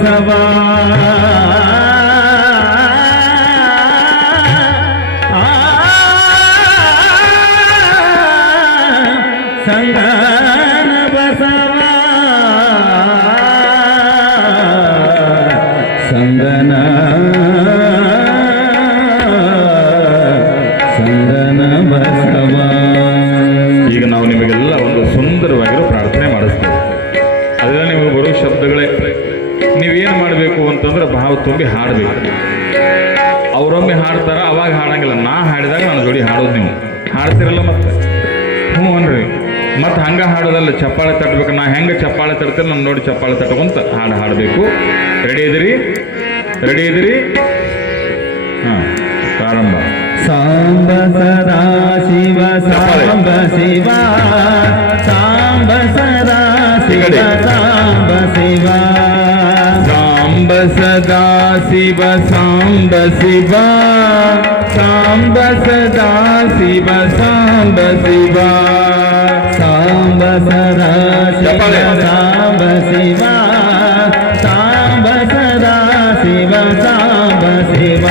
ಬಸವ ಸಂಗನ ಬಸವ ಸಂಗನ ಬಸವ. ಈಗ ನಾವು ನಿಮಗೆಲ್ಲ ಒಂದು ಸುಂದರವಾಗಿರೋ ಪ್ರಾರ್ಥನೆ ಮಾಡಿಸ್ತೇವೆ. ಅದೆಲ್ಲ ನಿಮಗೆ ಬರೋ ಶಬ್ದಗಳೇ. ನೀವೇನು ಮಾಡಬೇಕು ಅಂತಂದ್ರೆ ಭಾವ ತುಂಬಿ ಹಾಡಬೇಕು. ಅವರೊಮ್ಮೆ ಹಾಡ್ತಾರ, ಅವಾಗ ಹಾಡಂಗಿಲ್ಲ. ನಾ ಹಾಡಿದಾಗ ನನ್ನ ಜೋಡಿ ಹಾಡೋದು. ನೀವು ಹಾಡ್ತಿರಲ್ಲ ಮತ್ತೆ ಹ್ಞೂ ಅನ್ರಿ. ಮತ್ತೆ ಹಂಗೆ ಹಾಡೋದಲ್ಲ, ಚಪ್ಪಾಳೆ ತಟ್ಟಬೇಕು. ನಾ ಹೆಂಗೆ ಚಪ್ಪಾಳೆ ತಡ್ತೀನಿ ನಾನು ನೋಡಿ ಚಪ್ಪಾಳೆ ತಟ್ಕೊಂತ ಹಾಡಬೇಕು. ರೆಡಿ ಇದ್ದೀರಿ? ರೆಡಿ ಇದ್ದೀರಿ? ಹಾಂ, ಪ್ರಾರಂಭ. ಸಾಂಬ ಸದಾ ಶಿವ ಸಾಂಬ ಶಿವ ಸಾಂಬ ಸದಾ ಶಿವ ಸಾಂಬ ಶಿವ ಸಾಂಬ ಸದಾ ಶಿವ ಸಾಂಬ ಶಿವ ಸಾಂಬ ಸದಾ ಶಿವ ಸಾಂಬ ಶಿವ ಸಾಂಬ ಸದಾ ಶಿವ ಸಾಂಬ ಶಿವ ಸಾಂಬ ಸದಾ ಶಿವ ಸಾಂಬ ಶಿವ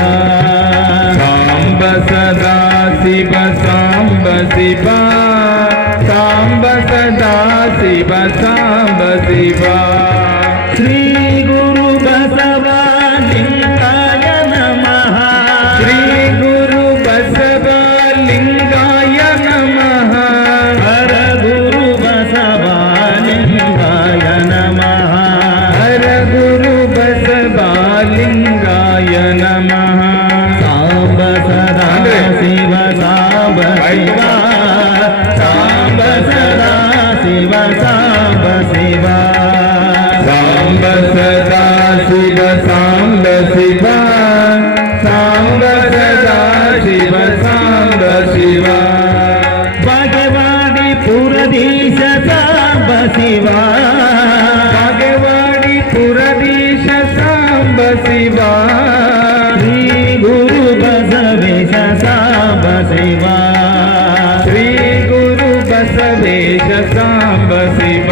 ಸಾಂಬ ಸದಾ ಶಿವ ಸಾಂಬ ಶಿವ ಸಾಂಬ ಸದಾ ಶಿವ ಸಾಂಬ ಶಿವ ಶ್ರೀ ಗುರು ಬಸವಲಿಂಗಾಯ ನಮಃ ಶ್ರೀ ಗುರು ಬಸವಲಿಂಗಾಯ ನಮಃ ಹರ ಗುರು ಬಸವಲಿಂಗಾಯ ನಮಃ ಹರ ಗುರು ಬಸವಲಿಂಗಾಯ ನಮಃ ಸಾಂಬ ಸದಾ ಶಿವ ಸಾಂಬ ಶಿವ ಸಾಂಬ ಸದಾ ಶಿವ ಸಾಂಬ ಶಿವ ಸಾಂಬ ಸದಾ ಶಿವ ಸಾಂಬ ಶಿವ ಸಾಂಬ ಸದಾ ಶಿವ ಸಾಂಬ ಶಿವ ಭಾಗ್ಯವಾಡಿ ಪುರದೀಶ ಸಾಂಬ ಶಿವ ಭಾಗ್ಯವಾಡಿ ಪುರದೀಶ ಸಾಂಬ ಶಿವ ಶ್ರೀ ಗುರು ಬಸವೇಶ ಸಾಂಬ ಶಿವ ಶ್ರೀ ಗುರು ಬಸವೇಶ ಸಾಂಬ ಶಿವ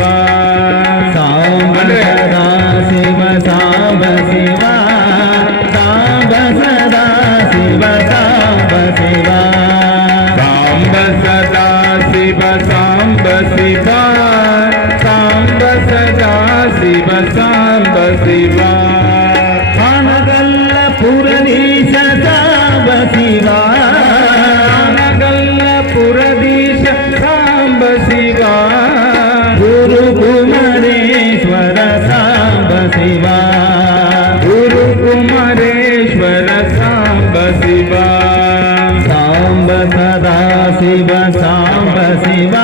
ಸಾಂಬ ಸದಾ ಶಿವ ಸಾಂಬ ಶಿವ ಸಾಂಬ ಸದಾ ಶಿವ ಸಾಂಬ ಶಿವ ಸಾಂಬ ಸದಾ ಶಿವ ಸಾಂಬ ಶಿವ ಸಾಂಬ ಸದಾ ಶಿವ ಸಾಂಬ ಶಿವ ಹಣಗಲ್ಲ ಪುರದೀಶ ಸಾಂಬ ಶಿವ ಹಣಗಲ್ಲ ಪುರದೀಶ ಸಾಂಬ ಶಿವ ಗುರು ಕುಮಾರೇಶ್ವರ ಸಾಂಬ ಶಿವ ಗುರು ಕುಮಾರೇಶ್ವರ ಸಾಂಬ ಶಿವ ಸಾಂಬ ಸದಾ ಶಿವ ಸಾಂಬ ಶಿವ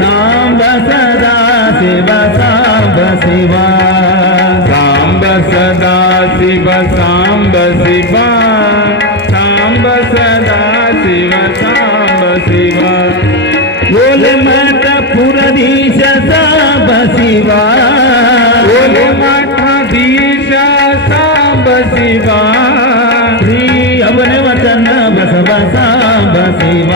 ಸಾಂಬ ಸದಾ ಶಿವ ಸಾಂಬ ಶಿವ ಸಾಂಬ ಸದಾ ಶಿವ ಸಾಂಬ ಶಿವ ಸಾಂಬ ಸದಾ ಶಿವ ಸಾಂಬ ಶಿವ ಓಲೆ ಮಠ ಪುರದೀಶ ಸಾಂಬ ಶಿವ ಓಲೆ ಮಠಾಧೀಶ ಸಾಂಬ ಶಿವ ಶ್ರೀ ಅವನವ ಚನ್ನ ಬಸವ ಸಾಂಬ ಶಿವ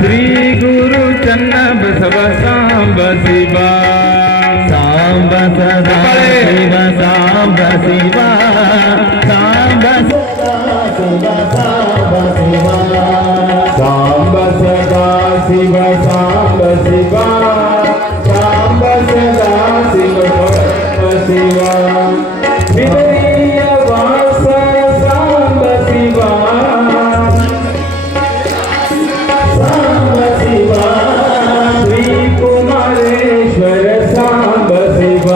ಶ್ರೀ ಗುರು ಚನ್ನ ಬಸವ ಸಾಂಬ ಶಿವ ಸಾಂಬ ಸದಾ ಶಿವ ಸಾಂಬ ಶಿವ ಸಾಂಬ ಸದಾ ಶಿವ ಸಾಂಬ ಶಿವ ಸಾಂಬ ಸದಾ ಶಿವ ಸಾಂಬ ಶಿವ ಸಾಂಬ ಸದಾ ಶಿವ ಶಿವ ವಿನಯ ವಾಸ ಸಾಂಬ ಶಿವ ಸಾಂಬ ಶಿವ ಶ್ರೀ ಕುಮಾರೇಶ್ವರ ಸಾಂಬ ಶಿವ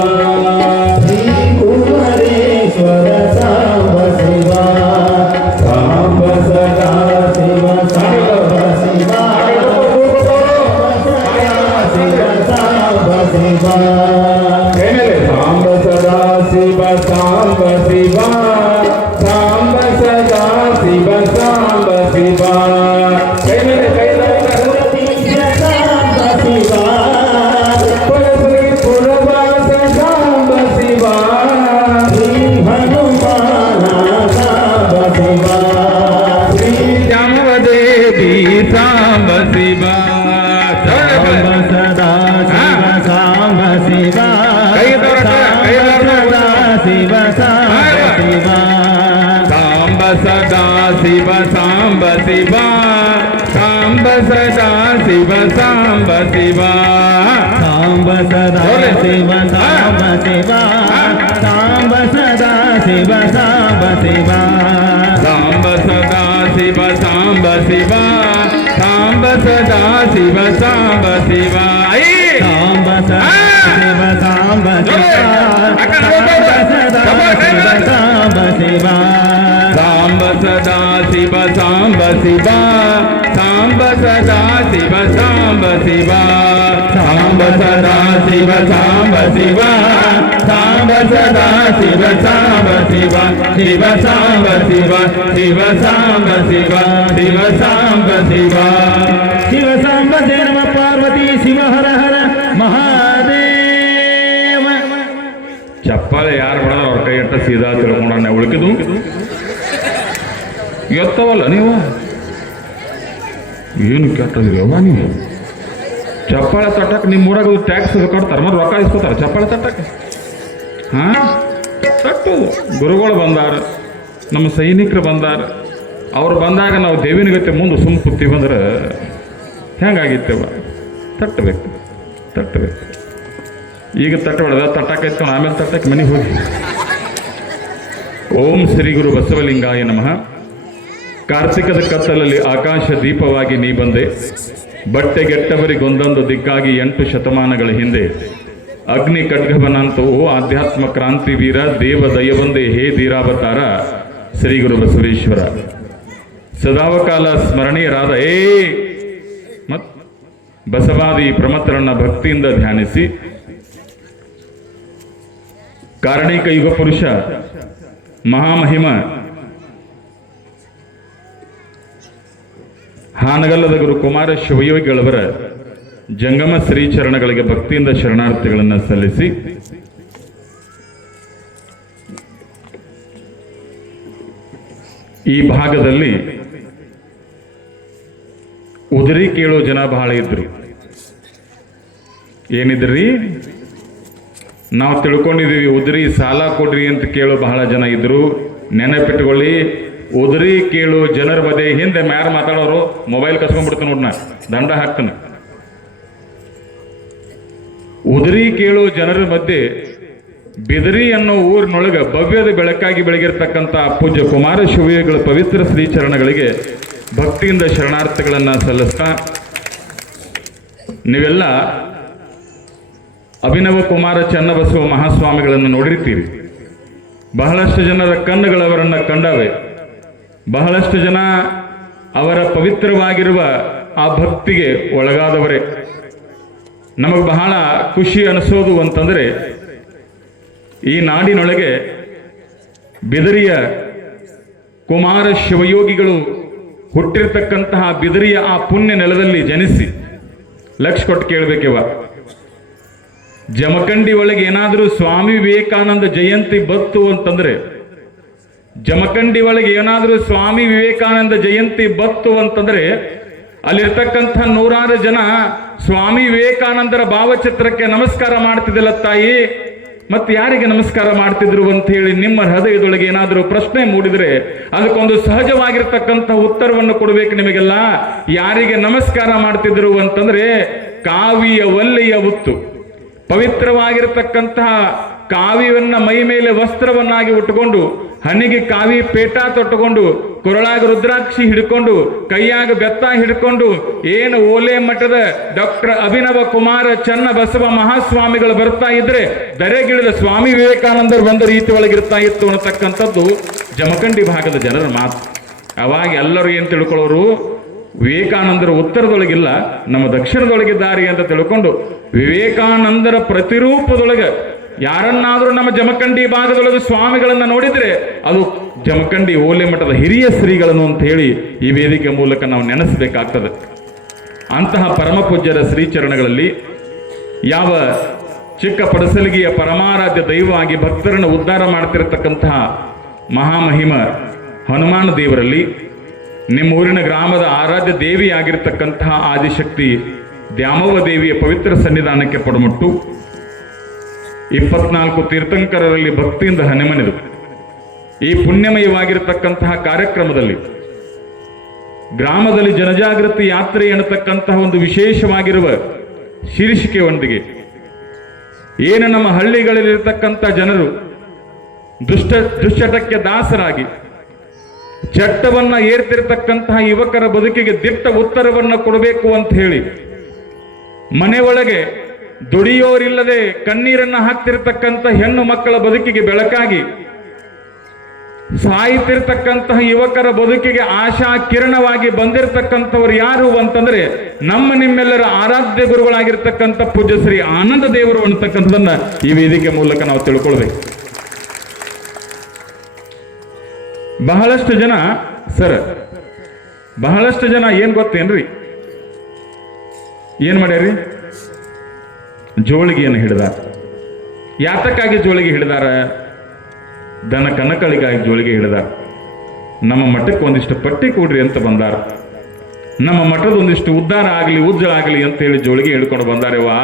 ಶ್ರೀ ಕುಮಾರೇಶ್ವರ ಸಾಂಬ ಶಿವ ಸಾಂಬ ಸದಾ ಶಿವ ಸಾಂಬ ಶಿವ ಶಿವ ಸಾಂಬ ಶಿವ ಸಾಂಬ ಸದಾ ಶಿವ ಸಾಂಬ ಶಿವ ಸಾಂಬ ಸದಾ ಶಿವ ಸಾಂಬ ಶಿವ ಪುರದೀಶ ಸಾಂಬ ಶಿವ ಪುರವಾಸ ಸಾಂಬ ಶಿವ ಶ್ರೀ ಹನುಮಾನ ಸಾಂಬ ಶಿವ ಶ್ರೀ ಚಾಮದೇವಿ ಸಾಂಬ ಶಿವ ಸಾಂಬ ಸದಾ ಶಿವ ಸಾಂಬ ಶಿವ ಕೈ ಎತ್ತವ್ರ, ಕೈ ಎತ್ತವ್ರ. ಸದಾ ಶಿವ ಸಾಂಬ ಶಿವ ಸಾಂಬ ಸದಾ ಶಿವ ಸಾಂಬ ಶಿವ ಸಾಂಬ ಸದಾ ಶಿವ ಸಾಂಬ ಶಿವ ಸಾಂಬ ಸದಾ ಶಿವ ಸಾಂಬ ಶಿವ ಸಾಂಬ ಸದಾ ಶಿವ ಸಾಂಬ ಶಿವ ಸಾಂಬ ಸದಾ ಶಿವ ಸಾಂಬ ಶಿವ ಸಾಂಬ ಸದಾ ಶಿವ ಸಾಂಬ ಶಿವ ಸಾಂಬ ಶಿವ ಸಾಂಬ ಸದಾ ಶಿವ ಸಾಂಬ ಶಿವ ಸಾಂಬ ಸದಾ ಶಿವ ಸಾಂಬ ಶಿವ ಸಾಂಬ ಸದಾ ಶಿವ ಸಾಂಬ ಶಿವ ಸಾಂಬ ಸದಾ ಶಿವ ಸಾಂಬ ಶಿವ ಶಿವ ಸಾಂಬ ಶಿವ ಶಿವ ಸಾಂಬ ಶಿವ ಶಿವ ಸಾಂಬ ಶಿವ ಶಿವ ಸಾಂಬ ಜಯ ನಮ ಪಾರ್ವತಿ ಶಿವ ಹರ ಹರ ಮಹಾದೇವ. ಚಪ್ಪಾಳೆ ಯಾರು ಬಿಡೋದು ಅವ್ರ ಕೈ ಇಟ್ಟ ಸೀದಾ ತಿಳ್ಕೊಂಡ ಉಳ್ಕಿದು ಎತ್ತವಲ್ಲ ನೀವು ಏನು ಕೆಟ್ಟದ್ರಿ ಅವ ನೀವು ಚಪ್ಪಾಳೆ ತಟ್ಟಕ್ಕೆ ನಿಮ್ಮ ಊರಾಗ ಟ್ಯಾಕ್ಸ್ ಕೊಡ್ತಾರೆ ಮತ್ತೆ ರೊಕ್ಕ ಇಸ್ಕೊತಾರೆ ಚಪ್ಪಾಳೆ ತಟ್ಟಕ್ಕೆ ಹಾಂ ತಟ್ಟು ಗುರುಗಳು ಬಂದಾರ ನಮ್ಮ ಸೈನಿಕರು ಬಂದಾರ ಅವ್ರು ಬಂದಾಗ ನಾವು ದೇವಿನ ಗತಿ ಮುಂದೆ ಸುಮ್ಮ ಕೂತೀವಿ ಅಂದ್ರೆ ಹೆಂಗಾಗಿತ್ತೇವ ತಟ್ಟಬೇಕು ತಟ್ಟಬೇಕು ಈಗ ತಟ್ಟು ಹೊಡೆದ ತಟ್ಟಕ್ಕೆ ಆಮೇಲೆ ತಟ್ಟಕ್ಕೆ ಮನೆಗೆ ಹೋಗಿ ಓಂ ಶ್ರೀ ಗುರು ಬಸವಲಿಂಗಾಯ ನಮಃ. ಕಾರ್ತಿಕದ ಕತ್ತಲಲ್ಲಿ ಆಕಾಶ ದೀಪವಾಗಿ ನೀ ಬಂದೆ, ಬಟ್ಟೆಗೆಟ್ಟವರಿಗೊಂದೊಂದು ದಿಕ್ಕಾಗಿ 8 ಶತಮಾನಗಳ ಹಿಂದೆ ಅಗ್ನಿ ಖಡ್ಗವನಂತೂ ಆಧ್ಯಾತ್ಮ ಕ್ರಾಂತಿ ವೀರ ದೇವ ದಯವೊಂದೇ ಹೇ ಧೀರಾವತಾರ ಶ್ರೀ ಗುರು ಬಸವೇಶ್ವರ. ಸದಾವಕಾಲ ಸ್ಮರಣೀಯರಾದ ಮತ್ ಬಸವಾದಿ ಪ್ರಮತ್ತರನ್ನ ಭಕ್ತಿಯಿಂದ ಧ್ಯಾನಿಸಿ ಕಾರಣಿಕ ಯುಗ ಪುರುಷ ಮಹಾಮಹಿಮ ಹಾನಗಲ್ಲದ ಗುರು ಕುಮಾರ ಶಿವಯೋಗಿಗಳವರ ಜಂಗಮ ಶ್ರೀಚರಣಗಳಿಗೆ ಭಕ್ತಿಯಿಂದ ಶರಣಾರ್ಥಿಗಳನ್ನು ಸಲ್ಲಿಸಿ ಈ ಭಾಗದಲ್ಲಿ ಉದರಿ ಕೇಳೋ ಜನ ಬಹಳ ಇದ್ರು. ಏನಿದ್ರಿ ನಾವು ತಿಳ್ಕೊಂಡಿದ್ದೀವಿ ಉದರಿ ಸಾಲ ಕೊಡ್ರಿ ಅಂತ ಕೇಳೋ ಬಹಳ ಜನ ಇದ್ರು. ನೆನಪಿಟ್ಟುಕೊಳ್ಳಿ, ಉದರಿ ಕೇಳು ಜನರ ಮಧ್ಯೆ ಹಿಂದೆ ಯಾರು ಮಾತಾಡೋರು ಮೊಬೈಲ್ ಕಸ್ಕೊಂಡ್ಬಿಡ್ತಾನೆ ನೋಡ್ನ ದಂಡ ಹಾಕ್ತಾನೆ. ಉದರಿ ಕೇಳು ಜನರ ಮಧ್ಯೆ ಬಿದರಿ ಅನ್ನೋ ಊರಿನೊಳಗ ಭವ್ಯದ ಬೆಳಕಾಗಿ ಬೆಳಗಿರ್ತಕ್ಕಂಥ ಪೂಜ್ಯ ಕುಮಾರ ಶಿವಯೋಗಿಗಳ ಪವಿತ್ರ ಶ್ರೀಚರಣಗಳಿಗೆ ಭಕ್ತಿಯಿಂದ ಶರಣಾರ್ಥಿಗಳನ್ನ ಸಲ್ಲಿಸ್ತಾ, ನೀವೆಲ್ಲ ಅಭಿನವ ಕುಮಾರ ಚನ್ನಬಸವ ಮಹಾಸ್ವಾಮಿಗಳನ್ನು ನೋಡಿರ್ತೀರಿ. ಬಹಳಷ್ಟು ಜನರ ಕಣ್ಣುಗಳವರನ್ನ ಕಂಡವೆ. ಬಹಳಷ್ಟು ಜನ ಅವರ ಪವಿತ್ರವಾಗಿರುವ ಆ ಭಕ್ತಿಗೆ ಒಳಗಾದವರೇ. ನಮಗೆ ಬಹಳ ಖುಷಿ ಅನಿಸೋದು ಅಂತಂದರೆ, ಈ ನಾಡಿನೊಳಗೆ ಬಿದರಿಯ ಕುಮಾರ ಶಿವಯೋಗಿಗಳು ಹುಟ್ಟಿರ್ತಕ್ಕಂತಹ ಬಿದರಿಯ ಆ ಪುಣ್ಯ ನೆಲದಲ್ಲಿ ಜನಿಸಿ ಲಕ್ಷ ಕೊಟ್ಟು ಕೇಳಬೇಕಿವ. ಜಮಖಂಡಿ ಒಳಗೆ ಏನಾದರೂ ಸ್ವಾಮಿ ವಿವೇಕಾನಂದ ಜಯಂತಿ ಬತ್ತು ಅಂತಂದ್ರೆ, ಜಮಖಂಡಿ ಒಳಗೆ ಏನಾದರೂ ಸ್ವಾಮಿ ವಿವೇಕಾನಂದ ಜಯಂತಿ ಬತ್ತು ಅಂತಂದ್ರೆ ಅಲ್ಲಿರ್ತಕ್ಕಂಥ 100 ಜನ ಸ್ವಾಮಿ ವಿವೇಕಾನಂದರ ಭಾವಚಿತ್ರಕ್ಕೆ ನಮಸ್ಕಾರ ಮಾಡ್ತಿದ್ದಿಲ್ಲ ತಾಯಿ, ಮತ್ತೆ ಯಾರಿಗೆ ನಮಸ್ಕಾರ ಮಾಡ್ತಿದ್ರು ಅಂತ ಹೇಳಿ ನಿಮ್ಮ ಹೃದಯದೊಳಗೆ ಏನಾದರೂ ಪ್ರಶ್ನೆ ಮೂಡಿದ್ರೆ ಅದಕ್ಕೊಂದು ಸಹಜವಾಗಿರ್ತಕ್ಕಂಥ ಉತ್ತರವನ್ನು ಕೊಡಬೇಕು ನಿಮಗೆಲ್ಲ. ಯಾರಿಗೆ ನಮಸ್ಕಾರ ಮಾಡ್ತಿದ್ರು ಅಂತಂದ್ರೆ ಕಾವಿಯ ಒಲ್ಲೆಯ ಉತ್ತು, ಪವಿತ್ರವಾಗಿರತಕ್ಕಂತಹ ಕಾವಿಯನ್ನ ಮೈ ಮೇಲೆ ವಸ್ತ್ರವನ್ನಾಗಿ ಉಟ್ಟುಕೊಂಡು, ಹನಿಗೆ ಕಾವಿ ಪೇಟ ತೊಟ್ಟುಕೊಂಡು, ಕೊರಳಾಗ ರುದ್ರಾಕ್ಷಿ ಹಿಡ್ಕೊಂಡು, ಕೈಯಾಗ ಬೆತ್ತ ಹಿಡ್ಕೊಂಡು, ಏನು ಓಲೆ ಮಠದ ಡಾಕ್ಟರ್ ಅಭಿನವ ಕುಮಾರ ಚನ್ನಬಸವ ಮಹಾಸ್ವಾಮಿಗಳು ಬರ್ತಾ ಇದ್ರೆ ದರೆಗಿಳಿದ ಸ್ವಾಮಿ ವಿವೇಕಾನಂದರು ಬಂದ ರೀತಿ ಒಳಗಿರ್ತಾ ಇತ್ತು ಅನ್ನತಕ್ಕಂಥದ್ದು ಜಮಖಂಡಿ ಭಾಗದ ಜನರ ಮಾತು. ಅವಾಗ ಎಲ್ಲರೂ ಏನ್ ತಿಳ್ಕೊಳ್ಳೋರು, ವಿವೇಕಾನಂದರ ಉತ್ತರದೊಳಗಿಲ್ಲ, ನಮ್ಮ ದಕ್ಷಿಣದೊಳಗಿದ್ದಾರೆ ಅಂತ ತಿಳ್ಕೊಂಡು ವಿವೇಕಾನಂದರ ಪ್ರತಿರೂಪದೊಳಗೆ ಯಾರನ್ನಾದರೂ ನಮ್ಮ ಜಮಖಂಡಿ ಭಾಗದೊಳಗೆ ಸ್ವಾಮಿಗಳನ್ನ ನೋಡಿದ್ರೆ ಅದು ಜಮಖಂಡಿ ಓಲೆ ಮಠದ ಹಿರಿಯ ಶ್ರೀಗಳನ್ನು ಅಂತ ಹೇಳಿ ಈ ವೇದಿಕೆ ಮೂಲಕ ನಾವು ನೆನೆಸಬೇಕಾಗ್ತದೆ. ಅಂತಹ ಪರಮ ಪೂಜ್ಯರ ಶ್ರೀಚರಣಗಳಲ್ಲಿ ಯಾವ ಚಿಕ್ಕ ಪಡಸಲಿಗೆಯ ಪರಮಾರಾಧ್ಯ ದೈವವಾಗಿ ಭಕ್ತರನ್ನು ಉದ್ಧಾರ ಮಾಡ್ತಿರತಕ್ಕಂತಹ ಮಹಾಮಹಿಮ ಹನುಮಾನ ದೇವರಲ್ಲಿ, ನಿಮ್ಮ ಊರಿನ ಗ್ರಾಮದ ಆರಾಧ್ಯ ದೇವಿಯಾಗಿರ್ತಕ್ಕಂತಹ ಆದಿಶಕ್ತಿ ದ್ಯಾಮವ್ವ ದೇವಿಯ ಪವಿತ್ರ ಸನ್ನಿಧಾನಕ್ಕೆ ಪಡಮುಟ್ಟು 24 ತೀರ್ಥಂಕರರಲ್ಲಿ ಭಕ್ತಿಯಿಂದ ಹನೆಮನೆದು ಈ ಪುಣ್ಯಮಯವಾಗಿರತಕ್ಕಂತಹ ಕಾರ್ಯಕ್ರಮದಲ್ಲಿ ಗ್ರಾಮದಲ್ಲಿ ಜನಜಾಗೃತಿ ಯಾತ್ರೆ ಎನ್ನತಕ್ಕಂತಹ ಒಂದು ವಿಶೇಷವಾಗಿರುವ ಶೀರ್ಷಿಕೆಯೊಂದಿಗೆ ಏನು ನಮ್ಮ ಹಳ್ಳಿಗಳಲ್ಲಿರತಕ್ಕಂಥ ಜನರು ದುಶ್ಚಟಕ್ಕೆ ದಾಸರಾಗಿ ಚಟ್ಟವನ್ನ ಏರ್ತಿರತಕ್ಕಂತಹ ಯುವಕರ ಬದುಕಿಗೆ ದಿಟ್ಟ ಉತ್ತರವನ್ನ ಕೊಡಬೇಕು ಅಂತ ಹೇಳಿ ಮನೆಯೊಳಗೆ ದುಡಿಯೋರಿಲ್ಲದೆ ಕಣ್ಣೀರನ್ನ ಹಾಕ್ತಿರತಕ್ಕಂಥ ಹೆಣ್ಣು ಮಕ್ಕಳ ಬದುಕಿಗೆ ಬೆಳಕಾಗಿ ಸಾಯ್ತಿರ್ತಕ್ಕಂತಹ ಯುವಕರ ಬದುಕಿಗೆ ಆಶಾ ಕಿರಣವಾಗಿ ಬಂದಿರತಕ್ಕಂಥವ್ರು ಯಾರು ಅಂತಂದ್ರೆ ನಮ್ಮ ನಿಮ್ಮೆಲ್ಲರ ಆರಾಧ್ಯ ಗುರುಗಳಾಗಿರ್ತಕ್ಕಂಥ ಪೂಜ್ಯ ಶ್ರೀ ಆನಂದ ದೇವರು ಅನ್ನತಕ್ಕಂಥದನ್ನ ಈ ವೇದಿಕೆ ಮೂಲಕ ನಾವು ತಿಳ್ಕೊಳ್ಬೇಕು. ಬಹಳಷ್ಟು ಜನ ಏನ್ ಗೊತ್ತೇನ್ರಿ, ಏನ್ ಮಾಡ್ಯಾರಿ? ಜೋಳಿಗೆಯನ್ನು ಹಿಡಿದಾರ. ಯಾತಕ್ಕಾಗಿ ಜೋಳಿಗೆ ಹಿಡಿದಾರ? ದನ ಕನಕಳಿಗಾಗಿ ಜೋಳಿಗೆ ಹಿಡಿದಾರ. ನಮ್ಮ ಮಠಕ್ಕೆ ಒಂದಿಷ್ಟು ಪಟ್ಟಿ ಕೊಡ್ರಿ ಅಂತ ಬಂದಾರ. ನಮ್ಮ ಮಠದ ಒಂದಿಷ್ಟು ಉದ್ಧಾರ ಆಗಲಿ ಉಜ್ಜಳ ಆಗಲಿ ಅಂತ ಹೇಳಿ ಜೋಳಿಗೆ ಹಿಡ್ಕೊಂಡು ಬಂದಾರೆ. ವಾ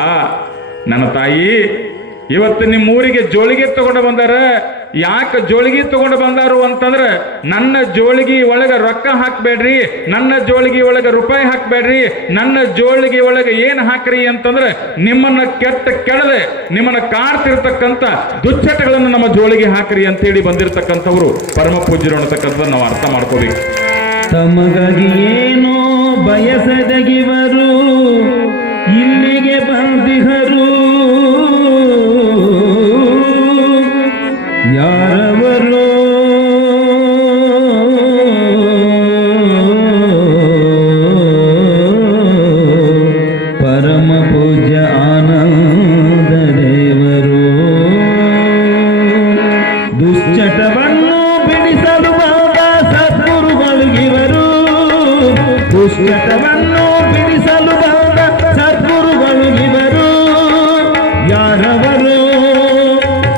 ನನ್ನ ತಾಯಿ, ಇವತ್ತು ನಿಮ್ಮ ಊರಿಗೆ ಜೋಳಿಗೆ ತಗೊಂಡು ಬಂದಾರ. ಯಾಕೆ ಜೋಳಿಗೆ ತಗೊಂಡು ಬಂದಾರು ಅಂತಂದ್ರೆ, ನನ್ನ ಜೋಳಿಗೆ ಒಳಗೆ ರೊಕ್ಕ ಹಾಕ್ಬೇಡ್ರಿ, ನನ್ನ ಜೋಳಿಗೆ ಒಳಗೆ ರೂಪಾಯಿ ಹಾಕ್ಬೇಡ್ರಿ, ನನ್ನ ಜೋಳಿಗೆ ಒಳಗೆ ಏನು ಹಾಕ್ರಿ ಅಂತಂದ್ರೆ ನಿಮ್ಮನ್ನ ಕೆಡದೆ ನಿಮ್ಮನ್ನ ಕಾಡ್ತಿರ್ತಕ್ಕಂಥ ದುಶ್ಚಟಗಳನ್ನು ನಮ್ಮ ಜೋಳಿಗೆ ಹಾಕ್ರಿ ಅಂತೇಳಿ ಬಂದಿರತಕ್ಕಂಥವ್ರು ಪರಮ ಪೂಜ್ಯರು ಅನ್ನತಕ್ಕಂಥದ್ದು ನಾವು ಅರ್ಥ ಮಾಡ್ಕೋಬೇಕು. ತಮಗಾಗಿ ಏನೋ ಬಯಸದಗಿವರು ಇಲ್ಲಿಗೆ ಬಂದಿಹರು, ಯಾರವರು ಪರಮ ಪೂಜ್ಯ ಆನಂದ ದೇವರು. ದುಶ್ಚಟವನ್ನು ಬಿಡಿಸಲು ಬಂದ ಸದ್ಗುರುಗಳಿಗಿವರು, ದುಶ್ಚಟವನ್ನು ಬಿಡಿಸಲು ಬಂದ ಸದ್ಗುರುಗಳಿಗಿವರು. ಯಾರವರು?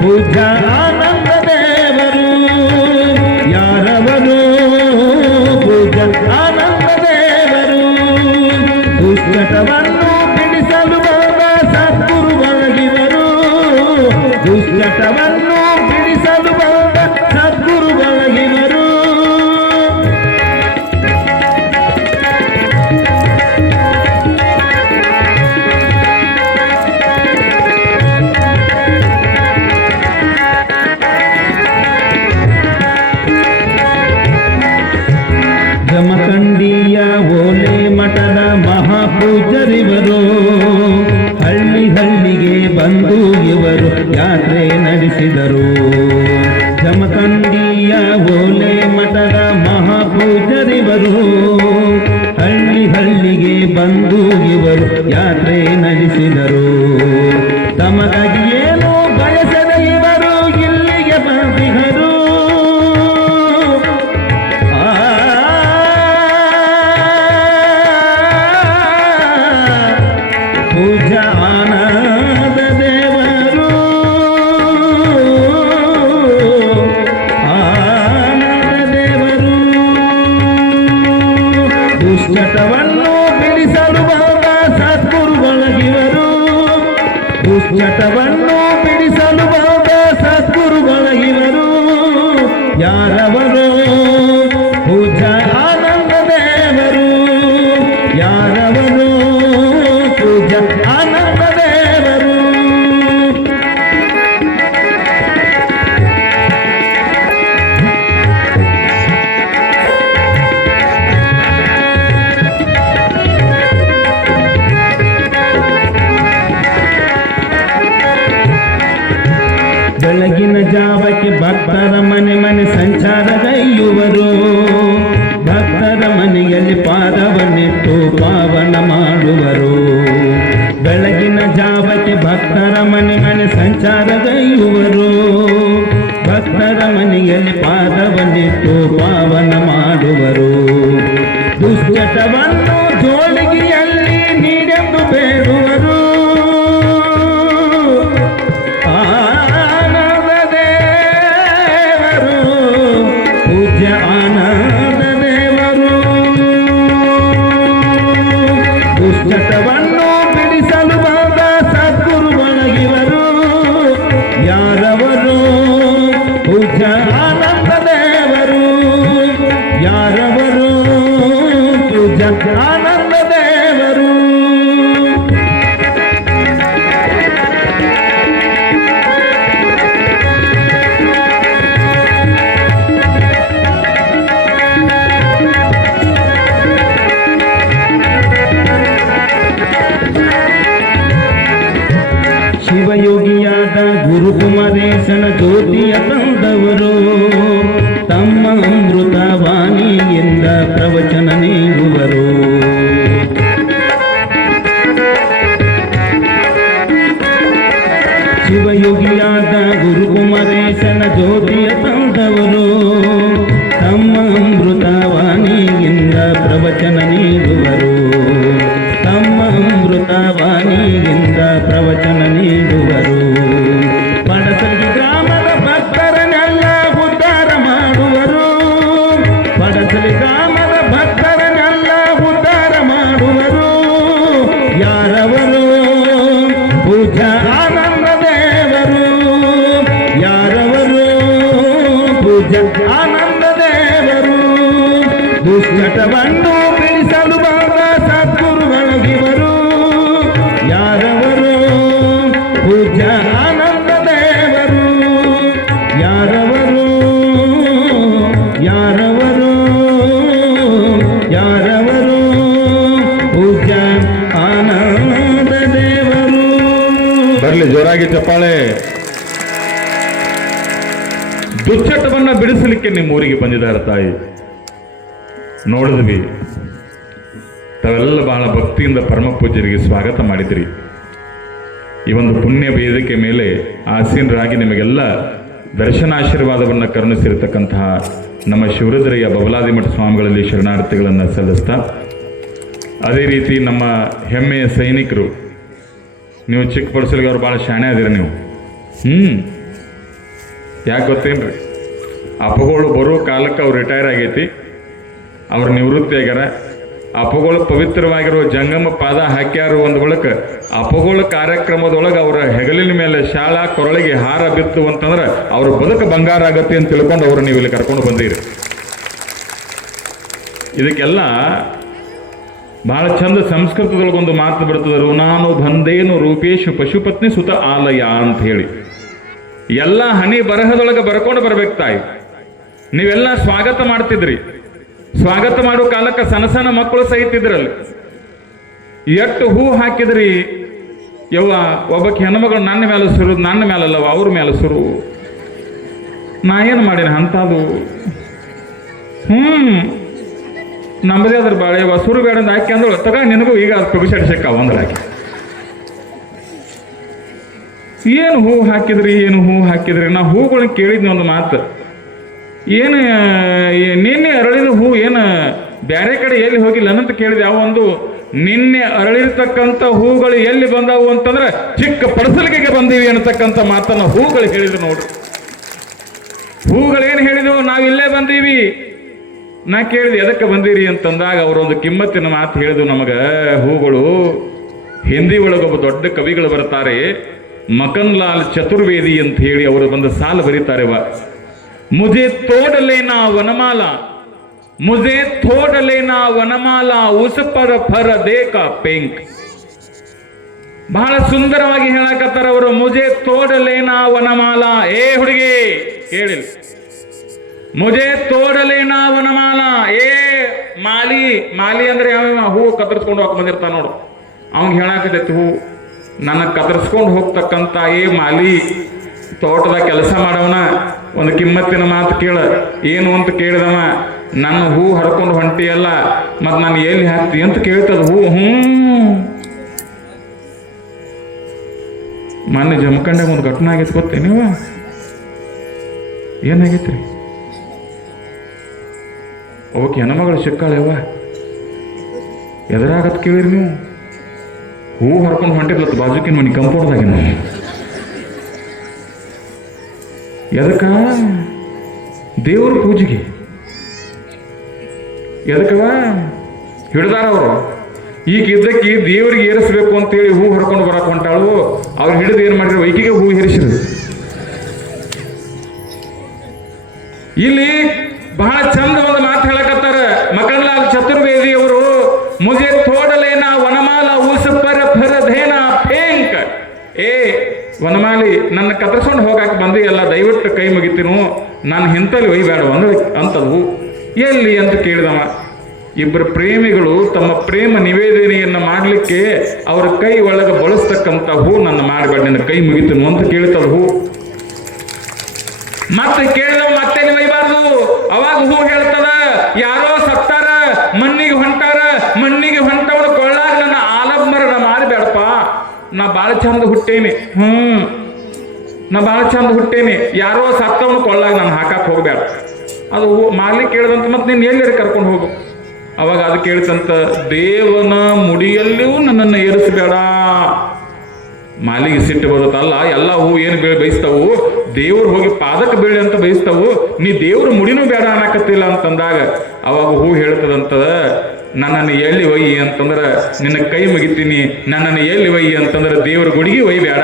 ಪೂಜ್ಯ ಆನಂದ ದೇವರು. ಯಾರವರು? ಪೂಜ್ಯ ಆನಂದ ದೇವರು. ದುಶ್ಚಟವನ್ನು ಬಿಡಿಸಲು ಬಂದ ಸದ್ಗುರುಗಳಿಗಿವರು, ದುಶ್ಚಟವನ್ನು ಬಿಡಿಸಲು ಬಂದ ಸದ್ಗುರುಗಳಿಗಿವರು. ಜಮಖಂಡಿಯ ಓಲೆ ಮಠದ ಮಹಾಪೂಜ್ಯರಿವರು, ಹಳ್ಳಿ ಹಳ್ಳಿಗೆ ಬಂದು ಇವರು ಯಾತ್ರೆ ನಡೆಸಿದರು. ಜಮಖಂಡಿಯ ಓಲೆ ಮಠದ ಮಹಾಪೂಜ್ಯರಿವರು, ಹಳ್ಳಿ ಹಳ್ಳಿಗೆ ಬಂದು ಇವರು ಯಾತ್ರೆ ನಡೆಸಿದರು. ತಮಗಾಗಿ ಏನೋ ಬಯಸದ ಇವರು ಇಲ್ಲಿಗೆ ಬಂದಿಹರು. ಪೂಜ್ಯ ಆನಂದ ದೇವರು, ಆನಂದ ದೇವರು. ದುಶ್ಚಟವನ್ನು ಬಿಡಿಸಲು ಬಂದ ಸದ್ಗುರುಗಳಿಗಿವರು, ದುಶ್ಚಟವನ್ನು ಬಿಡಿಸಲು ಬಂದ ಸದ್ಗುರುಗಳಿಗಿವರು. ಯಾರವರು? ಪೂಜ್ಯ ಆನಂದ ದೇವರು. ಯಾರವರು? ಪೂಜ್ಯ ಆನಂದ ದೇವರು. ಬೆಳಗಿನ ಜಾವಕ್ಕೆ ಭಕ್ತರ ಮನೆ ಮನೆ ಸಂಚಾರಗೈಯುವರು, ಭಕ್ತರ ಮನೆಯಲ್ಲಿ ಪಾದವನ್ನಿಟ್ಟು ಪಾವನ ಮಾಡುವರು. ಬೆಳಗಿನ ಜಾವಕ್ಕೆ ಭಕ್ತರ ಮನೆ ಮನೆ ಸಂಚಾರಗೈಯುವರು, ಭಕ್ತರ ಮನೆಯಲ್ಲಿ ಪಾದವನ್ನಿಟ್ಟು ಪಾವನ ಮಾಡುವರು. ದುಶ್ಚಟವನ್ನು ಜೋಳಿಗೆಯಲ್ಲಿ ನೀಡೆಂದು ಬೇಡುವರು. ಆನಂದ ದೇವರು, ಪೂಜ್ಯ ಆನಂದ ದೇವರು. ದುಶ್ಚಟವನ್ನು ಬಿಡಿಸಲು ಬಂದ ಸದ್ಗುರುಗಳಿಗಿವರು. ಯಾರವರು? ಪೂಜ್ಯ ಆನಂದ ದೇವರು. ಆನಂದ ದೇವರು. ಶಿವಯೋಗಿಯಾದ ಗುರುಕುಮರೇಶನ ಜ್ಯೋತಿಯ ತಂದವರು ತಮ್ಮ ಅಮೃತವಾಣಿಯಿಂದ ಪ್ರವಚನ ನೀಡುವರು. ಶಿವಯೋಗಿಯಾದ ಗುರುಕುಮರೇಶನ ಜ್ಯೋತಿಯ ತಂದವರು ತಮ್ಮ ಅಮೃತವಾಣಿಯಿಂದ ಪ್ರವಚನ ನೀಡುವರು. ತಮ್ಮ ಅಮೃತವಾಣಿಯಿಂದ ಪ್ರವಚನ ನೀಡುವರು. ಪಡಸಲಿ ಗ್ರಾಮದ ಭಕ್ತರನ್ನೆಲ್ಲ ಉದ್ಧಾರ ಮಾಡುವರು. ಪಡಸಲಿ ಗ್ರಾಮದ ಭಕ್ತರನ್ನೆಲ್ಲ ಉದ್ಧಾರ ಮಾಡುವರು. ಯಾರವರು? ಪೂಜ ಆನಂದ ದೇವರು. ಯಾರವರು? ಪೂಜ ಆನಂದ ದೇವರು. ದುಶ್ಚಟವನ್ನು ಬಿಡಿಸಲು ಬಂದ ಸದ್ಗುರುಗಳಿವರು. ಯಾರವರು? ಪೂಜ ಆನಂದ ದೇವರು. ಯಾರವರು? ಯಾರವರು? ಯಾರವರು? ಪೂಜ ಆನಂದ ದೇವರು. ಬರಲಿ ಜೋರಾಗಿ ಚಪ್ಪಾಳೆ. ದುಶ್ಚಟವನ್ನ ಬಿಡಿಸಲಿಕ್ಕೆ ನಿಮ್ಮ ಊರಿಗೆ ಬಂದಿದ್ದಾರೆ ತಾಯಿ. ನೋಡಿದ್ವಿ, ತಾವೆಲ್ಲ ಬಹಳ ಭಕ್ತಿಯಿಂದ ಪರಮ ಪೂಜ್ಯರಿಗೆ ಸ್ವಾಗತ ಮಾಡಿದ್ರಿ. ಈ ಒಂದು ಪುಣ್ಯ ವೇದಿಕೆ ಮೇಲೆ ಆಸೀನರಾಗಿ ನಿಮಗೆಲ್ಲ ದರ್ಶನಾಶೀರ್ವಾದವನ್ನು ಕರುಣಿಸಿರತಕ್ಕಂತಹ ನಮ್ಮ ಶಿವರುದ್ರಯ್ಯ ಬಬಲಾದಿಮಠ ಸ್ವಾಮಿಗಳಲ್ಲಿ ಶರಣಾರ್ಥಿಗಳನ್ನು ಸಲ್ಲಿಸ್ತಾ, ಅದೇ ರೀತಿ ನಮ್ಮ ಹೆಮ್ಮೆಯ ಸೈನಿಕರು, ನೀವು ಚಿಕ್ಕ ಪಡಿಸಲಿಗೆ ಅವ್ರು ಭಾಳ ಶಾಣೆ ಆದಿರ ನೀವು. ಯಾಕೆ ಗೊತ್ತೇನ್ರಿ, ಅಪ್ಪಗಳು ಬರೋ ಕಾಲಕ್ಕೆ ಅವ್ರು ರಿಟೈರ್ ಆಗೈತಿ, ಅವ್ರು ನಿವೃತ್ತಿ ಆಗ್ಯಾರ. ಅಪ್ಪಗಳು ಪವಿತ್ರವಾಗಿರೋ ಜಂಗಮ ಪಾದ ಹಾಕ್ಯಾರು ಒಂದು ಬಳಕ ಅಪ್ಪಗಳ ಕಾರ್ಯಕ್ರಮದೊಳಗೆ ಅವರ ಹೆಗಲಿನ ಮೇಲೆ ಶಾಲಾ ಕೊರಳಿಗೆ ಹಾರ ಬಿತ್ತು ಅಂತಂದ್ರೆ ಅವ್ರ ಬದುಕು ಬಂಗಾರ ಆಗತ್ತೆ ಅಂತ ತಿಳ್ಕೊಂಡು ಅವರು ನೀವು ಇಲ್ಲಿ ಕರ್ಕೊಂಡು ಬಂದಿರಿ. ಇದಕ್ಕೆಲ್ಲ ಬಹಳ ಚಂದ ಸಂಸ್ಕೃತದೊಳಗೊಂದು ಮಾತು ಬರ್ತದೆ, ಋಣಾನು ಬಂದೇನು ರೂಪೇಶು ಪಶುಪತ್ನಿ ಸುತ ಆಲಯ ಅಂತ ಹೇಳಿ. ಎಲ್ಲ ಹನಿ ಬರಹದೊಳಗೆ ಬರ್ಕೊಂಡು ಬರ್ಬೇಕು ತಾಯಿ. ನೀವೆಲ್ಲ ಸ್ವಾಗತ ಮಾಡ್ತಿದ್ರಿ. ಸ್ವಾಗತ ಮಾಡೋ ಕಾಲಕ್ಕೆ ಸಣ್ಣ ಸಣ್ಣ ಮಕ್ಕಳು ಸಹಿತಿದ್ರಲ್ಲಿ. ಎಷ್ಟು ಹೂ ಹಾಕಿದ್ರಿ ಯವ್ವ. ಒಬ್ಬಕ್ಕೆ ಹೆಣ್ಮಗಳು ನನ್ನ ಮೇಲೆ ಸುರು, ನನ್ನ ಮೇಲಲ್ಲವ ಅವ್ರ ಮೇಲೆ ಸುರು. ನಾ ಏನು ಮಾಡೀನಿ ಅಂಥದ್ದು? ನಮ್ಮದೇ ಅದ್ರ ಬಾಳೆ ಸುರು ಬೇಡ ಅಂತ ಹಾಕಿ ಅಂದಳು. ತಗ ನಿನಗೂ ಈಗ ಪುಗಿಸಡ್ಸಕ್ಕ ಒಂದ್ರ ಹಾಕಿ. ಏನು ಹೂ ಹಾಕಿದ್ರಿ, ಏನು ಹೂ ಹಾಕಿದ್ರಿ? ನಾ ಹೂಗಳನ್ನ ಕೇಳಿದ್ನಿ ಒಂದು ಮಾತು. ಏನು ನಿನ್ನೆ ಅರಳಿದ ಹೂ ಏನು ಬೇರೆ ಕಡೆ ಎಲ್ಲಿ ಹೋಗಿಲ್ಲ ಅಂತ ಕೇಳಿದೆ. ಯಾವ ಒಂದು ನಿನ್ನೆ ಅರಳಿರ್ತಕ್ಕಂಥ ಹೂಗಳು ಎಲ್ಲಿ ಬಂದವು ಅಂತಂದ್ರೆ ಚಿಕ್ಕ ಪಡಸಲಿಗೆಗೆ ಬಂದೀವಿ ಅನ್ನತಕ್ಕಂಥ ಮಾತನ್ನ ಹೂಗಳು ಹೇಳಿದ್ರು ನೋಡ್ರಿ. ಹೂಗಳೇನು ಹೇಳಿದವು? ನಾವಿಲ್ಲೇ ಬಂದೀವಿ. ನಾ ಕೇಳಿದೆ ಎದಕ್ಕೆ ಬಂದೀರಿ ಅಂತಂದಾಗ ಅವರೊಂದು ಕಿಮ್ಮತ್ತಿನ ಮಾತು ಹೇಳಿದ್ರು ನಮಗೆ. ಹೂಗಳು ಹಿಂದಿ ಒಳಗೊಬ್ಬ ದೊಡ್ಡ ಕವಿಗಳು ಬರ್ತಾರೆ, ಮಕನ್ ಲಾಲ್ ಚತುರ್ವೇದಿ ಅಂತ ಹೇಳಿ ಅವರು ಬಂದು ಸಾಲು ಬರೀತಾರೆ. ಮುಜೆ ತೋಡಲೇನಾ ವನಮಾಲ, ಮುಜೆ ತೋಡಲೇನಾ ವನಮಾಲ, ಉಸ್ ಪರ ಫರ ದೇಕ ಪೆಂಕ್. ಬಹಳ ಸುಂದರವಾಗಿ ಹೇಳಕತ್ತಾರ ಅವರು. ಮುಜೆ ತೋಡಲೇನಾ ವನಮಾಲ. ಏ ಹುಡುಗಿ ಕೇಳಿಲ್ಲ, ಮುಜೆ ತೋಡಲೇನಾ ವನಮಾಲ. ಏ ಮಾಲಿ, ಮಾಲಿ ಅಂದ್ರೆ ಯಾವ ಹೂ ಕತ್ತರಿಸ್ಕೊಂಡು ಹೋಗಿ ಬಂದಿರ್ತಾನ ನೋಡು, ಅವಂಗ ಹೇಳಾಕತೈತಿ ಹೂ ನನ್ನ ಕತ್ತರಿಸ್ಕೊಂಡು ಹೋಗ್ತಕ್ಕಂಥ ಏ ಮಾಲಿ, ತೋಟದಾಗ ಕೆಲಸ ಮಾಡವನ ಒಂದು ಕಿಮ್ಮತ್ತಿನ ಮಾತು ಕೇಳ. ಏನು ಅಂತ ಕೇಳಿದವ, ನನ್ನ ಹೂ ಹರ್ಕೊಂಡು ಹೊಂಟಿಯಲ್ಲ, ಮತ್ತು ನಾನು ಎಲ್ಲಿ ಹಾಕ್ತಿ ಅಂತ ಕೇಳ್ತದ ಹೂ. ಮೊನ್ನೆ ಜಮಖಂಡಾಗ ಒಂದು ಘಟನೆ ಆಗೈತೆ ಗೊತ್ತೇ ನೀವು? ಏನಾಗೈತ್ರಿ? ಅವಕ್ಕೆ ಹೆಣ್ಮಗಳು ಸಿಕ್ಕಾಳೆವ, ಎದುರಾಗತ್ ಕೇಳಿರಿ ನೀವು. ಹೂ ಹರ್ಕೊಂಡು ಹೊಂಟಿದ್ಲತ್ತು ಬಾಜುಕಿನ ಮನೆ ಕಂಪೌಂಡ್ದಾಗಿ. ನಾವು ಎದಕ್ಕ? ದೇವ್ರ ಪೂಜೆಗೆ. ಎದಕ್ಕವ ಹಿಡ್ದಾರ ಅವರು. ಈಗ ಇದ್ದಕ್ಕೆ ದೇವರಿಗೆ ಏರಿಸ್ಬೇಕು ಅಂತೇಳಿ ಹೂ ಹರ್ಕೊಂಡು ಬರಕ್ ಹೊಂಟಾಳು. ಅವ್ರು ಹಿಡಿದು ಏನ್ ಮಾಡಿದ್ರು, ಈಕೆಗೆ ಹೂ ಏರಿಸಿದ್ರು. ಇಲ್ಲಿ ಬಹಳ ಚಂದ ಒಂದು ಮಾತು ಹೇಳಕತ್ತಾರ. ಮಕನ್ ಲಾಲ್ ಚತುರ್ವೇದಿ ಅವರು ವನಮಾಲಿ ನನ್ನ ಕತ್ತರಿಸ್ಕೊಂಡು ಹೋಗಾಕ ಬಂದು ಎಲ್ಲ ದಯವಿಟ್ಟು ಕೈ ಮುಗಿತೀನು, ನಾನು ಹಿಂತಲ್ಲಿ ಒಯ್ಬೇಡ ಅಂದ್ರೆ ಅಂತವು. ಎಲ್ಲಿ ಅಂತ ಕೇಳಿದವ. ಇಬ್ಬರು ಪ್ರೇಮಿಗಳು ತಮ್ಮ ಪ್ರೇಮ ನಿವೇದನೆಯನ್ನು ಮಾಡಲಿಕ್ಕೆ ಅವರ ಕೈ ಒಳಗೆ ಬಳಸ್ತಕ್ಕಂಥ ಹೂ ನನ್ನ ಮಾಡಬೇಡ, ನಿನ್ನ ಕೈ ಮುಗಿತೀನು ಅಂತ ಕೇಳ್ತದ ಹೂ. ಮತ್ತೆ ಕೇಳಿದವ ಮತ್ತೆ ಒಯ್ಬಾರ್ದು. ಅವಾಗ ಹೂ ಹೇಳ್ತದ, ಯಾರೋ ಸತ್ತಾರ, ಮಣ್ಣಿಗೆ ಹೊಂಟಾರ, ಮಣ್ಣಿಗೆ ಹೊಂಟವನು ಕೊಳ್ಳಾಗ ನನ್ನ ಆಲಂಬರಣ ಮಾಡಬೇಡಪ್ಪ, ನಾ ಭಾಳ ಚಂದ ಹುಟ್ಟೇನಿ. ನಾ ಭಾಳ ಚಂದ ಹುಟ್ಟೇನಿ, ಯಾರೋ ಸತ್ತವನು ಕೊಳ್ಳಾಗ ನಾನು ಹಾಕಕ್ಕೆ ಹೋಗ್ಬೇಡ. ಅದು ಮಾಲಿ ಕೇಳಿದಂತ ಮತ್ತೆ ನೀನು ಎಲ್ಲರೂ ಕರ್ಕೊಂಡು ಹೋಗು. ಅವಾಗ ಅದು ಕೇಳ್ತಂತ, ದೇವನ ಮುಡಿಯಲ್ಲಿಯೂ ನನ್ನನ್ನು ಏರಿಸಬೇಡ. ಮಾಲಿಗೆ ಸಿಟ್ಟು ಬರುತ್ತಲ್ಲ, ಎಲ್ಲ ಹೂ ಏನು ಬಯಸ್ತಾವು, ದೇವ್ರು ಹೋಗಿ ಪಾದಕ್ಕೆ ಬೀಳಿ ಅಂತ ಬಯಸ್ತಾವು, ನೀ ದೇವ್ರ ಮುಡಿನೂ ಬೇಡ ಅನ್ನಕತ್ತಿಲ್ಲ ಅಂತಂದಾಗ ಅವಾಗ ಹೂ ಹೇಳ್ತದಂತ, ನನ್ನನ್ನು ಎಲ್ಲಿ ಒಯ್ಯಿ ಅಂತಂದ್ರೆ ನಿನ್ನ ಕೈ ಮುಗಿತೀನಿ, ನನ್ನನ್ನು ಎಲ್ಲಿ ಒಯ್ಯಿ ಅಂತಂದ್ರೆ ದೇವ್ರ ಗುಡಿಗೆ ಒಯ್ಬೇಡ,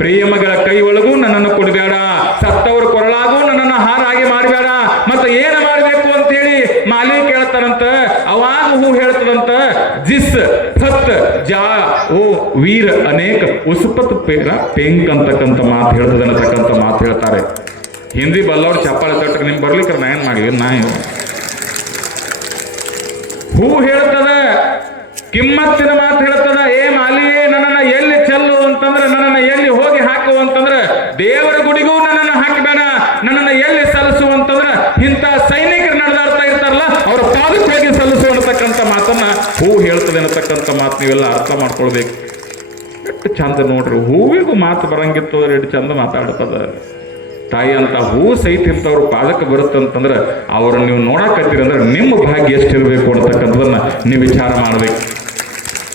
ಪ್ರೇಮಗಳ ಕೈ ಒಳಗೂ ನನ್ನನ್ನು ಕೊಡಬೇಡ, ಸತ್ತವ್ರ ಕೊರಳಾಗೂ ನನ್ನನ್ನು ಹಾರಾಗಿ ಮಾಡಬೇಡ, ಮತ್ತೆ ಏನು ಮಾಡಬೇಕು ಅಂತೇಳಿ ಮಾಲಿ ಕೇಳ್ತಾರಂತ. ಅವಾಗ ಹೂ ಹೇಳ್ತದಂತ, ಜಿಸ್ ಫತ್ ಜಾ ಓ ವೀರ ಅನೇಕ ಉಸುಪತ್ ಪೇರ ಪೇಂಕ್ ಅಂತಕ್ಕಂಥ ಮಾತು ಹೇಳ್ತದೆ ಅನ್ನತಕ್ಕಂಥ ಮಾತು ಹೇಳ್ತಾರೆ. ಹಿಂದಿ ಬಲ್ಲವ್ರು ಚಪ್ಪಾಳೆ ತಟ್ಟಕ್ಕೆ ನಿಮ್ಗೆ ಬರ್ಲಿಕ್ಕೆ ನಾ ಏನು ಮಾಡಿ ನಾ ಹೂ ಹೇಳ್ತದ, ಕಿಮ್ಮತ್ತಿನ ಮಾತು ಹೇಳ್ತದ. ಏ ಮಾಲಿಯೇ, ನನ್ನನ್ನು ಎಲ್ಲಿ ಚೆಲ್ಲು ಅಂತಂದ್ರೆ, ನನ್ನನ್ನು ಎಲ್ಲಿ ಹೋಗಿ ಹಾಕು ಅಂತಂದ್ರೆ ದೇವರ ಗುಡಿಗೂ ನನ್ನನ್ನು ಹಾಕಬೇಡ, ನನ್ನನ್ನು ಎಲ್ಲಿ ಸಲ್ಲಿಸು ಅಂತಂದ್ರೆ ಇಂಥ ಸೈನಿಕರು ನಡೆದಾಡ್ತಾ ಇರ್ತಾರಲ್ಲ ಅವರ ಪಾದಕ್ಕೆ ಹೋಗಿ ಸಲ್ಲಿಸು ಅನ್ನತಕ್ಕಂಥ ಮಾತನ್ನ ಹೂ ಹೇಳ್ತದೆ ಅನ್ನತಕ್ಕಂಥ ಮಾತು ನೀವೆಲ್ಲ ಅರ್ಥ ಮಾಡ್ಕೊಳ್ಬೇಕು. ಎಷ್ಟು ಚಂದ ನೋಡ್ರಿ, ಹೂವಿಗೂ ಮಾತು ಬರಂಗಿತ್ತು ಅಂದ್ರೆ ಎಷ್ಟು ಚಂದ ಮಾತಾಡ್ತದ. ತಾಯಿ ಅಂತ ಹೂ ಸಹಿತ ಇಂಥವ್ರು ಪಾದಕ್ಕೆ ಬರುತ್ತಂತಂದ್ರೆ ಅವ್ರನ್ನ ನೀವು ನೋಡಕತ್ತೀರಿ ಅಂದ್ರೆ ನಿಮ್ಮ ಭಾಗ್ಯ ಎಷ್ಟಿರಬೇಕು ಅನ್ನತಕ್ಕಂಥದನ್ನ ನೀವು ವಿಚಾರ ಮಾಡಬೇಕು.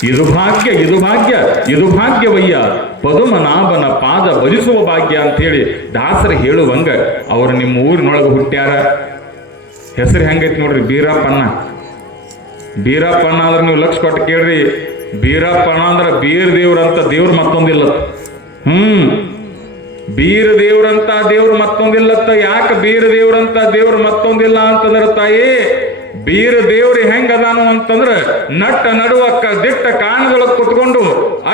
ಇದು ಭಾಗ್ಯ, ಇದು ಭಾಗ್ಯ, ಇದು ಭಾಗ್ಯವಯ್ಯ, ಪದುಮನಾಭನ ಪಾದ ಭಜಿಸುವ ಭಾಗ್ಯ ಅಂತೇಳಿ ದಾಸರು ಹೇಳುವಂಗ ಅವರು ನಿಮ್ಮ ಊರಿನೊಳಗೆ ಹುಟ್ಟ್ಯಾರ. ಹೆಸರು ಹೆಂಗೈತಿ ನೋಡ್ರಿ, ಬೀರಪ್ಪಣ್ಣ. ಬೀರಪ್ಪಣ್ಣ ಅಂದ್ರೆ ನೀವು ಲಕ್ಷ ಕೊಟ್ಟು ಕೇಳ್ರಿ, ಬೀರಪ್ಪಣ್ಣ ಅಂದ್ರೆ ಬೀರ್ ದೇವ್ರಂತ ದೇವ್ರು ಮತ್ತೊಂದಿಲ್ಲ. ಬೀರ್ ದೇವ್ರಂತ ದೇವ್ರು ಮತ್ತೊಂದಿಲ್ಲತ್ತ. ಯಾಕೆ ಬೀರ್ ದೇವ್ರಂತ ದೇವ್ರು ಮತ್ತೊಂದಿಲ್ಲ ಅಂತಂದ್ರೆ ತಾಯಿ, ಬೀರ್ ದೇವ್ರಿ ಹೆಂಗ ಅದಾನು ಅಂತಂದ್ರೆ ನಟ್ಟ ನಡುವಕ್ಕ ದಿಟ್ಟ ಕಾಣದೊಳಗೆ ಕುತ್ಕೊಂಡು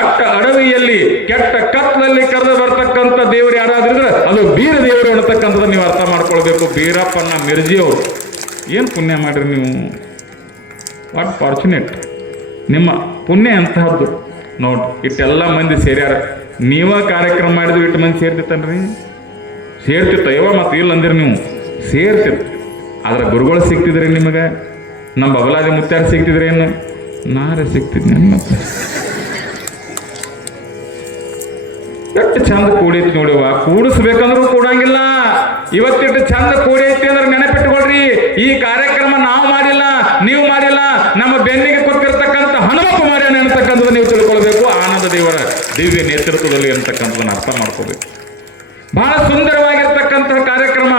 ಅಟ್ಟ ಅಡವಿಯಲ್ಲಿ ಕೆಟ್ಟ ಕತ್ಲಲ್ಲಿ ಕರೆದು ಬರ್ತಕ್ಕಂಥ ದೇವ್ರು ಯಾರಾದ್ರಿದ್ರೆ ಅದು ಬೀರ್ ದೇವರು ಅನ್ನತಕ್ಕಂಥದ್ದು ನೀವು ಅರ್ಥ ಮಾಡ್ಕೊಳ್ಬೇಕು. ಬೀರಪ್ಪನ ಮಿರ್ಜಿ ಅವರು ಏನು ಪುಣ್ಯ ಮಾಡ್ರಿ ನೀವು, ವಾಟ್ ಫಾರ್ಚುನೇಟ್, ನಿಮ್ಮ ಪುಣ್ಯ ಅಂತಹದ್ದು ನೋಡ್ರಿ. ಇಟ್ಟೆಲ್ಲ ಮಂದಿ ಸೇರ್ಯಾರ, ನೀವ ಕಾರ್ಯಕ್ರಮ ಮಾಡಿದ್ವಿ ಇಟ್ಟು ಮಂದಿ ಸೇರ್ತಿತ್ತನ್ರಿ, ಸೇರ್ತಿತ್ತ ಯಾವ ಮತ್ತು ಇಲ್ಲ ಅಂದಿರಿ ನೀವು ಸೇರ್ತಿತ್ತು. ಆದ್ರೆ ಗುರುಗಳು ಸಿಗ್ತಿದ್ರಿ ನಿಮಗೆ, ನಮ್ಮ ಬಬಲಾದಿ ಮುತ್ಯಾರ ಸಿಗ್ತಿದ್ರಿ, ಏನು ನಾರೇ ಸಿಗ್ತಿದ್ನಿ. ಎಷ್ಟು ಚಂದ ಕೂಡೈತಿ ನೋಡಿವ, ಕೂಡಿಸ್ಬೇಕಂದ್ರೂ ಕೂಡಂಗಿಲ್ಲ. ಇವತ್ತಿಟ್ಟು ಚಂದ ಕೂಡೈತಿ ಅಂದ್ರೆ ನೆನಪಿಟ್ಟುಕೊಳ್ರಿ, ಈ ಕಾರ್ಯಕ್ರಮ ನಾವು ಮಾಡಿಲ್ಲ, ನೀವು ಮಾಡಿಲ್ಲ, ನಮ್ಮ ಬೆನ್ನಿಗೆ ಕೊಟ್ಟಿರ್ತಕ್ಕಂಥ ಹನುಮಪ್ಪ ಮಾಡ್ಯಾನ ಅಂತಕ್ಕಂಥದ್ದು ನೀವು ತಿಳ್ಕೊಳ್ಬೇಕು. ಆನಂದ ದೇವರ ದಿವ್ಯ ನೇತೃತ್ವದಲ್ಲಿ ಅಂತಕ್ಕಂಥದ್ದನ್ನು ಅರ್ಥ ಮಾಡ್ಕೋಬೇಕು. ಬಹಳ ಸುಂದರವಾಗಿರ್ತಕ್ಕಂತಹ ಕಾರ್ಯಕ್ರಮ.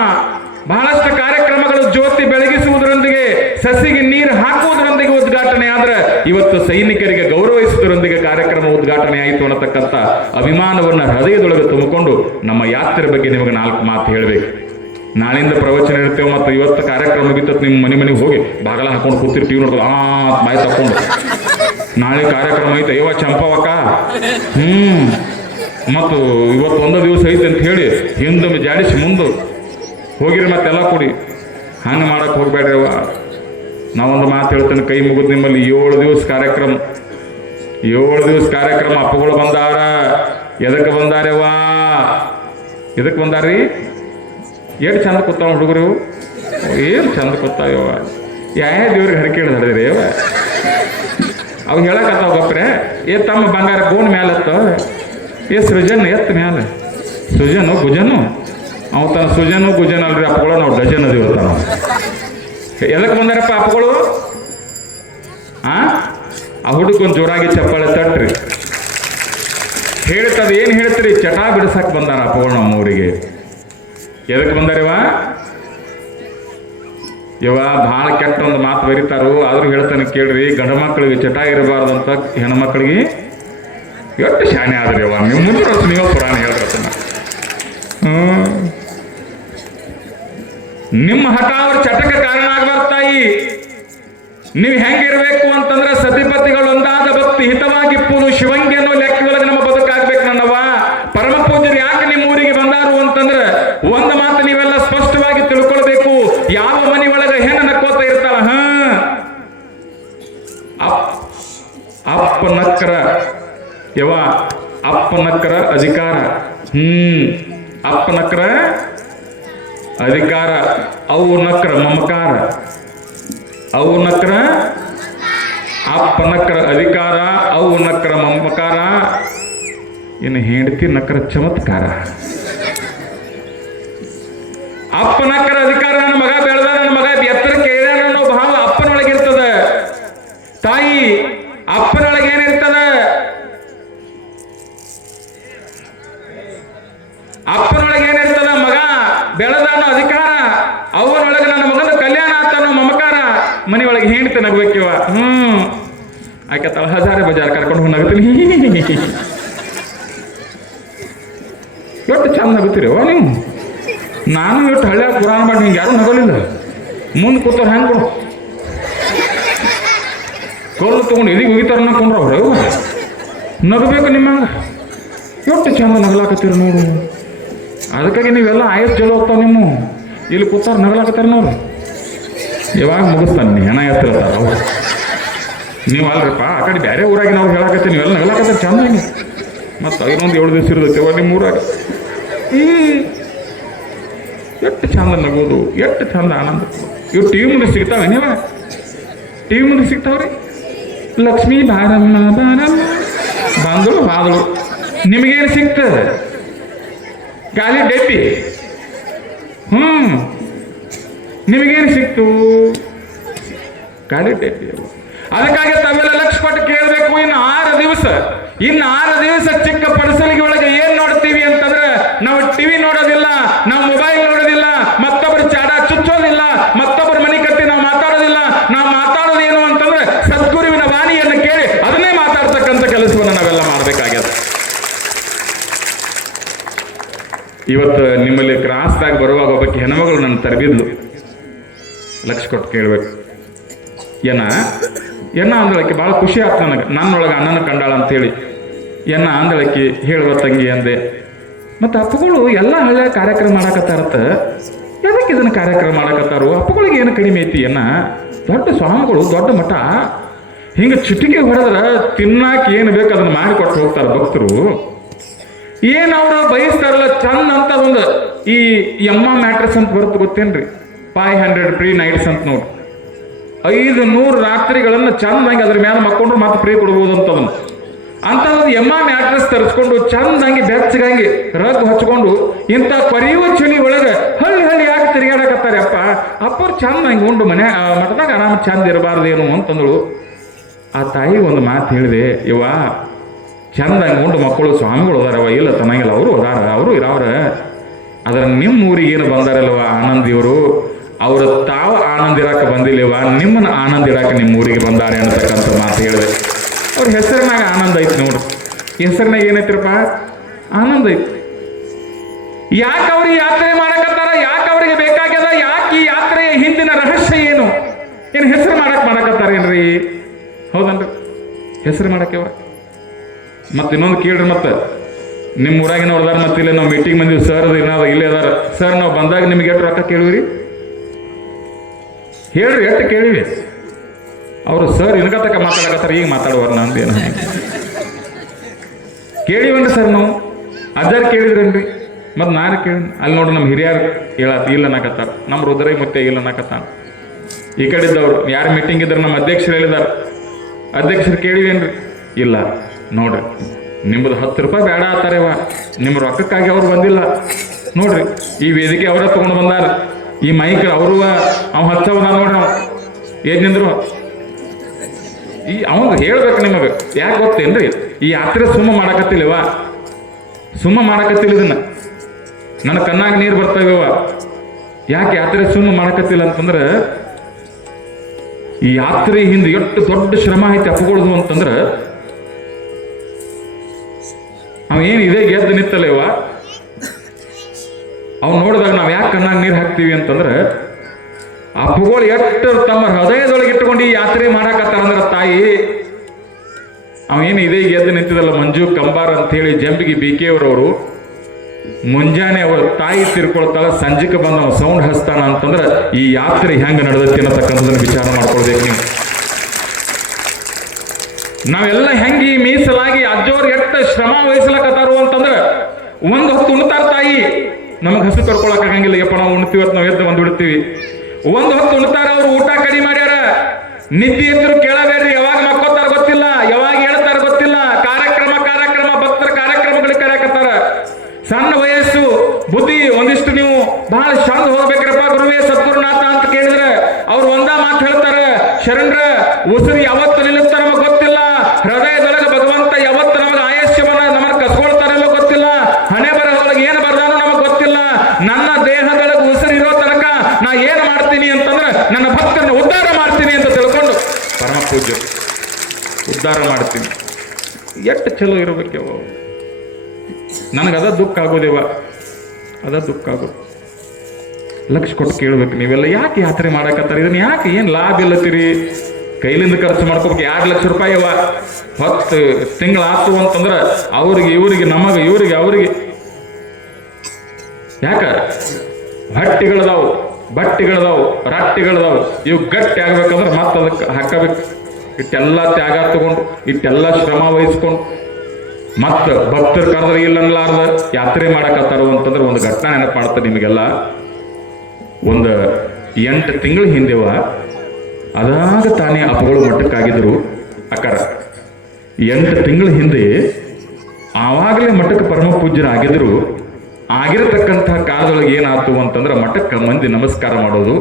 ಬಹಳಷ್ಟು ಕಾರ್ಯಕ್ರಮಗಳು ಜ್ಯೋತಿ ಬೆಳಗಿಸುವುದರೊಂದಿಗೆ, ಸಸಿಗೆ ನೀರು ಹಾಕುವುದರೊಂದಿಗೆ ಉದ್ಘಾಟನೆ ಆದ್ರೆ, ಇವತ್ತು ಸೈನಿಕರಿಗೆ ಗೌರವಿಸುವುದರೊಂದಿಗೆ ಕಾರ್ಯಕ್ರಮ ಉದ್ಘಾಟನೆ ಆಯಿತು ಅನ್ನತಕ್ಕಂಥ ಅಭಿಮಾನವನ್ನು ಹೃದಯದೊಳಗೆ ತುಂಬಿಕೊಂಡು ನಮ್ಮ ಯಾತ್ರೆ ಬಗ್ಗೆ ನಿಮಗೆ 4 ಮಾತು ಹೇಳಬೇಕು. ನಾಳಿಂದ ಪ್ರವಚನ ಇರ್ತೇವೆ, ಮತ್ತು ಇವತ್ತು ಕಾರ್ಯಕ್ರಮ ಮುಗಿತತ್ ನಿಮ್ಮ ಮನೆಗೆ ಹೋಗಿ ಬಾಗಲ ಹಾಕೊಂಡು ಕೂತಿರ್ತೀವಿ ನೋಡ್ಬೋದು, ಬಾಯಿ ತಕೊಂಡು ನಾಳೆ ಕಾರ್ಯಕ್ರಮ ಐತೆ ಯಾವ ಚಂಪವಕ್ಕ ಮತ್ತು ಇವತ್ತು ಒಂದು ದಿವಸ ಐತೆ ಅಂತ ಹೇಳಿ ಹಿಂದೊಮ್ಮೆ ಜಾಡಿಸಿ ಮುಂದೆ ಹೋಗಿರಿ, ಮತ್ತೆಲ್ಲ ಕೂಡಿ ಹಂಗೆ ಮಾಡಕ್ಕೆ ಹೋಗ್ಬೇಡ್ರಿ. ನಾವೊಂದು ಮಾತು ಹೇಳ್ತೇನೆ, ಕೈ ಮುಗಿದು ನಿಮ್ಮಲ್ಲಿ 7 ದಿವಸ ಕಾರ್ಯಕ್ರಮ, 7 ದಿವಸ ಕಾರ್ಯಕ್ರಮ. ಅಪ್ಪಗಳು ಬಂದಾರ, ಎದಕ್ಕೆ ಬಂದಾರವ್ವಾ, ಎದಕ್ಕೆ ಬಂದಾರ್ರಿ? ಎಷ್ಟು ಚಂದ ಕೂತಾವ ಹುಡುಗರು, ಏನು ಚಂದ ಕೂತಾವ, ಯಾವ ದೇವ್ರಿಗೆ ಹರಕೆ ಹಿಡಿದ್ರಿ ಅವ ಅವು ಹೇಳಕತ್ತಾವ ಬಪ್ರೆ. ತಮ್ಮ ಬಂಗಾರ ಗೋನ್ ಮ್ಯಾಲತ್ತ, ಸೃಜನ್ ಎತ್ತ ಮ್ಯಾಲ, ಸೃಜನು ಗುಜನು ಅವ ತನ್ನ ಸುಜನು ಗುಜನ್ ಅಲ್ರಿ, ಅಪ್ಪಗಳು ನಾವು ಡಜನ್ ಅದು ಇರ್ತಾನ. ಎದಕ್ಕೆ ಬಂದಾರಪ್ಪ ಅಪ್ಪಗಳು? ಆ ಹುಡುಗೊಂದು ಜೋರಾಗಿ ಚಪ್ಪಾಳೆ ತಟ್ರಿ ಹೇಳ್ತದ. ಏನು ಹೇಳ್ತೀರಿ? ಚಟಾ ಬಿಡಿಸಕ್ಕೆ ಬಂದಾರ ಅಪ್ಪಗಳು ನಮ್ಮ ಊರಿಗೆ. ಎದಕ್ಕೆ ಬಂದಾರವ? ಭಾಳ ಕೆಟ್ಟ ಒಂದು ಮಾತು ಬರೀತಾರು, ಆದ್ರೂ ಹೇಳ್ತಾನೆ ಕೇಳ್ರಿ. ಗಂಡ ಮಕ್ಕಳಿಗೆ ಚಟ ಇರಬಾರ್ದಂತ ಹೆಣ್ಮಕ್ಳಿಗೆ ಎಷ್ಟು ಶಾಣೆ ಆದ್ರಿ ಅವ. ನೀವು ಮುಂದೆ ನೀವು ಪುರಾಣ ಹೇಳ್ತಾನ. ನಿಮ್ಮ ಹಠ ಅವ್ರ ಚಟಕ್ಕೆ ಕಾರಣ ಆಗ್ಬಾರ್ತಾಯಿ. ನೀವು ಹೆಂಗಿರ್ಬೇಕು ಅಂತಂದ್ರೆ ಸತಿಪತಿಗಳು ಒಂದಾದ ಭಕ್ತಿ ಹಿತವಾಗಿಪ್ಪುದು ಶಿವಂಗಿ ಅನ್ನೋ ಲೆಕ್ಕದೊಳಗೆ ನಮ್ಮ ಬದುಕಾಗ್ಬೇಕು. ನನ್ನವ ಪರಮ ಪೂಜ್ಯ ಅಪ್ಪನಕ್ಕರ ಅಧಿಕಾರ. ಅಪ್ಪನಕ್ಕರ ಅಧಿಕಾರ, ಅವು ನಕ್ರ ಮಮಕಾರ. ಅವು ನಕ್ರ ಅಪ್ಪನಕ್ರ ಅಧಿಕಾರ, ಅವು ನಕ್ರ ಮಮಕಾರ. ಇನ್ನು ಹೆಂಡತಿ ನಕ್ರ ಚಮತ್ಕಾರ. ಅಪ್ಪನಕ್ಕರ ಅಧಿಕಾರ, ನನ್ನ ಮಗ ಬೆಳೆದ, ನನ್ನ ಮಗ ಎತ್ತರಕ್ಕೆ ಏಳ್ಯಾನ ಅನ್ನೋ ಭಾವ ಅಪ್ಪನೊಳಗಿರ್ತದ. ತಾಯಿ ಅಪ್ಪನೊಳಗೆ ಏನಿರ್ತದ? ಅಪ್ಪನೊಳಗೆ ಏನಿರ್ತದ? ಮಗ ಬೆಳೆದ ಅನ್ನೋ ಅಧಿಕಾರ, ಅವನೊಳಗೆ ನನ್ನ ಮಗನ ಕಲ್ಯಾಣ ಆತ ಅನ್ನೋ ಮಮಕಾರ. ಮನೆಯೊಳಗೆ ಹೆಂಡತಿ ನಗಬೇಕಿವ. ಆಕೆ ತಳ ಹಜಾರೆ ಬಜಾರ್ ಕರ್ಕೊಂಡು ಹೋಗಿ ನಗತೀನಿ. ಎಷ್ಟು ಚಂದ ನಗುತ್ತೀರಿ ನೀವು. ನಾನು ಎಷ್ಟು ಹಳ್ಳ್ಯಾಗ ಪುರಾಣ ಮಾಡಿ ಹಿಂಗೆ ಯಾರು ನಗೋಲಿಲ್ಲ. ಮುಂದೆ ಕೂತವ್ರು ಹೆಂಗೆ ಕೊಡು ಕಲ್ಲು ತೊಗೊಂಡು ಎದಿಗೆ ಹೋಗಿತಾರ ಅನ್ಕೊಂಡ್ರು ಅವ್ರು. ನಗಬೇಕು ನಿಮ್ಮಂಗ. ಎಷ್ಟು ಚಂದ ನಗಲಾಕತ್ತೀರಿ ನೋಡು. ಅದಕ್ಕಾಗಿ ನೀವೆಲ್ಲ ಆಯಸ್ ಚಲೋ ಹೋಗ್ತಾವ. ನಿಮ್ಮ ಇಲ್ಲಿ ಕೂತಾರ ನಗಲಾಕತ್ತಾರೆ ನೋಡ್ರಿ. ಯಾವಾಗ ಮುಗಿಸ್ತಾನೆ ಹೆಣ ಎತ್ತಿರ್ತಾರ ಅವ್ರು. ನೀವು ಅಲ್ರಿಪ್ಪ ಆ ಕಡೆ ಬೇರೆ ಊರಾಗಿನ ಅವ್ರು ಹೇಳಾಕತ್ತೀವಿ. ನೀವೆಲ್ಲ ನಗಲಾಕತ್ತಾರೆ ಚಂದಾಗಿ. ಮತ್ತು ಇನ್ನೊಂದು 7 ದಿವಸ ಇರ್ತೈತೆವ ನಿಮ್ಮ ಊರಾಗ. ಎಷ್ಟು ಚಂದ ನಗೋದು, ಎಷ್ಟು ಚಂದ ಆನಂದ. ಇವು ಟಿ ವಿ ಮುಂದೆ ಸಿಗ್ತಾವೆ. ನೀವ ಟಿ ವಿ ಮುಂದೆ ಸಿಗ್ತಾವ್ರಿ. ಲಕ್ಷ್ಮೀ ಬಾರಮ್ಮ ಬಾರಮ್ಮ ಬಂದಳು ಬಾದಳು. ನಿಮಗೇನು ಸಿಗ್ತದೆ? ಖಾಲಿ ಡೆಬ್ಬಿ. ನಿಮಗೇನು ಸಿಕ್ತು? ಖಾಲಿ ಡೆಬ್ಬಿ. ಅದಕ್ಕಾಗಿ ತಾವೆಲ್ಲ ಲಕ್ಷ ಕೊಟ್ಟು ಕೇಳಬೇಕು. ಇನ್ನು 6 ದಿವಸ ಚಿಕ್ಕ ಪಡಸಲಿಗೆ ಒಳಗೆ ಏನ್ ನೋಡ್ತೀವಿ ಅಂತಂದ್ರೆ, ನಾವು ಟಿವಿ ನೋಡೋದಿಲ್ಲ, ನಾವು ಮೊಬೈಲ್ ನೋಡೋದಿಲ್ಲ, ಮತ್ತೊಬ್ಬರು ಚಾಡ ಚುಚ್ಚೋದಿಲ್ಲ, ಮತ್ತೊಬ್ಬರ ಮನೆ ಕಟ್ಟಿ ನಾವು ಮಾತಾಡೋದಿಲ್ಲ. ನಾವು ಮಾತಾಡೋದು ಏನು ಅಂತಂದ್ರೆ ಸದ್ಗುರುವಿನ ವಾಣಿಯನ್ನು ಕೇಳಿ ಅದನ್ನೇ ಮಾತಾಡ್ತಕ್ಕಂಥ ಕೆಲಸವನ್ನು ನಾವೆಲ್ಲ ಮಾಡಬೇಕಾಗ್ಯದ. ಇವತ್ತು ನಿಮ್ಮಲ್ಲಿ ಕ್ರಾಸ್ದಾಗ ಬರುವಾಗ ಒಬ್ಬಕ್ಕೆ ಹೆಣ್ಮಗಳು ನನ್ನ ತರಬಿದ್ಲು. ಲಕ್ಷ ಕೊಟ್ಟು ಕೇಳ್ಬೇಕು. ಎನ್ನ ಅಂದಳಕ್ಕೆ ಭಾಳ ಖುಷಿ ಆಯ್ತು ನನಗೆ. ನನ್ನೊಳಗೆ ಅಣ್ಣನ ಕಂಡಾಳ ಅಂತೇಳಿ ಎನ್ನ ಅಂದಳಕ್ಕೆ ಹೇಳುವ ತಂಗಿ ಅಂದೆ. ಮತ್ತು ಅಪ್ಪಗಳು ಎಲ್ಲ ಹಳ್ಳಿಯ ಕಾರ್ಯಕ್ರಮ ಮಾಡಕತ್ತಾರತ್ತ. ಯಾಕೆ ಇದನ್ನು ಕಾರ್ಯಕ್ರಮ ಮಾಡಕತ್ತಾರು? ಅಪ್ಪಗಳಿಗೆ ಏನು ಕಡಿಮೆ ಐತಿ? ದೊಡ್ಡ ಸ್ವಾಮಿಗಳು, ದೊಡ್ಡ ಮಠ, ಹಿಂಗೆ ಚಿಟಿಕೆ ಹೊಡೆದ್ರೆ ತಿನ್ನಾಕೆ ಏನು ಬೇಕು ಅದನ್ನು ಮಾಡಿಕೊಟ್ಟು ಹೋಗ್ತಾರೆ ಭಕ್ತರು. ಏನು ಅವರು ಬಯಸ್ತಾರಲ್ಲ ಚಂದ ಅಂತ ಒಂದು ಈ ಎಮ್ಮ ಮ್ಯಾಟ್ರಸ್ ಅಂತ ಬರುತ್ತೆ ಗೊತ್ತೇನ್ರಿ? 500 ಪ್ರೀ ನೈಟ್ಸ್ ಅಂತ ನೋಡಿ. 500 ರಾತ್ರಿಗಳನ್ನು ಚಂದಂಗೆ ಅದ್ರ ಮೇಲೆ ಮಕ್ಕೊಂಡ್ರು ಮತ್ತೆ ಫ್ರೀ ಕೊಡ್ಬೋದು ಅಂತದನ್ನು. ಅಂಥದ್ದು ಎಮ್ಮ ಮ್ಯಾಟ್ರಸ್ ತರಿಸ್ಕೊಂಡು ಚಂದಂಗೆ ಬೆಚ್ಚಗಂಗೆ ರಗ್ ಹಚ್ಕೊಂಡು ಇಂಥ ಪರಿಯುವ ಚುನಿ ಒಳಗೆ ಹಳ್ಳಿ ಯಾಕೆ ತಿರುಗಾಡಕತ್ತಾರೆ? ಅಪ್ಪರು ಚಂದಂಗೆ ಉಂಡು ಮಠದಾಗ ಆರಾಮ ಚಂದ ಇರಬಾರ್ದು ಏನು ಅಂತಂದಳು. ಆ ತಾಯಿ ಒಂದು ಮಾತು ಹೇಳಿದೆ, ಇವ ಚಂದಂಗೆ ಉಂಡು ಮಕ್ಕಳು ಸ್ವಾಮಿಗಳು ಅದಾರವ, ಇಲ್ಲ ಚೆನ್ನಾಗಿಲ್ಲ, ಅವರು ಅದಾರ, ಅವರು ಇರವ್ರ. ಅದರ ನಿಮ್ಮ ಊರಿಗೆ ಏನು ಬಂದಾರಲ್ವ ಆನಂದ್ ಇವರು, ಅವರು ತಾವು ಆನಂದ ಇರಾಕ ಬಂದಿಲ್ಲವ, ನಿಮ್ಮನ್ನ ಆನಂದ ಇರಾಕ ನಿಮ್ಮ ಊರಿಗೆ ಬಂದಾರೆ ಅನ್ನತಕ್ಕಂಥ ಮಾತು ಹೇಳಿದೆ. ಅವ್ರ ಹೆಸರಿನಾಗ ಆನಂದ ಐತಿ ನೋಡ್ರಿ. ಹೆಸರಿನಾಗ ಏನೈತ್ರಪ್ಪ? ಆನಂದ ಐತಿ. ಯಾಕೆ ಅವ್ರಿಗೆ ಯಾತ್ರೆ ಮಾಡಕತ್ತಾರ? ಯಾಕೆ ಅವ್ರಿಗೆ ಬೇಕಾಗ್ಯದ? ಯಾಕೆ ಈ ಯಾತ್ರೆಯ ಹಿಂದಿನ ರಹಸ್ಯ ಏನು? ಹೆಸರು ಮಾಡಕತ್ತಾರ ಏನ್ರಿ? ಹೌದನ್ರಿ, ಹೆಸರು ಮಾಡಕ್ಕೆವ. ಮತ್ತೆ ಇನ್ನೊಂದು ಕೇಳ್ರಿ, ಮತ್ತೆ ನಿಮ್ಮ ಊರಾಗಿನವ್ರದಾರ, ಮತ್ತೆ ಇಲ್ಲೇ ನಾವು ಮೀಟಿಂಗ್ ಬಂದಿವಿ ಸರ್, ಏನಾದ್ರು ಇಲ್ಲೇ ಅದಾರ ಸರ್, ನಾವು ಬಂದಾಗ ನಿಮ್ಗೆ ಎಷ್ಟು ರೊಕ್ಕ ಕೇಳಿವ್ರಿ ಹೇಳ್ರಿ, ಎಷ್ಟು ಕೇಳಿವಿ? ಅವರು ಸರ್ ಇನ್ಕತಕ್ಕ ಮಾತಾಡಕತ್ತಾರ, ಈಗ ಮಾತಾಡುವಾರ ನಂದೇನು ಕೇಳಿವನ್ರಿ ಸರ್ ನಾವು. ಅಜ್ಜಾರು ಕೇಳಿದ್ರನ್ರಿ, ಮತ್ತು ನಾನು ಕೇಳಿ ಅಲ್ಲಿ ನೋಡ್ರಿ ನಮ್ಮ ಹಿರಿಯರು ಹೇಳತ್ತ ಇಲ್ಲ ಅನ್ನಕತ್ತಾರ, ನಮ್ಮ ರುದ್ರೈ ಮತ್ತೆ ಇಲ್ಲ ಅನ್ನಕತ್ತಾನ. ಈ ಕಡೆದ್ದವ್ರು ಯಾರು ಮೀಟಿಂಗ್ ಇದ್ರೆ ನಮ್ಮ ಅಧ್ಯಕ್ಷರು ಹೇಳಿದಾರ, ಅಧ್ಯಕ್ಷರು ಕೇಳಿವೇನ್ರಿ? ಇಲ್ಲ. ನೋಡ್ರಿ ನಿಮ್ಮದು 10 ರೂಪಾಯಿ ಬೇಡ ಆತಾರೇವ, ನಿಮ್ಮ ರೊಕ್ಕಕ್ಕಾಗಿ ಅವ್ರು ಬಂದಿಲ್ಲ ನೋಡ್ರಿ. ಈ ವೇದಿಕೆ ಅವರ ತಗೊಂಡು ಬಂದಾರ, ಈ ಮೈಕ್ ಅವರು ಅವ್ ಹಚ್ಚವ ನೋಡ್ರಿ. ಅವ್ ಏನಿಂದ್ರು ಈ ಅವಾಗ ಹೇಳ್ಬೇಕು ನಿಮಗೆ. ಯಾಕೆ ಗೊತ್ತೇನ್ರಿ? ಈ ಯಾತ್ರೆ ಸುಮ್ಮ ಮಾಡಕತ್ತಿಲ್ಲವ, ಸುಮ್ಮ ಮಾಡಕತ್ತಿಲ್ಲ. ಇದನ್ನ ನನ್ನ ಕಣ್ಣಾಗ ನೀರು ಬರ್ತಾವಿವ. ಯಾಕೆ ಯಾತ್ರೆ ಸುಮ್ಮ ಮಾಡಕತ್ತಿಲ್ಲ ಅಂತಂದ್ರೆ, ಈ ಯಾತ್ರೆ ಹಿಂದೆ ಎಷ್ಟು ದೊಡ್ಡ ಶ್ರಮ ಐತಿ ಅಪ್ಪಗೊಳ್ದು ಅಂತಂದ್ರೆ, ಅವೇನು ಇದೇ ಗೆದ್ದು ನಿತ್ತಲ್ಲವ, ಅವ್ನು ನೋಡಿದಾಗ ನಾವು ಯಾಕೆ ಕಣ್ಣಾಗ ನೀರು ಹಾಕ್ತೀವಿ ಅಂತಂದ್ರೆ, ಅಪ್ಪಗಳು ಎಷ್ಟು ತಮ್ಮ ಹೃದಯದೊಳಗೆ ಇಟ್ಕೊಂಡು ಈ ಯಾತ್ರೆ ಮಾಡಕತ್ತಾರಂದ್ರೆ ತಾಯಿ, ಅವೇನು ಇದೇ ಗೆದ್ದು ನಿಂತಿದಲ್ಲ ಮಂಜು ಕಂಬಾರ್ ಅಂತ ಹೇಳಿ ಜಂಬಿಗೆ BK ಅವರವರು, ಮುಂಜಾನೆ ಅವ್ರ ತಾಯಿ ತಿರ್ಕೊಳ್ತಾಳ, ಸಂಜೆಗೆ ಬಂದ ಅವ ಸೌಂಡ್ ಹಚ್ತಾನ ಅಂತಂದ್ರೆ ಈ ಯಾತ್ರೆ ಹೆಂಗೆ ನಡೆದೈತಿ ಅನ್ನತಕ್ಕಂಥದನ್ನ ವಿಚಾರ ಮಾಡ್ಕೊಳ್ಬೇಕು ನೀವು. ನಾವೆಲ್ಲ ಹೆಂಗಿ ಮೀಸಲಾಗಿ ಅಜ್ಜೋರು ಎಷ್ಟು ಶ್ರಮ ವಹಿಸ್ಲಕತ್ತಾರು ಅಂತಂದ್ರೆ ಒಂದು ಹೊತ್ತು ಉಣ್ತಾರ ತಾಯಿ, ನಮಗೆ ಹಸು ಕರ್ಕೊಳಕ್ ಆಗಂಗಿಲ್ಲ, ಯಪ್ಪ ನಾವು ಉಣ್ತೀವತ್ ನಾವು ಎದ್ದು ಬಂದು ಬಿಡ್ತೀವಿ. ಒಂದು ಹೊತ್ತು ಉಣ್ತಾರ, ಅವ್ರು ಊಟ ಕಡಿಮೆ ಮಾಡ್ಯಾರ. ನಿದ್ದೆ ಇದ್ರು ಕೇಳಬೇಡ್ರಿ, ಯಾವಾಗ ಮಕ್ಕೋತಾರ ಗೊತ್ತಿಲ್ಲ, ಯಾವಾಗ ಹೇಳ್ತಾರ ಗೊತ್ತಿಲ್ಲ. ಕಾರ್ಯಕ್ರಮ ಭಕ್ತರ ಕಾರ್ಯಕ್ರಮಗಳಿಗೆ ಕರೆಯಕತ್ತಾರ. ಸಣ್ಣ ವಯಸ್ಸು, ಬುದ್ಧಿ ಒಂದಿಷ್ಟು ನೀವು ಬಹಳ ಚಂದ ಹೋಗ್ಬೇಕ್ರಪ್ಪ ಗುರುವೇ ಸದ್ಗುರುನಾಥ ಅಂತ ಕೇಳಿದ್ರೆ ಅವ್ರು ಒಂದ ಮಾತು ಹೇಳ್ತಾರೆ, ಶರಣರ ಉಸಿರು ಯಾವತ್ತು ನಿಲ್ಲುತ್ತಾ ನಮಗ್ ಗೊತ್ತಿಲ್ಲ, ಹೃದಯದೊಳಗೆ ಭಗವಂತ ಯಾವತ್ತು ನಮಗೆ ಆಯಸ್ಯವನ್ನ ನಮಗೆ ಕಸ್ಕೊಳ್ತಾರಲ್ಲೋ ಗೊತ್ತಿಲ್ಲ, ಹಣೆ ಬರಹೊಳಗೆ ಏನು ಬರ್ದಾನೋ ನಮಗ್ ಗೊತ್ತಿಲ್ಲ. ನನ್ನ ದೇಹದೊಳಗೆ ಉಸಿರು ಇರೋ ತನಕ ನಾ ಏನ್ ಮಾಡ್ತೀನಿ ಅಂತಂದ್ರೆ ನನ್ನ ಭಕ್ತರನ್ನ ಉದ್ಧಾರ ಮಾಡ್ತೀನಿ ಅಂತ ತಿಳ್ಕೊಂಡು ಪರಮ ಪೂಜ್ಯ ಉದ್ಧಾರ ಮಾಡ್ತೀನಿ. ಎಷ್ಟು ಚಲೋ ಇರಬೇಕವ. ನನಗದ ದುಃಖ ಆಗೋದೇವ, ಅದ ದುಃಖ ಆಗೋದು. ಲಕ್ಷ ಕೊಟ್ಟು ಕೇಳ್ಬೇಕು, ನೀವೆಲ್ಲ ಯಾಕೆ ಯಾತ್ರೆ ಮಾಡಕತ್ತಾರೆ, ಇದನ್ನ ಯಾಕೆ ಏನು ಲಾಭ ಇಲ್ಲತ್ತೀರಿ? ಕೈಲಿಂದ ಖರ್ಚು ಮಾಡ್ಕೋಬೇಕು. 2 ಲಕ್ಷ ರೂಪಾಯಿ ಅವ 10 ತಿಂಗಳಾತು ಅಂತಂದ್ರೆ ಅವ್ರಿಗೆ ಇವ್ರಿಗೆ ನಮಗೆ ಇವ್ರಿಗೆ ಅವ್ರಿಗೆ ಯಾಕ ಹಟ್ಟಿಗಳದಾವು, ಬಟ್ಟಿಗಳದಾವು, ರಟ್ಟಿಗಳದಾವು. ಇವು ಗಟ್ಟಿ ಆಗ್ಬೇಕಂದ್ರೆ ಮತ್ತೆ ಅದಕ್ಕೆ ಹಾಕಬೇಕು. ಇಟ್ಟೆಲ್ಲ ತ್ಯಾಗ ತಗೊಂಡು, ಇಟ್ಟೆಲ್ಲ ಶ್ರಮ ವಹಿಸ್ಕೊಂಡು ಮತ್ತೆ ಭಕ್ತರು ಕರೆದ್ರೆ ಇಲ್ಲನ್ಲಾರ್ದ ಯಾತ್ರೆ ಮಾಡಕತ್ತಾರು ಅಂತಂದ್ರೆ ಒಂದು ಘಟನೆ ನೆನಪು ಮಾಡ್ತಾರೆ ನಿಮಗೆಲ್ಲ. ಒಂದು 8 ತಿಂಗಳ ಹಿಂದೆವ ಅದಾಗ ತಾನೇ ಅಪ್ಪಗಳು ಮಠಕ್ಕಾಗಿದ್ರು ಅಕ್ಕಾರ. 8 ತಿಂಗಳ ಹಿಂದೆ ಆವಾಗಲೇ ಮಠಕ್ಕೆ ಪರಮ ಪೂಜ್ಯರಾಗಿದ್ರು. ಆಗಿರತಕ್ಕಂತಹ ಕಾಲದೊಳಗೆ ಏನಾಯ್ತು ಅಂತಂದ್ರೆ ಮಠಕ್ಕೆ ಮಂದಿ ನಮಸ್ಕಾರ ಮಾಡೋದು,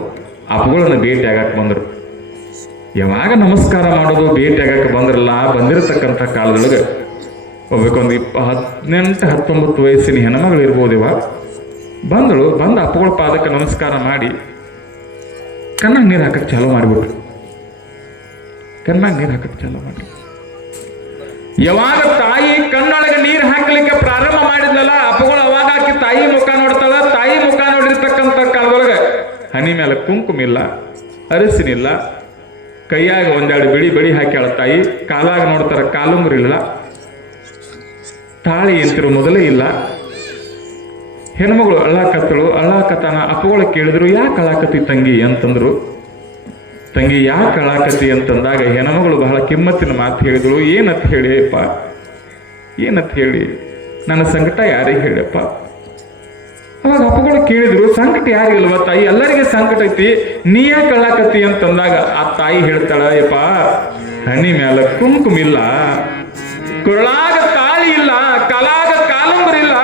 ಅಪ್ಪಗಳನ್ನ ಭೇಟಿ ಆಗಕ್ಕೆ ಬಂದರು. ಯಾವಾಗ ನಮಸ್ಕಾರ ಮಾಡೋದು ಭೇಟಿ ಆಗಕ್ಕೆ ಬಂದ್ರಲ್ಲ, ಬಂದಿರತಕ್ಕಂಥ ಕಾಲದೊಳಗೆ ಹೋಗ್ಬೇಕೊಂದು 18-19 ವಯಸ್ಸಿನ ಹೆಣ್ಮಗಳು ಇರ್ಬೋದಿವ. ಬಂದು ಅಪ್ಪಗಳ ಪಾದಕ್ಕೆ ನಮಸ್ಕಾರ ಮಾಡಿ ಕಣ್ಣಾಗ ನೀರು ಹಾಕಕ್ಕೆ ಚಾಲೂ ಮಾಡಿಬಿಟ್ರು. ಕಣ್ಣಾಗ ನೀರು ಹಾಕಕ್ಕೆ ಚಾಲೂ ಮಾಡಿ ಯಾವಾಗ ತಾಯಿ ಕಣ್ಣೊಳಗೆ ನೀರು ಹಾಕಲಿಕ್ಕೆ ಪ್ರಾರಂಭ ಮಾಡಿದ್ಲಲ್ಲ, ಅಪ್ಪಗಳು ಅವಾಗ ಆಕಿ ತಾಯಿ ಮುಖ ನೋಡ್ತಾಳ. ತಾಯಿ ಮುಖ ನೋಡಿರ್ತಕ್ಕಂಥ ಕಾಲದೊಳಗೆ ಹನಿ ಮೇಲೆ ಕುಂಕುಮ ಇಲ್ಲ, ಅರಿಸಿನಿಲ್ಲ, ಕೈಯಾಗ 1-2 ಬಿಳಿ ಹಾಕ್ಯಾಳ ತಾಯಿ. ಕಾಲಾಗ ನೋಡ್ತಾರ ಕಾಲುಂಗುರಿಲ್ಲ, ತಾಳಿ ಎಂತಿರು ಮೊದಲೇ ಇಲ್ಲ. ಹೆಣ್ಮಗಳು ಅಳ್ಳಾಕತ್ತಾನ. ಅಪ್ಪಗಳು ಕೇಳಿದ್ರು, ಯಾಕೆ ಅಳಾಕತಿ ತಂಗಿ ಅಂತಂದ್ರು. ತಂಗಿ ಯಾಕೆ ಅಳಾಕತಿ ಅಂತಂದಾಗ ಹೆಣ್ಮಗಳು ಬಹಳ ಕಿಮ್ಮತ್ತಿನ ಮಾತು ಹೇಳಿದಳು. ಏನಂತ ಹೇಳಿಯಪ್ಪ, ಏನಂತ ಹೇಳಿ, ನನ್ನ ಸಂಕಟ ಯಾರಿಗೆ ಹೇಳಿಯಪ್ಪ. ಅವಾಗ ಅಪ್ಪಗಳು ಕೇಳಿದ್ರು, ಸಂಕಟ ಯಾರಿಗಲ್ವ ತಾಯಿ, ಎಲ್ಲರಿಗೆ ಸಂಕಟ ಐತಿ, ನೀ ಯಾಕೆ ಅಳಾಕತಿ ಅಂತಂದಾಗ ಆ ತಾಯಿ ಹೇಳ್ತಾಳ, ಯಪ್ಪ ಹಣ್ಣಿ ಮ್ಯಾಲ ಕುಂಕುಮ ಇಲ್ಲ, ಕುರಳಾಗ ತಾಳಿ ಇಲ್ಲ, ಕಲಾಗ ಕಾಲುಂಗುರಿಲ್ಲ.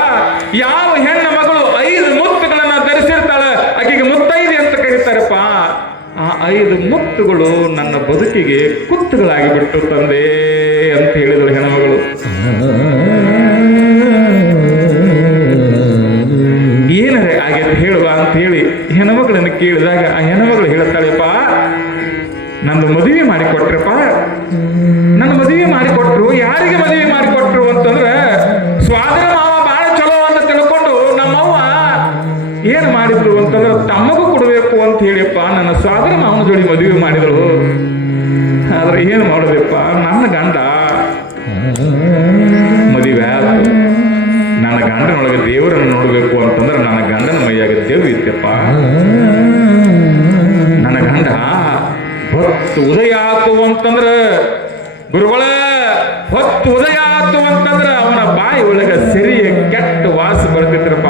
ಯಾವ ಹೆಣ್ಣು ಮಗಳು 5 ಮುತ್ತುಗಳನ್ನ ಧರಿಸಿರ್ತಾಳ ಆಕೆಗೆ ಮುತ್ತೈದೆ ಅಂತ ಕರೀತಾರಪ್ಪ. ಆ 5 ಮುತ್ತುಗಳು ನನ್ನ ಬದುಕಿಗೆ ಕುತ್ತುಗಳಾಗಿ ಬಿಟ್ಟು ತಂದೆ ಅಂತ ಹೇಳಿದಳು ಹೆಣ್ಮಗಳು. ಏನರೇ ಆಗೈತೆ ಹೇಳುವ ಅಂತ ಹೇಳಿ ಹೆಣ್ಮಗಳನ್ನ ಕೇಳಿದಾಗ ಆ ಹೆಣ್ಮಗಳು ಹೇಳ್ತಾಳೆಪ್ಪ, ನಂದು ಮದುವೆ ಮಾಡಿಕೊಟ್ರಪ್ಪ. ನನ್ನ ಮದುವೆ ಮಾಡಿಕೊಟ್ರು. ಯಾರಿಗೆ ಮದುವೆ ಮಾಡಿಕೊಟ್ರು ಅಂತಂದ್ರೆ ಸ್ವಾದರ ಮಾವ ಬಹಳ ಚಲೋ ಅಂತ ತಿಳ್ಕೊಂಡು ನಮ್ಮವ್ವ ಏನ್ ಮಾಡಿದ್ರು ಅಂತಂದ್ರೆ ತಮ್ಮಗೂ ಕೊಡ್ಬೇಕು ಅಂತ ಹೇಳಿಯಪ್ಪ ನನ್ನ ಸ್ವಾದರ ಮಾವನ ಜೋಡಿ ಮದುವೆ ಮಾಡಿದ್ರು. ಆದ್ರೆ ಏನ್ ಮಾಡೋದಪ್ಪ, ನನ್ನ ಗಂಡ ಮದುವೆ ಆಯ್ತು. ನನ್ನ ಗಂಡನೊಳಗೆ ದೇವರನ್ನು ನೋಡ್ಬೇಕು ಅಂತಂದ್ರೆ ನನ್ನ ಗಂಡನ ಮೈಯಾಗ ದೇವ್ ಇತ್ತಪ್ಪ. ನನ್ನ ಗಂಡ ಹೊತ್ತು ಉದಯ ಆತು ಅಂತಂದ್ರೆ ಗುರುಗಳ ಹೊತ್ತು ಉದಯ ಆತು ಅಂತಂದ್ರ ಅವನ ಬಾಯಿ ಒಳಗ ಸೆರಿಯ ಕೆಟ್ಟ ವಾಸ ಬರ್ತಿದ್ರಪ್ಪ.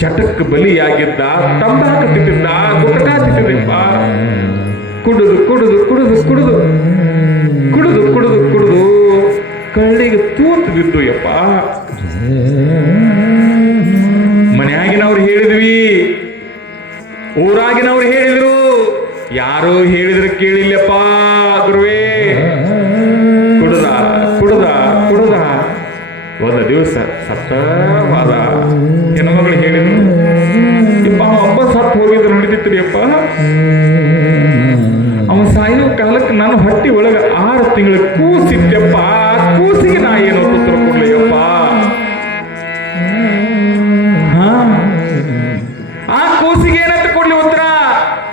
ಚಟಕ್ಕೆ ಬಲಿಯಾಗಿದ್ದ, ತಂಬಾಕು ತಿಂತಿದ್ದ, ಗುಟ್ಕಾ ತಿಂತಿದ್ದಪ್ಪ. ಕುಡಿದು ಕುಡಿದು ಕುಡಿದು ಕುಡಿದು ಕುಡಿದು ಕುಡಿದು ಕುಡಿದು ಕಳ್ಳಿಗೆ ತೂತು ಬಿದ್ದು ಯಪ್ಪ. ಮನೆಯಾಗಿನವ್ರು ಹೇಳಿದ್ವಿ, ಊರಾಗಿನವ್ರು ಹೇಳಿದ್ರು, ಯಾರೋ ಹೇಳಿದ್ರೆ ಕೇಳಿಲ್ಲಪ್ಪ ಗುರುವೇ. ಕುಡ್ದ ಕುಡ್ದ ಕುಡ್ದ ಒಂದು ದಿವಸ ಸತ್ತವಾದ. ಹೆಣ್ಮಗಳು ಹೇಳಿದ್ರು, ಯಪ್ಪ ಒಬ್ಬ ಸತ್ತು ಹೋಗಿದ್ರು ನಡೀತಿತ್ತು ಯಪ್ಪ. ಅವ ಸಾಯೋ ಕಾಲಕ್ಕೆ ನಾನು ಹೊಟ್ಟಿ ಒಳಗೆ 6 ತಿಂಗಳ ಕೂಸಿದ್ದೆಪ್ಪ. ಕೂಸಿಗೆ ನಾ ಏನು ಉತ್ತರ ಕೊಡ್ಲಿಯಪ್ಪ. ಆ ಕೂಸಿಗೆ ಏನಂತ ಕೊಡ್ಲಿ ಉತ್ತರ?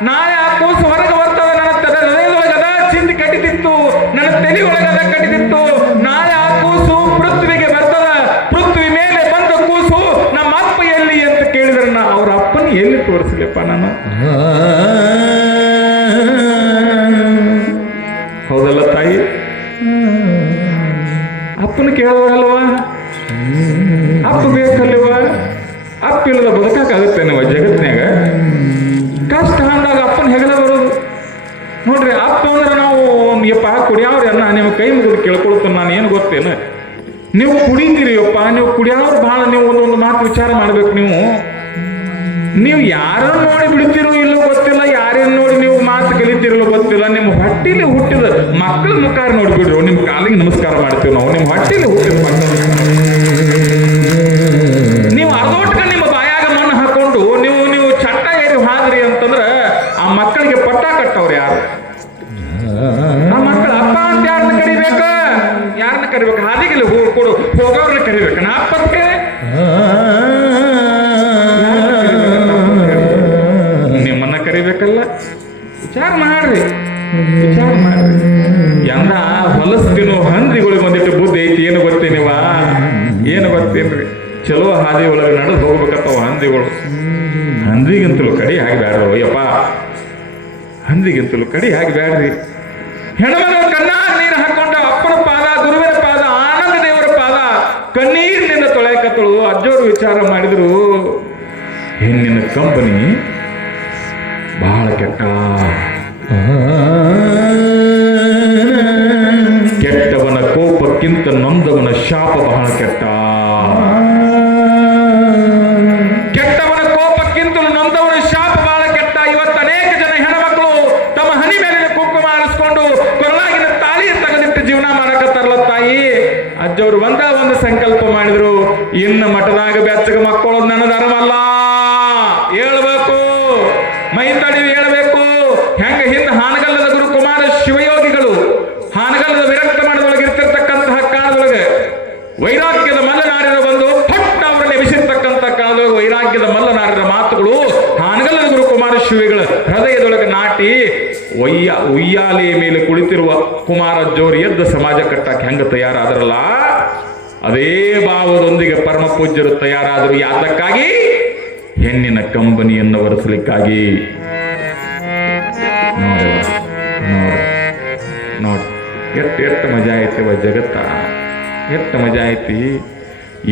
ನಾಳೆ ಆ ಕೂಸು ಹೊರಗೆ ಬರ್ತದೆ, ನನ್ನ ಹೃದಯದೊಳಗದ ಚಿಂದಿ ಕಟ್ಟಿತಿತ್ತು, ನನ್ನ ತಲೆ ಒಳಗದ ಕಟ್ಟಿತಿತ್ತು. ನಾಳೆ ಆ ಕೂಸು ಪೃಥ್ವಿಗೆ ಬರ್ತದ. ಪೃಥ್ವಿ ಮೇಲೆ ಬಂದ ಕೂಸು ನಮ್ಮ ಅಪ್ಪ ಎಲ್ಲಿ ಅಂತ ಕೇಳಿದ್ರೆ ನಾ ಅವ್ರ ಅಪ್ಪನ ಎಲ್ಲಿ ತೋರಿಸ್ಲಿಪ್ಪ ನಾನು? ಹೌದಲ್ಲ ತಾಯಿ? ಕೇಳೋರಲ್ವ? ಅಪ್ಪ ಬೇಕಲ್ವ? ಅಪ್ಪಿಲ್ಲದ ಬದುಕಾಗತ್ತೇನವ ಜಗತ್ನ್ಯಾಗ? ಕಷ್ಟ ಅಂದಾಗ ಅಪ್ಪನ ಹೆಗಲ ಬರೋದು ನೋಡ್ರಿ. ಅಪ್ಪ ಅಂದ್ರೆ ನಾವು ಯಪ್ಪ ಕುಡಿಯವ್ರಿ ಅನ್ನ ನಿಮ್ಮ ಕೈ ಮುಗಿದು ಕೇಳ್ಕೊಳ್ತಾನೆ. ನಾನು ಏನು ಗೊತ್ತೇನು, ನೀವು ಕುಡಿತೀರಿ ಯಪ್ಪ, ನೀವು ಕುಡಿಯೋರು ಭಾಳ ನೀವು ಒಂದೊಂದು ಮಾತು ವಿಚಾರ ಮಾಡ್ಬೇಕು. ನೀವು ಯಾರನ್ನು ನೋಡಿ ಬಿಡ್ತೀರೋ ಇಲ್ಲೋ ಗೊತ್ತಿಲ್ಲ, ಯಾರನ್ನು ನೋಡಿ ನೀವು ಮಾತು ಕಲಿತೀರಲ್ಲೋ ಗೊತ್ತಿಲ್ಲ. ನಿಮ್ಮ ಹೊಟ್ಟಿಲಿ ಹುಟ್ಟಿದ ಮಕ್ಕಳ ಮುಖಾರ ನೋಡ್ಬಿಡ್ರು, ನಿಮ್ಮ ಕಾಲಿಗೆ ನಮಸ್ಕಾರ ಮಾಡ್ತೀವಿ ನಾವು. ನಿಮ್ಮ ಹೊಟ್ಟಿಲಿ ಹುಟ್ಟಿದ ಮಕ್ಕಳು ನೀವು ಅರ್ಧೋಟ್ಕ ನಿಮ್ಮ ಬಾಯಾಗ ಮಣ್ಣು ಹಾಕೊಂಡು ನೀವು ಚಟ್ಟ ಏರಿ ಹಾದ್ರಿ ಅಂತಂದ್ರೆ ಆ ಮಕ್ಕಳಿಗೆ ಪಟ್ಟ ಕಟ್ಟವ್ರು ಯಾರು? ಆ ಮಕ್ಕಳು ಅಪ್ಪ ಅಂತ ಯಾರನ್ನ ಕರಿಬೇಕ? ಯಾರನ್ನ ಕರಿಬೇಕು? ಹಾದಿಗೆ ಕೊಡು ಹೋಗೋರ್ನ ಕರಿಬೇಕ ನಾ ಅಪ್ಪಕ್ಕೆ? ನಿಮ್ಮನ್ನ ಕರಿಬೇಕಲ್ಲ? ವಿಚಾರ ಮಾಡ್ರಿ, ವಿಚಾರ ಮಾಡ್ರಿ. ಎಂದ ಹೊಲಸ್ತಿನೋ ಹಂದಿಗಳಿಗೆ ಒಂದಿಟ್ಟು ಬುದ್ಧಿ ಐತಿ. ಏನು ಗೊತ್ತೇನಿವ? ಏನು ಗೊತ್ತೇನ್ರಿ? ಚಲೋ ಹಾದಿ ಒಳಗೆ ನಡೆದು ಹೋಗ್ಬೇಕತ್ತವ ಹಂದಿಗಳು. ಹಂದಿಗಿಂತಲೂ ಕಡಿ ಹಾಗೆ ಬ್ಯಾಡ್ರಿ ಅಯ್ಯಪ್ಪ, ಹಂದಿಗಿಂತಲೂ ಕಡಿ ಹಾಗೆ ಬ್ಯಾಡ್ರಿ. ಹೆಣ್ಮಗಳ ಕಣ್ಣಾಗ ನೀರು ಹಾಕೊಂಡು ಅಪ್ಪನ ಪಾದ, ಗುರುವಿನ ಪಾದ, ಆನಂದ ದೇವರ ಪಾದ ಕಣ್ಣೀರಿನಿಂದ ತೊಳೆಯಕತ್ತಳು. ಅಜ್ಜೋರು ವಿಚಾರ ಮಾಡಿದ್ರು, ಹೆಣ್ಣಿನ ಕಂಪನಿ ಬಹಳ ಕೆಟ್ಟ, ಕೆಟ್ಟವನ ಕೋಪಕ್ಕಿಂತ ನೊಂದವನ ಶಾಪ ಬಹಳ ಕೆಟ್ಟ. ಕೆಟ್ಟವನ ಕೋಪಕ್ಕಿಂತಲೂ ನೊಂದವನ ಶಾಪ ಬಹಳ ಕೆಟ್ಟ. ಇವತ್ತು ಅನೇಕ ಜನ ಹೆಣ್ಮಕ್ಳು ತಮ್ಮ ಹನಿ ಮೇಲಿನ ಕುಂಕುಮ ಆರಿಸ್ಕೊಂಡು ಕೊರಳಾಗಿನ ತಾಳಿ ತೆಗೆದಿಟ್ಟು ಜೀವನ ಮಾಡಕತ್ತಾರಲ್ಲ ತಾಯಿ. ಅಜ್ಜವರು ಒಂದು ಸಂಕಲ್ಪ ಮಾಡಿದ್ರು, ಇನ್ನು ಮಠದಾಗ ಬೆಚ್ಚಗ ಮಕ್ಕಳು ನನ್ನ ಧರ್ಮಲ್ಲ, ಹೇಳ್ಬೇಕು ಮೈ ತಡಿವಿ ಹೇಳ್ಬೇಕು. ಹೆಂಗ ಹಿಂದೆ ಹಾನಗಲ್ಲದ ಗುರು ಕುಮಾರ ಶಿವಯೋಗಿಗಳು ಹಾನಗಲ್ಲದ ವಿರಕ್ತ ಮಠದೊಳಗೆ ಇರ್ತಿರ್ತಕ್ಕಂತಹ ಕಾಲದೊಳಗೆ ವೈರಾಗ್ಯದ ಮಲ್ಲನಾರ್ಯರು ಬಂದು ಪಟ್ಟ ಅವರಲ್ಲಿ ಎಬಿಸಿರ್ತಕ್ಕಂಥ ಕಾಲದೊಳಗೆ ವೈರಾಗ್ಯದ ಮಲ್ಲನಾರ್ಯರ ಮಾತುಗಳು ಹಾನಗಲ್ಲದ ಗುರು ಕುಮಾರ ಶಿವಿಗಳ ಹೃದಯದೊಳಗೆ ನಾಟಿ ಉಯ್ಯಾಲೆಯ ಮೇಲೆ ಕುಳಿತಿರುವ ಕುಮಾರ ಜೋರಿ ಎದ್ದ ಸಮಾಜ ಕಟ್ಟಕ್ಕೆ ಹೆಂಗ ತಯಾರಾದ್ರಲ್ಲ, ಅದೇ ಭಾವದೊಂದಿಗೆ ಪರಮ ಪೂಜ್ಯರು ತಯಾರಾದರು. ಯಾತಕ್ಕಾಗಿ? ಹೆಣ್ಣಿನ ಕಂಬನಿಯನ್ನು ಒರೆಸಲಿಕ್ಕಾಗಿ. ನೋಡಿ ನೋಡಿ ನೋಡಿ ಎಷ್ಟು ಮಜಾ ಐತಿವ ಜಗತ್ತ, ಎಷ್ಟು ಮಜಾ ಐತಿ.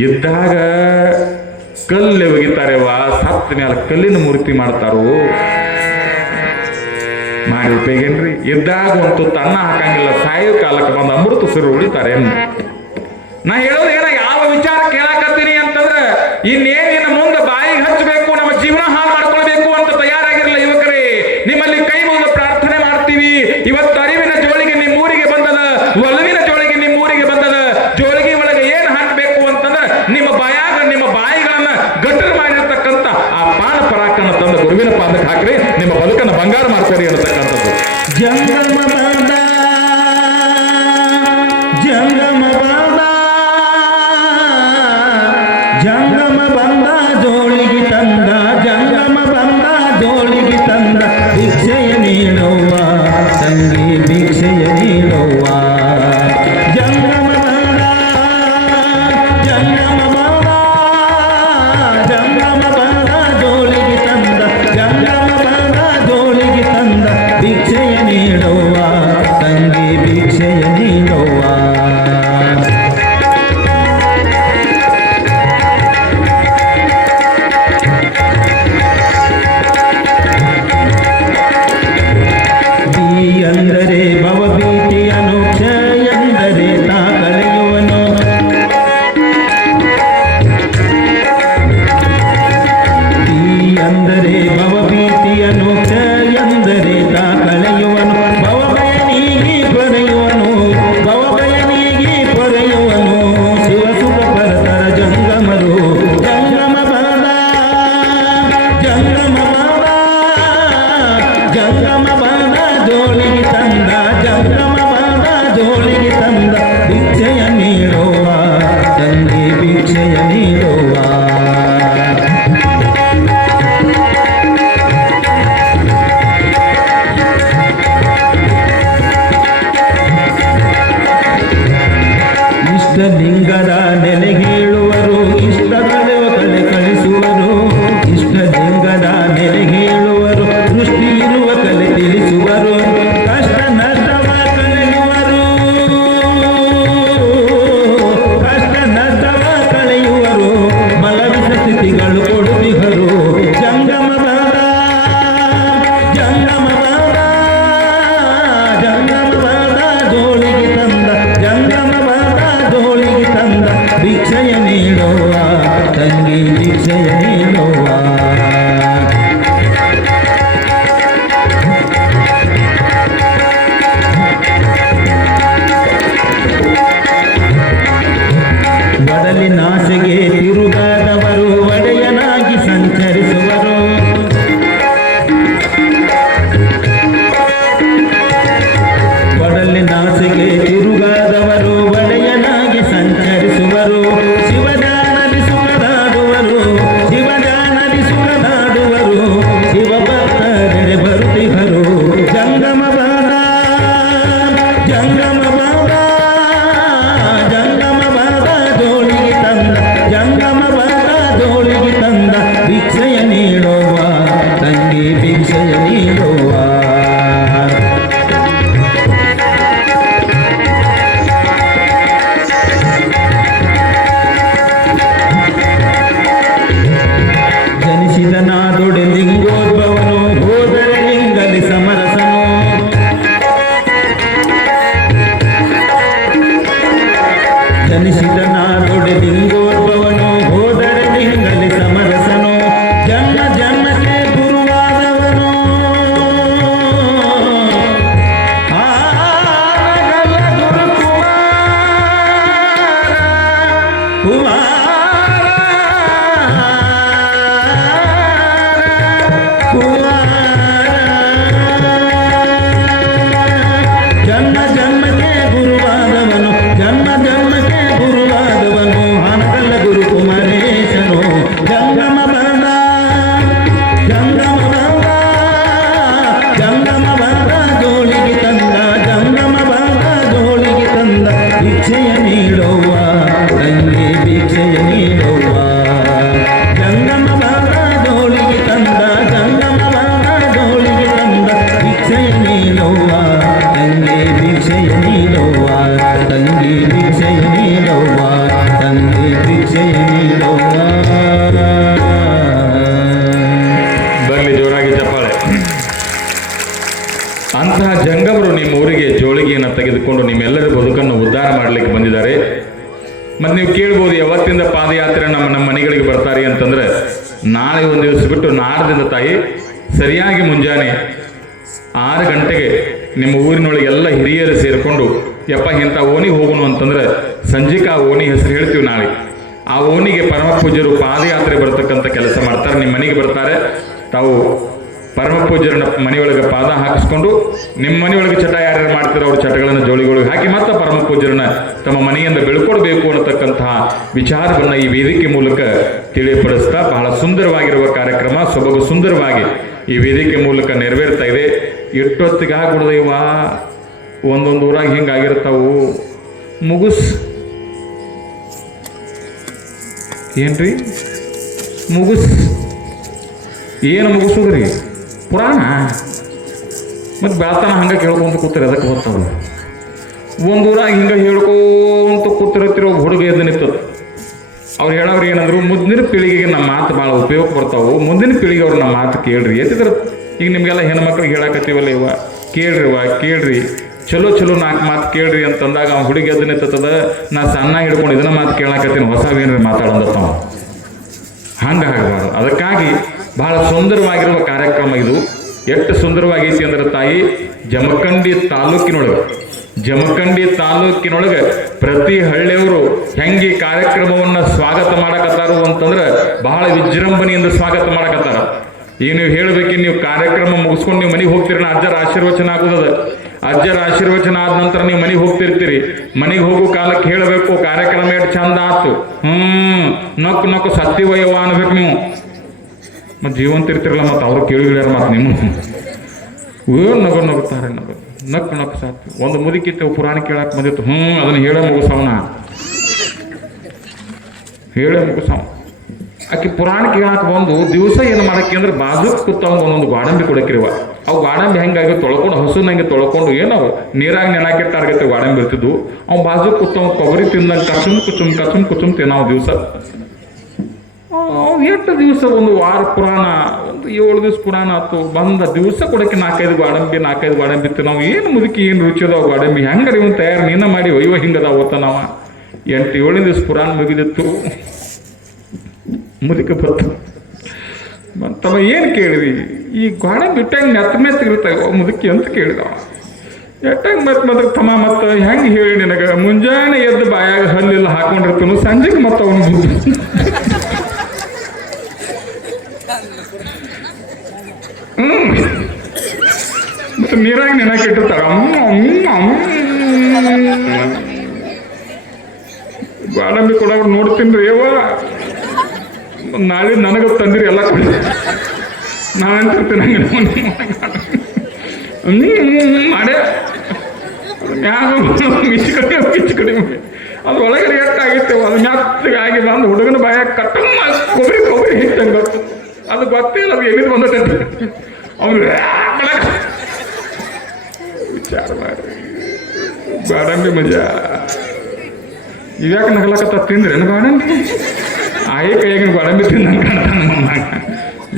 ಇದ್ದಾಗ ಕಲ್ಲು ಒಗಿತಾರೆವ, ಸತ್ತ ಮೇಲೆ ಕಲ್ಲಿನ ಮೂರ್ತಿ ಮಾಡ್ತಾರೋ, ಮಾಡಿ ಉಪಯೋಗೇನ್ರಿ? ಇದ್ದಾಗ ಒಂದು ತನ್ನ ಹಾಕಂಗಿಲ್ಲ, ಸಾಯೋ ಕಾಲಕ್ಕೆ ಬಂದು ಅಮೃತ ಸುರು ಉಳಿತಾರೆ. ನಾ ಹೇಳೋದು ಏನ ಯಾವ ವಿಚಾರ ಕೇಳಾಕತ್ತೀನಿ ಅಂತಂದ್ರೆ, ಇನ್ನೇನಿನ ಮುಂದೆ ಬಾಯಿಗೆ ಹಚ್ಚಬೇಕು, ನಮ್ಮ ಜೀವನ ಹಾಳು ಮಾಡ್ಕೊಳ್ಬೇಕು ಅಂತ ತಯಾರಾಗಿರಲಿಲ್ಲ ಯುವಕರೇ. ನಿಮ್ಮಲ್ಲಿ ಕೈ ಮುಗಿದು ಪ್ರಾರ್ಥನೆ ಮಾಡ್ತೀವಿ. ಇವತ್ತು ಅರಿವಿನ ಜೋಳಿಗೆ ನಿಮ್ಮೂರಿಗೆ ಬಂದದ, ಒಲವಿನ ಜೋಳಿಗೆ ನಿಮ್ಮೂರಿಗೆ ಬಂದದ. ಜೋಳಿಗೆ ಒಳಗೆ ಏನ್ ಹಾಕಬೇಕು ಅಂತಂದ್ರೆ ನಿಮ್ಮ ಬಾಯಿಗಳನ್ನ ಗಟ್ಟರು ಮಾಡಿರ್ತಕ್ಕಂಥ ಆ ಪಾನ ಪರಾಕನ್ನ ತಂದ ಗುರುವಿನ ಪಾದಕ್ಕೆ ಹಾಕ್ರಿ, ನಿಮ್ಮ ಬದುಕನ್ನು ಬಂಗಾರ ಮಾಡ್ತಾರೆ ಅನ್ನತಕ್ಕಂಥದ್ದು. ಜಂಗಮ ಬಂದ ಜಂಗಮ ಬಂದ ಜಂಗಮ ಬಂದ ಜೋಳಿಗೆ ತಂದ, ಜಂಗಮ ಬಂದ ಜೋಳಿಗೆ ತಂದ. ಭಿಕ್ಷೆಯ ನೀಡುವ ತಂಗಿ ಭಿಕ್ಷೆಯ ನೀಡುವ. ಜಂಗಮ ಬಂದ ಜಂಗಮ ಬಂದ ಜಂಗಮ ಬಂದ ಜೋಳಿಗೆ ತಂದ, ಜಂಗಮ ಬಂದ ಜೋಳಿಗೆ ತಂದ. ಭಿಕ್ಷೆಯ ನೀಡುವ ತಂಗಿ ಭಿಕ್ಷೆಯ ನೀಡುವ. ಅಂದರೆ ಭವಭೀತಿಯನು ಕ್ಷಯ ಎಂದರೆ ತಾ ಕಳೆಯುವನು. ಅಂದರೆ ಭವಭೀತಿಯನು ಕ್ಷಯ ಎಂದರೆ ತಾ ಕಳೆಯುವನು. ಭವಭಯನಿಗೆ ಪೊರೆಯುವನು, ಭವಭಯನಿಗೆ ಪೊರೆಯುವನು. ಶಿವಸುಖ ಪರತರ ಜಂಗಮರು. ಜಂಗಮ ಬಾದ ಜಂಗಮ ಬಾದ ಜಂಗಮ ಬಾದ ಜೋಳಿಗೆ ತಂದ, ಜಂಗಮ ಬಾದ ಜೋಳಿಗೆ ತಂದ. ಭಿಕ್ಷೆಯ ನೀಡುವ ತಂಗಿ ಭಿಕ್ಷೆಯ ನೀಡುವ. ನೀಡುವ ಜನಿಸಿದ ನಾದೊಡೆ ಲಿಂಗೋದ್ಭವನು ಹೋದರೆ ಲಿಂಗಲಿ ಸಮರಸನು ಜನಿಸಿದ ನಾದೊಡೆ ಲಿಂಗೋದ್ಭವನು ಹೋದರೆ ಲಿಂಗಲಿ ಸಮರಸನು ಜನ್ಮ ಜನ್ಮಕ್ಕೆ ಗುರುವಾದವನು ಆನಗಲ್ಲ ಗುರು ಕುಮಾರ ಜನ್ಮ ಜನ್ಮಕ್ಕೆ ಗುರುವಾದವನು ಜನ್ಮ ಜನ್ಮಕ್ಕೆ ಗುರುವಾದವನು ಹಾನಗಲ್ಲ ಗುರು ಕುಮಾರೇಶನು ಜಂಗಮ ಬಂದ ಜಂಗಮ ಬಂದ ಜಂಗಮ ಬಂದ ಜೋಳಿಗೆ ತಂದ ಜಂಗಮ ಬಂದ ಜೋಳಿಗೆ ತಂದ ಭಿಕ್ಷೆಯ ನೀಡುವ ತಂಗಿ ಭಿಕ್ಷೆಯ ನೀಡುವ ಜಂಗಮ ಬಂದ ಜೋಳಿಗೆ ತಂದ ಜಂಗಮ ಬಂದ ಜೋಳಿಗೆ ತಂದ ಭಿಕ್ಷೆಯ ನೀಡುವ ತಂಗಿ ಭಿಕ್ಷೆಯ ನೀಡುವ ತಂಗಿ ಭಿಕ್ಷೆಯ ನೀಡುವ ತಂಗಿ ಭಿಕ್ಷೆಯ ನೀಡುವ ಬರಲಿ ಜೋರಾಗಿ ಚಪ್ಪಾಳೆ. ಅಂತಹ ಜಂಗಮರು ನಿಮ್ಮ ಊರಿಗೆ ಜೋಳಿಗೆಯನ್ನು ತೆಗೆದುಕೊಂಡು ನಿಮ್ಮೆಲ್ಲರ ಬದುಕನ್ನು ಉದ್ಧಾರ ಮಾಡಲಿಕ್ಕೆ ಬಂದಿದ್ದಾರೆ. ಮತ್ತು ನೀವು ಕೇಳ್ಬೋದು ಯಾವತ್ತಿಂದ ಪಾದಯಾತ್ರೆ ನಮ್ಮ ಮನೆಗಳಿಗೆ ಬರ್ತಾರೆ ಅಂತಂದ್ರೆ, ನಾಳೆ ಒಂದು ದಿವಸ ಬಿಟ್ಟು ನಾಡದಿಂದ ತಾಯಿ ಸರಿಯಾಗಿ ಮುಂಜಾನೆ 6 ಗಂಟೆಗೆ ನಿಮ್ಮ ಊರಿನೊಳಗೆ ಎಲ್ಲ ಹಿರಿಯರು ಸೇರಿಕೊಂಡು ಯಪ್ಪ ಇಂಥ ಓಣಿಗೆ ಹೋಗೋಣ ಅಂತಂದ್ರೆ ಸಂಜೆಗೆ ಆ ಓಣಿ ಹೆಸರು ಹೇಳ್ತೀವಿ. ನಾಳೆ ಆ ಓಣಿಗೆ ಪರಮ ಪೂಜ್ಯರು ಪಾದಯಾತ್ರೆ ಬರ್ತಕ್ಕಂಥ ಕೆಲಸ ಮಾಡ್ತಾರೆ. ನಿಮ್ಮ ಮನೆಗೆ ಬರ್ತಾರೆ. ತಾವು ಪರಮ ಪೂಜ್ಯರನ್ನ ಮನೆಯೊಳಗೆ ಪಾದ ಹಾಕಿಸ್ಕೊಂಡು ನಿಮ್ಮ ಮನೆಯೊಳಗೆ ಚಟ ಯಾರ್ಯಾರು ಮಾಡ್ತಿರೋ ಅವ್ರ ಚಟಗಳನ್ನು ಜೋಳಿಗಳಿಗೆ ಹಾಕಿ ಮತ್ತೆ ಪರಮ ಪೂಜ್ಯರನ್ನ ತಮ್ಮ ಮನೆಯಿಂದ ಬೆಳ್ಕೊಡ್ಬೇಕು ಅನ್ನತಕ್ಕಂತಹ ವಿಚಾರವನ್ನು ಈ ವೇದಿಕೆ ಮೂಲಕ ತಿಳಿಯಪಡಿಸ್ತಾ ಬಹಳ ಸುಂದರವಾಗಿರುವ ಕಾರ್ಯಕ್ರಮ ಸೊಬಗು ಸುಂದರವಾಗಿ ಈ ವೇದಿಕೆ ಮೂಲಕ ನೆರವೇರ್ತಾ ಇದೆ. ಎಷ್ಟೊತ್ತಿಗೆ ಆಗ್ಬಿಡ್ದೈವ ಒಂದೊಂದು ಊರಾಗ ಹಿಂಗಾಗಿರ್ತಾವು. ಏನ್ರಿ ಏನು ಮುಗಿಸೋದ್ರಿ? ಪುರಾಣ ಮತ್ತು ಬೆಳತನ ಹಂಗೆ ಕೇಳ್ಕೊಂತ ಕೂತಿರಿ. ಅದಕ್ಕೆ ಬರ್ತಾವ ಒಂದು ಊರಾಗ ಹಿಂಗೆ ಹೇಳ್ಕೊಂತ ಕೂತಿರತ್ತಿರೋ ಹುಡುಗ ಎದ್ದು ನಿಂತದ. ಅವ್ರು ಹೇಳೋರು ಏನಂದ್ರು, ಮುಂದಿನ ಪೀಳಿಗೆಗೆ ನಮ್ಮ ಮಾತು ಭಾಳ ಉಪಯೋಗ ಬರ್ತಾವು, ಮುಂದಿನ ಪೀಳಿಗೆ ಅವ್ರು ನಮ್ಮ ಮಾತು ಕೇಳ್ರಿ ಎತ್ತಿದ್ರ. ಈಗ ನಿಮಗೆಲ್ಲ ಹೆಣ್ಮಕ್ಳಿಗೆ ಹೇಳಕತ್ತೀವಲ್ಲ ಇವ ಕೇಳ್ರಿ ಚಲೋ 4 ಮಾತು ಕೇಳ್ರಿ ಅಂತಂದಾಗ ಅವ್ನು ಹುಡುಗಿ ಎದ್ದು ನಿಂತದ. ನಾ ಸಣ್ಣ ಹಿಡ್ಕೊಂಡು ಇದನ್ನ ಮಾತು ಕೇಳಕತ್ತೀನಿ, ಹೊಸವೇನ್ರಿ ಮಾತಾಡೋದತ್ತವ. ಹಂಗೆ ಆಗಬಾರ್ದು. ಅದಕ್ಕಾಗಿ ಬಹಳ ಸುಂದರವಾಗಿರುವ ಕಾರ್ಯಕ್ರಮ ಇದು. ಎಷ್ಟು ಸುಂದರವಾಗೈತಿ ಅಂದ್ರೆ ತಾಯಿ, ಜಮಖಂಡಿ ತಾಲೂಕಿನೊಳಗೆ ಪ್ರತಿ ಹಳ್ಳಿಯವರು ಹೆಂಗೆ ಕಾರ್ಯಕ್ರಮವನ್ನು ಸ್ವಾಗತ ಮಾಡಕತ್ತಾರು ಅಂತಂದ್ರೆ ಬಹಳ ವಿಜೃಂಭಣೆಯಿಂದ ಸ್ವಾಗತ ಮಾಡಕತ್ತಾರ. ಈಗ ನೀವು ಹೇಳಬೇಕು, ನೀವು ಕಾರ್ಯಕ್ರಮ ಮುಗಿಸ್ಕೊಂಡು ನೀವು ಮನೆಗೆ ಹೋಗ್ತೀರಿ, ಅಜ್ಜರ ಆಶೀರ್ವಚನ ಆಗೋದದ. ಅಜ್ಜರ ಆಶೀರ್ವಚನ ಆದ ನಂತರ ನೀವು ಮನೆಗೆ ಹೋಗ್ತಿರ್ತೀರಿ. ಮನೆಗೆ ಹೋಗೋ ಕಾಲಕ್ಕೆ ಹೇಳಬೇಕು, ಕಾರ್ಯಕ್ರಮ ಎಷ್ಟು ಚಂದ ಆತು, ನಕ್ಕು ಸತ್ಯವಯ್ಯವ ಅನ್ಬೇಕು ನೀವು. ಮತ್ತು ಜೀವಂತ ಇರ್ತಿರಲ್ಲ, ಮತ್ತು ಅವ್ರು ಕೇಳಿಗ್ಯಾರ ಮತ್ತು ನಿಮ್ಮ ನಗುತ್ತಾರೆ. ನಕ್ಕು ಸಾಕು. ಒಂದು ಮುದುಕಿತ್ತು ಪುರಾಣ ಕೇಳಕ್ಕೆ ಬಂದಿತ್ತು. ಅದನ್ನು ಹೇಳೇ ಮುಗಿಸವನ ಆಕೆ ಪುರಾಣ ಕೇಳಕ್ಕೆ ಬಂದು ದಿವಸ ಏನು ಮಾಡಕ್ಕೆ ಅಂದ್ರೆ ಬಾಜುಕ್ ಕೂತವಂಗ ಒಂದೊಂದು ಗಾಡಂಬಿ ಕೊಡಕ್ಕಿರುವ. ಅವು ಗಾಡಂಬಿ ಹೆಂಗಾಗಿ ತೊಳ್ಕೊಂಡು ಹಸುನಂಗೆ ತೊಳ್ಕೊಂಡು ಏನೋ ನೀರಾಗಿ ನೆನಾಕಿಟ್ಟಾರ್ಗತ್ತೆ ಗಾಡಂಬಿ ಇರ್ತಿದ್ವು. ಅವು ಬಾಜುಕ್ ಕೂತವ್ ಕೊಬ್ಬರಿ ತಿಂದಂಗೆ ಕಚುಮ್ ಕುಚುಮ್ ತಿನ್ನಾವು ದಿವಸ. ಎಷ್ಟು ದಿವಸ, ಒಂದು ವಾರ ಪುರಾಣ, ಒಂದು 7 ದಿವಸ ಪುರಾಣ ಆಯ್ತು. ಬಂದ ದಿವಸ ಕೊಡಕ್ಕೆ 4-5 ಗಾಡಂಬಿ ನಾವು ಏನು ಮುದುಕಿ ಏನು ರುಚಿ ಅದಾವ ಗಾಡಂಬಿ ಹೆಂಗಾರ ಇವನು ತಯಾರು ನೀನ ಮಾಡಿ ಒಯ್ಯೋ ಹಿಂಗದ ಓದ್ತ ನಾವು 8-7 ದಿವಸ ಪುರಾಣ ಮುಗಿದಿತ್ತು. ಮುದುಕಿ ಬಂತವ ಏನು ಕೇಳಿದ್ರಿ? ಈ ಗಾಡಂಬಿ ಇಟ್ಟಂಗೆ ಮೆತ್ತಗಿರ್ತಾವ ಮುದುಕಿ ಅಂತ ಕೇಳಿದವ. ಎಟ್ಟಂಗೆ ಮತ್ತೆ ತಮ್ಮ ಮತ್ತು ಹೆಂಗೆ ಹೇಳಿ ನಿನಗೆ, ಮುಂಜಾನೆ ಎದ್ದು ಬಾಯಾಗ ಹಲ್ಲೆಲ್ಲ ಹಾಕೊಂಡಿರ್ತಾನು, ಸಂಜೆಗೆ ಮತ್ತು ಅವನು ಮತ್ತೆ ನೀರಾಗಿ ನೆನಕಿಟ್ಟಿರ್ತಾರ. ಗಾಡಂಬಿ ಕೊಡೋರು ನೋಡ್ತೀನಿ ಯವ್ವ, ನಾಳೆ ನನಗೆ ತಂದಿರಿ ಎಲ್ಲ ಕೊಡಿ, ನಾನೆಂತಿರ್ತೀನಿ ಮಾಡೇ ಮಿಚ್ಚಿ ಕಡಿಮೆ ಅದು ಒಳಗಡೆ ಎಟ್ಟಾಗಿತ್ತು. ಅದು ಮೆತ್ತಗಾಗಿ ಬಂದು ಹುಡುಗನ ಬಾಯಾಗ ಕೊಬ್ಬರಿ ಹಿಟ್ಟಂಗೆ ಅದು ಗೊತ್ತಿಲ್ಲ, ಅದು ಎಲ್ಲಿಂದ ಬಂದೈತೆ. ಅವ್ನು ವಿಚಾರ ಮಾಡ್ರಿ ಗೋಡಂಬಿ ಮಜಾ ಇವ್ಯಾಕೆ ನಗಲಕತ್ತ ತಿಂದ್ರೇನು ಗೋಡಂಬಿ ಆಯಿ ಕೈಯಾಗಿನ ಗೋಡಂಬಿ ತಿಂದಂಗೆ ಕಾಣ್ತಾನ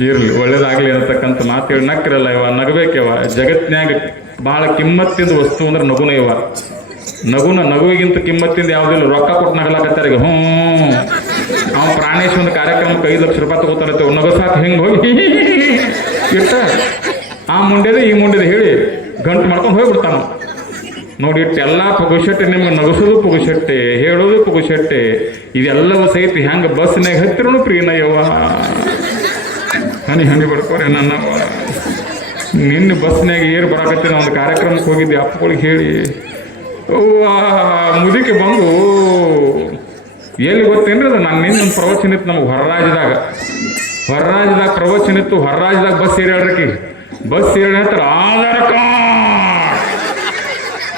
ಇರ್ಲಿ ಒಳ್ಳೇದಾಗ್ಲಿ ಅನ್ನತಕ್ಕಂಥ ಮಾತು ಹೇಳಿ ನಕ್ಕಿರಲ್ಲ ಇವ ನಗಬೇಕವ ಜಗತ್ನ್ಯಾಗ ಭಾಳ ಕಿಮ್ಮತ್ತಿಂದ ವಸ್ತು ಅಂದ್ರೆ ನಗುನ ಇವ ನಗುವಿಗಿಂತ ಕಿಮ್ಮತ್ತಿಂದ ಯಾವುದಿಲ್ಲ ರೊಕ್ಕ ಕೊಟ್ಟು ನಗಲಾಕತ್ತಾರ ಈಗ ಅವ್ನು ಪ್ರಾಣೇಶ್ ಒಂದು ಕಾರ್ಯಕ್ರಮಕ್ಕೆ 5 ಲಕ್ಷ ರೂಪಾಯಿ ತಗೋತಾರತ್ತೆ ನಗಸಾಕ ಹಿಂಗೆ ಹೋಗಿ ಇಟ್ಟ ಆ ಮುಂಡೆದೆ ಈ ಮುಂಡೆದೆ ಹೇಳಿ ಗಂಟು ಮಾಡ್ಕೊಂಡು ಹೋಗ್ಬಿಡ್ತಾನ ನೋಡಿ ಇಟ್ಟೆಲ್ಲ ಪುಗುಶೆಟ್ಟೆ ನಿಮ್ಗೆ ನಗಸೋದು ಪುಗುಶೆಟ್ಟೆ ಹೇಳೋದು ಪುಗುಶೆಟ್ಟೆ ಇದೆಲ್ಲವೂ ಸಹಿತ ಹೆಂಗೆ ಬಸ್ನಾಗ ಹತ್ತಿರನು ಪ್ರೀನ ಯವ್ವ ಹನಿ ಬಡ್ಕೋರೆ ನನ್ನ ನಿನ್ನ ಬಸ್ನಾಗ ಏರ್ ಬರಾಕತ್ತೀನಿ ಒಂದು ಕಾರ್ಯಕ್ರಮಕ್ಕೆ ಹೋಗಿದ್ದೆ ಅಪ್ಪಗಳಿಗೆ ಹೇಳಿ ಮುದುಕಿ ಬಂದು ಎಲ್ಲಿ ಗೊತ್ತೇನ್ರಿ ಅದು ನಾನು ನಿನ್ನ ಪ್ರವಚನ ಇತ್ತು ನಮಗೆ ಹೊರರಾಜ್ಯದಾಗ ಪ್ರವಚನ ಇತ್ತು ಹೊರರಾಜ್ಯದಾಗ ಬಸ್ ಏರ್ಯಾಡ್ರಕಿ ಬಸ್ ಏರ್ಯಾಡ ಹತ್ರ ಆಧಾರ್ ಕಾರ್ಡ್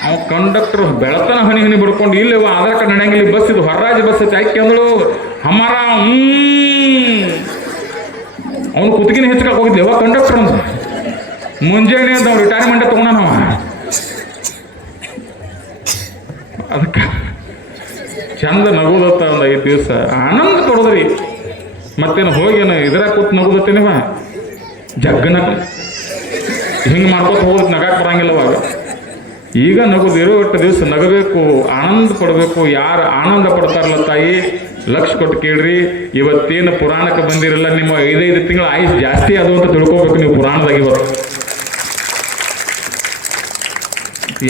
ಅವ ಕಂಡಕ್ಟರ್ ಬೆಳತನ ಹನಿ ಬಡ್ಕೊಂಡು ಇಲ್ಲಿ ಆಧಾರ್ ಕಾರ್ಡ್ ನಡೆಯಂಗಿಲ್ಲ ಬಸ್ ಇದು ಹೊರರಾಜ್ಯ ಬಸ್ ಐತಿ ಆಯ್ಕೆ ಅಂದಳು ಹಮಾರ ಅವ್ನು ಕುತ್ತಿಗೆನ ಹೆಚ್ಚಕ್ಕೆ ಹೋಗಿದ್ದೆ ಯಾವ ಕಂಡಕ್ಟರ್ ಅಂತ ಮುಂಜಾನೆ ಅಂತ ಅವ್ನು ರಿಟೈರ್ಮೆಂಟ್ ತಗೊಂಡ ನಾವು ಅದಕ್ಕೆ ಚಂದ ನಗುದತ್ತ ಒಂದು 5 ದಿವಸ ಆನಂದ ಕೊಡೋದ್ರಿ ಮತ್ತೇನು ಹೋಗೇನು ಇದ್ರಾಗ ಕೂತ್ ನಗುದತ್ತೆ ನೀವ ಜಗ್ಗನ ಹಿಂಗೆ ಮಾಡ್ಕೊತ ಹೋಗೋದು ನಗಾಕ್ ಬರಂಗಿಲ್ಲ ಅವಾಗ ಈಗ ನಗುದಿರೋ ಒಟ್ಟು ದಿವಸ ನಗಬೇಕು ಆನಂದ ಪಡಬೇಕು ಯಾರು ಆನಂದ ಪಡ್ತಾರಲ್ಲ ತಾಯಿ ಲಕ್ಷ ಕೊಟ್ಟು ಕೇಳ್ರಿ ಇವತ್ತೇನು ಪುರಾಣಕ್ಕೆ ಬಂದಿರಲ್ಲ ನಿಮ್ಮ 5 ತಿಂಗಳ ಆಯುಷ್ ಜಾಸ್ತಿ ಅದು ಅಂತ ತಿಳ್ಕೊಬೇಕು ನೀವು ಪುರಾಣದಾಗ ಇವತ್ತು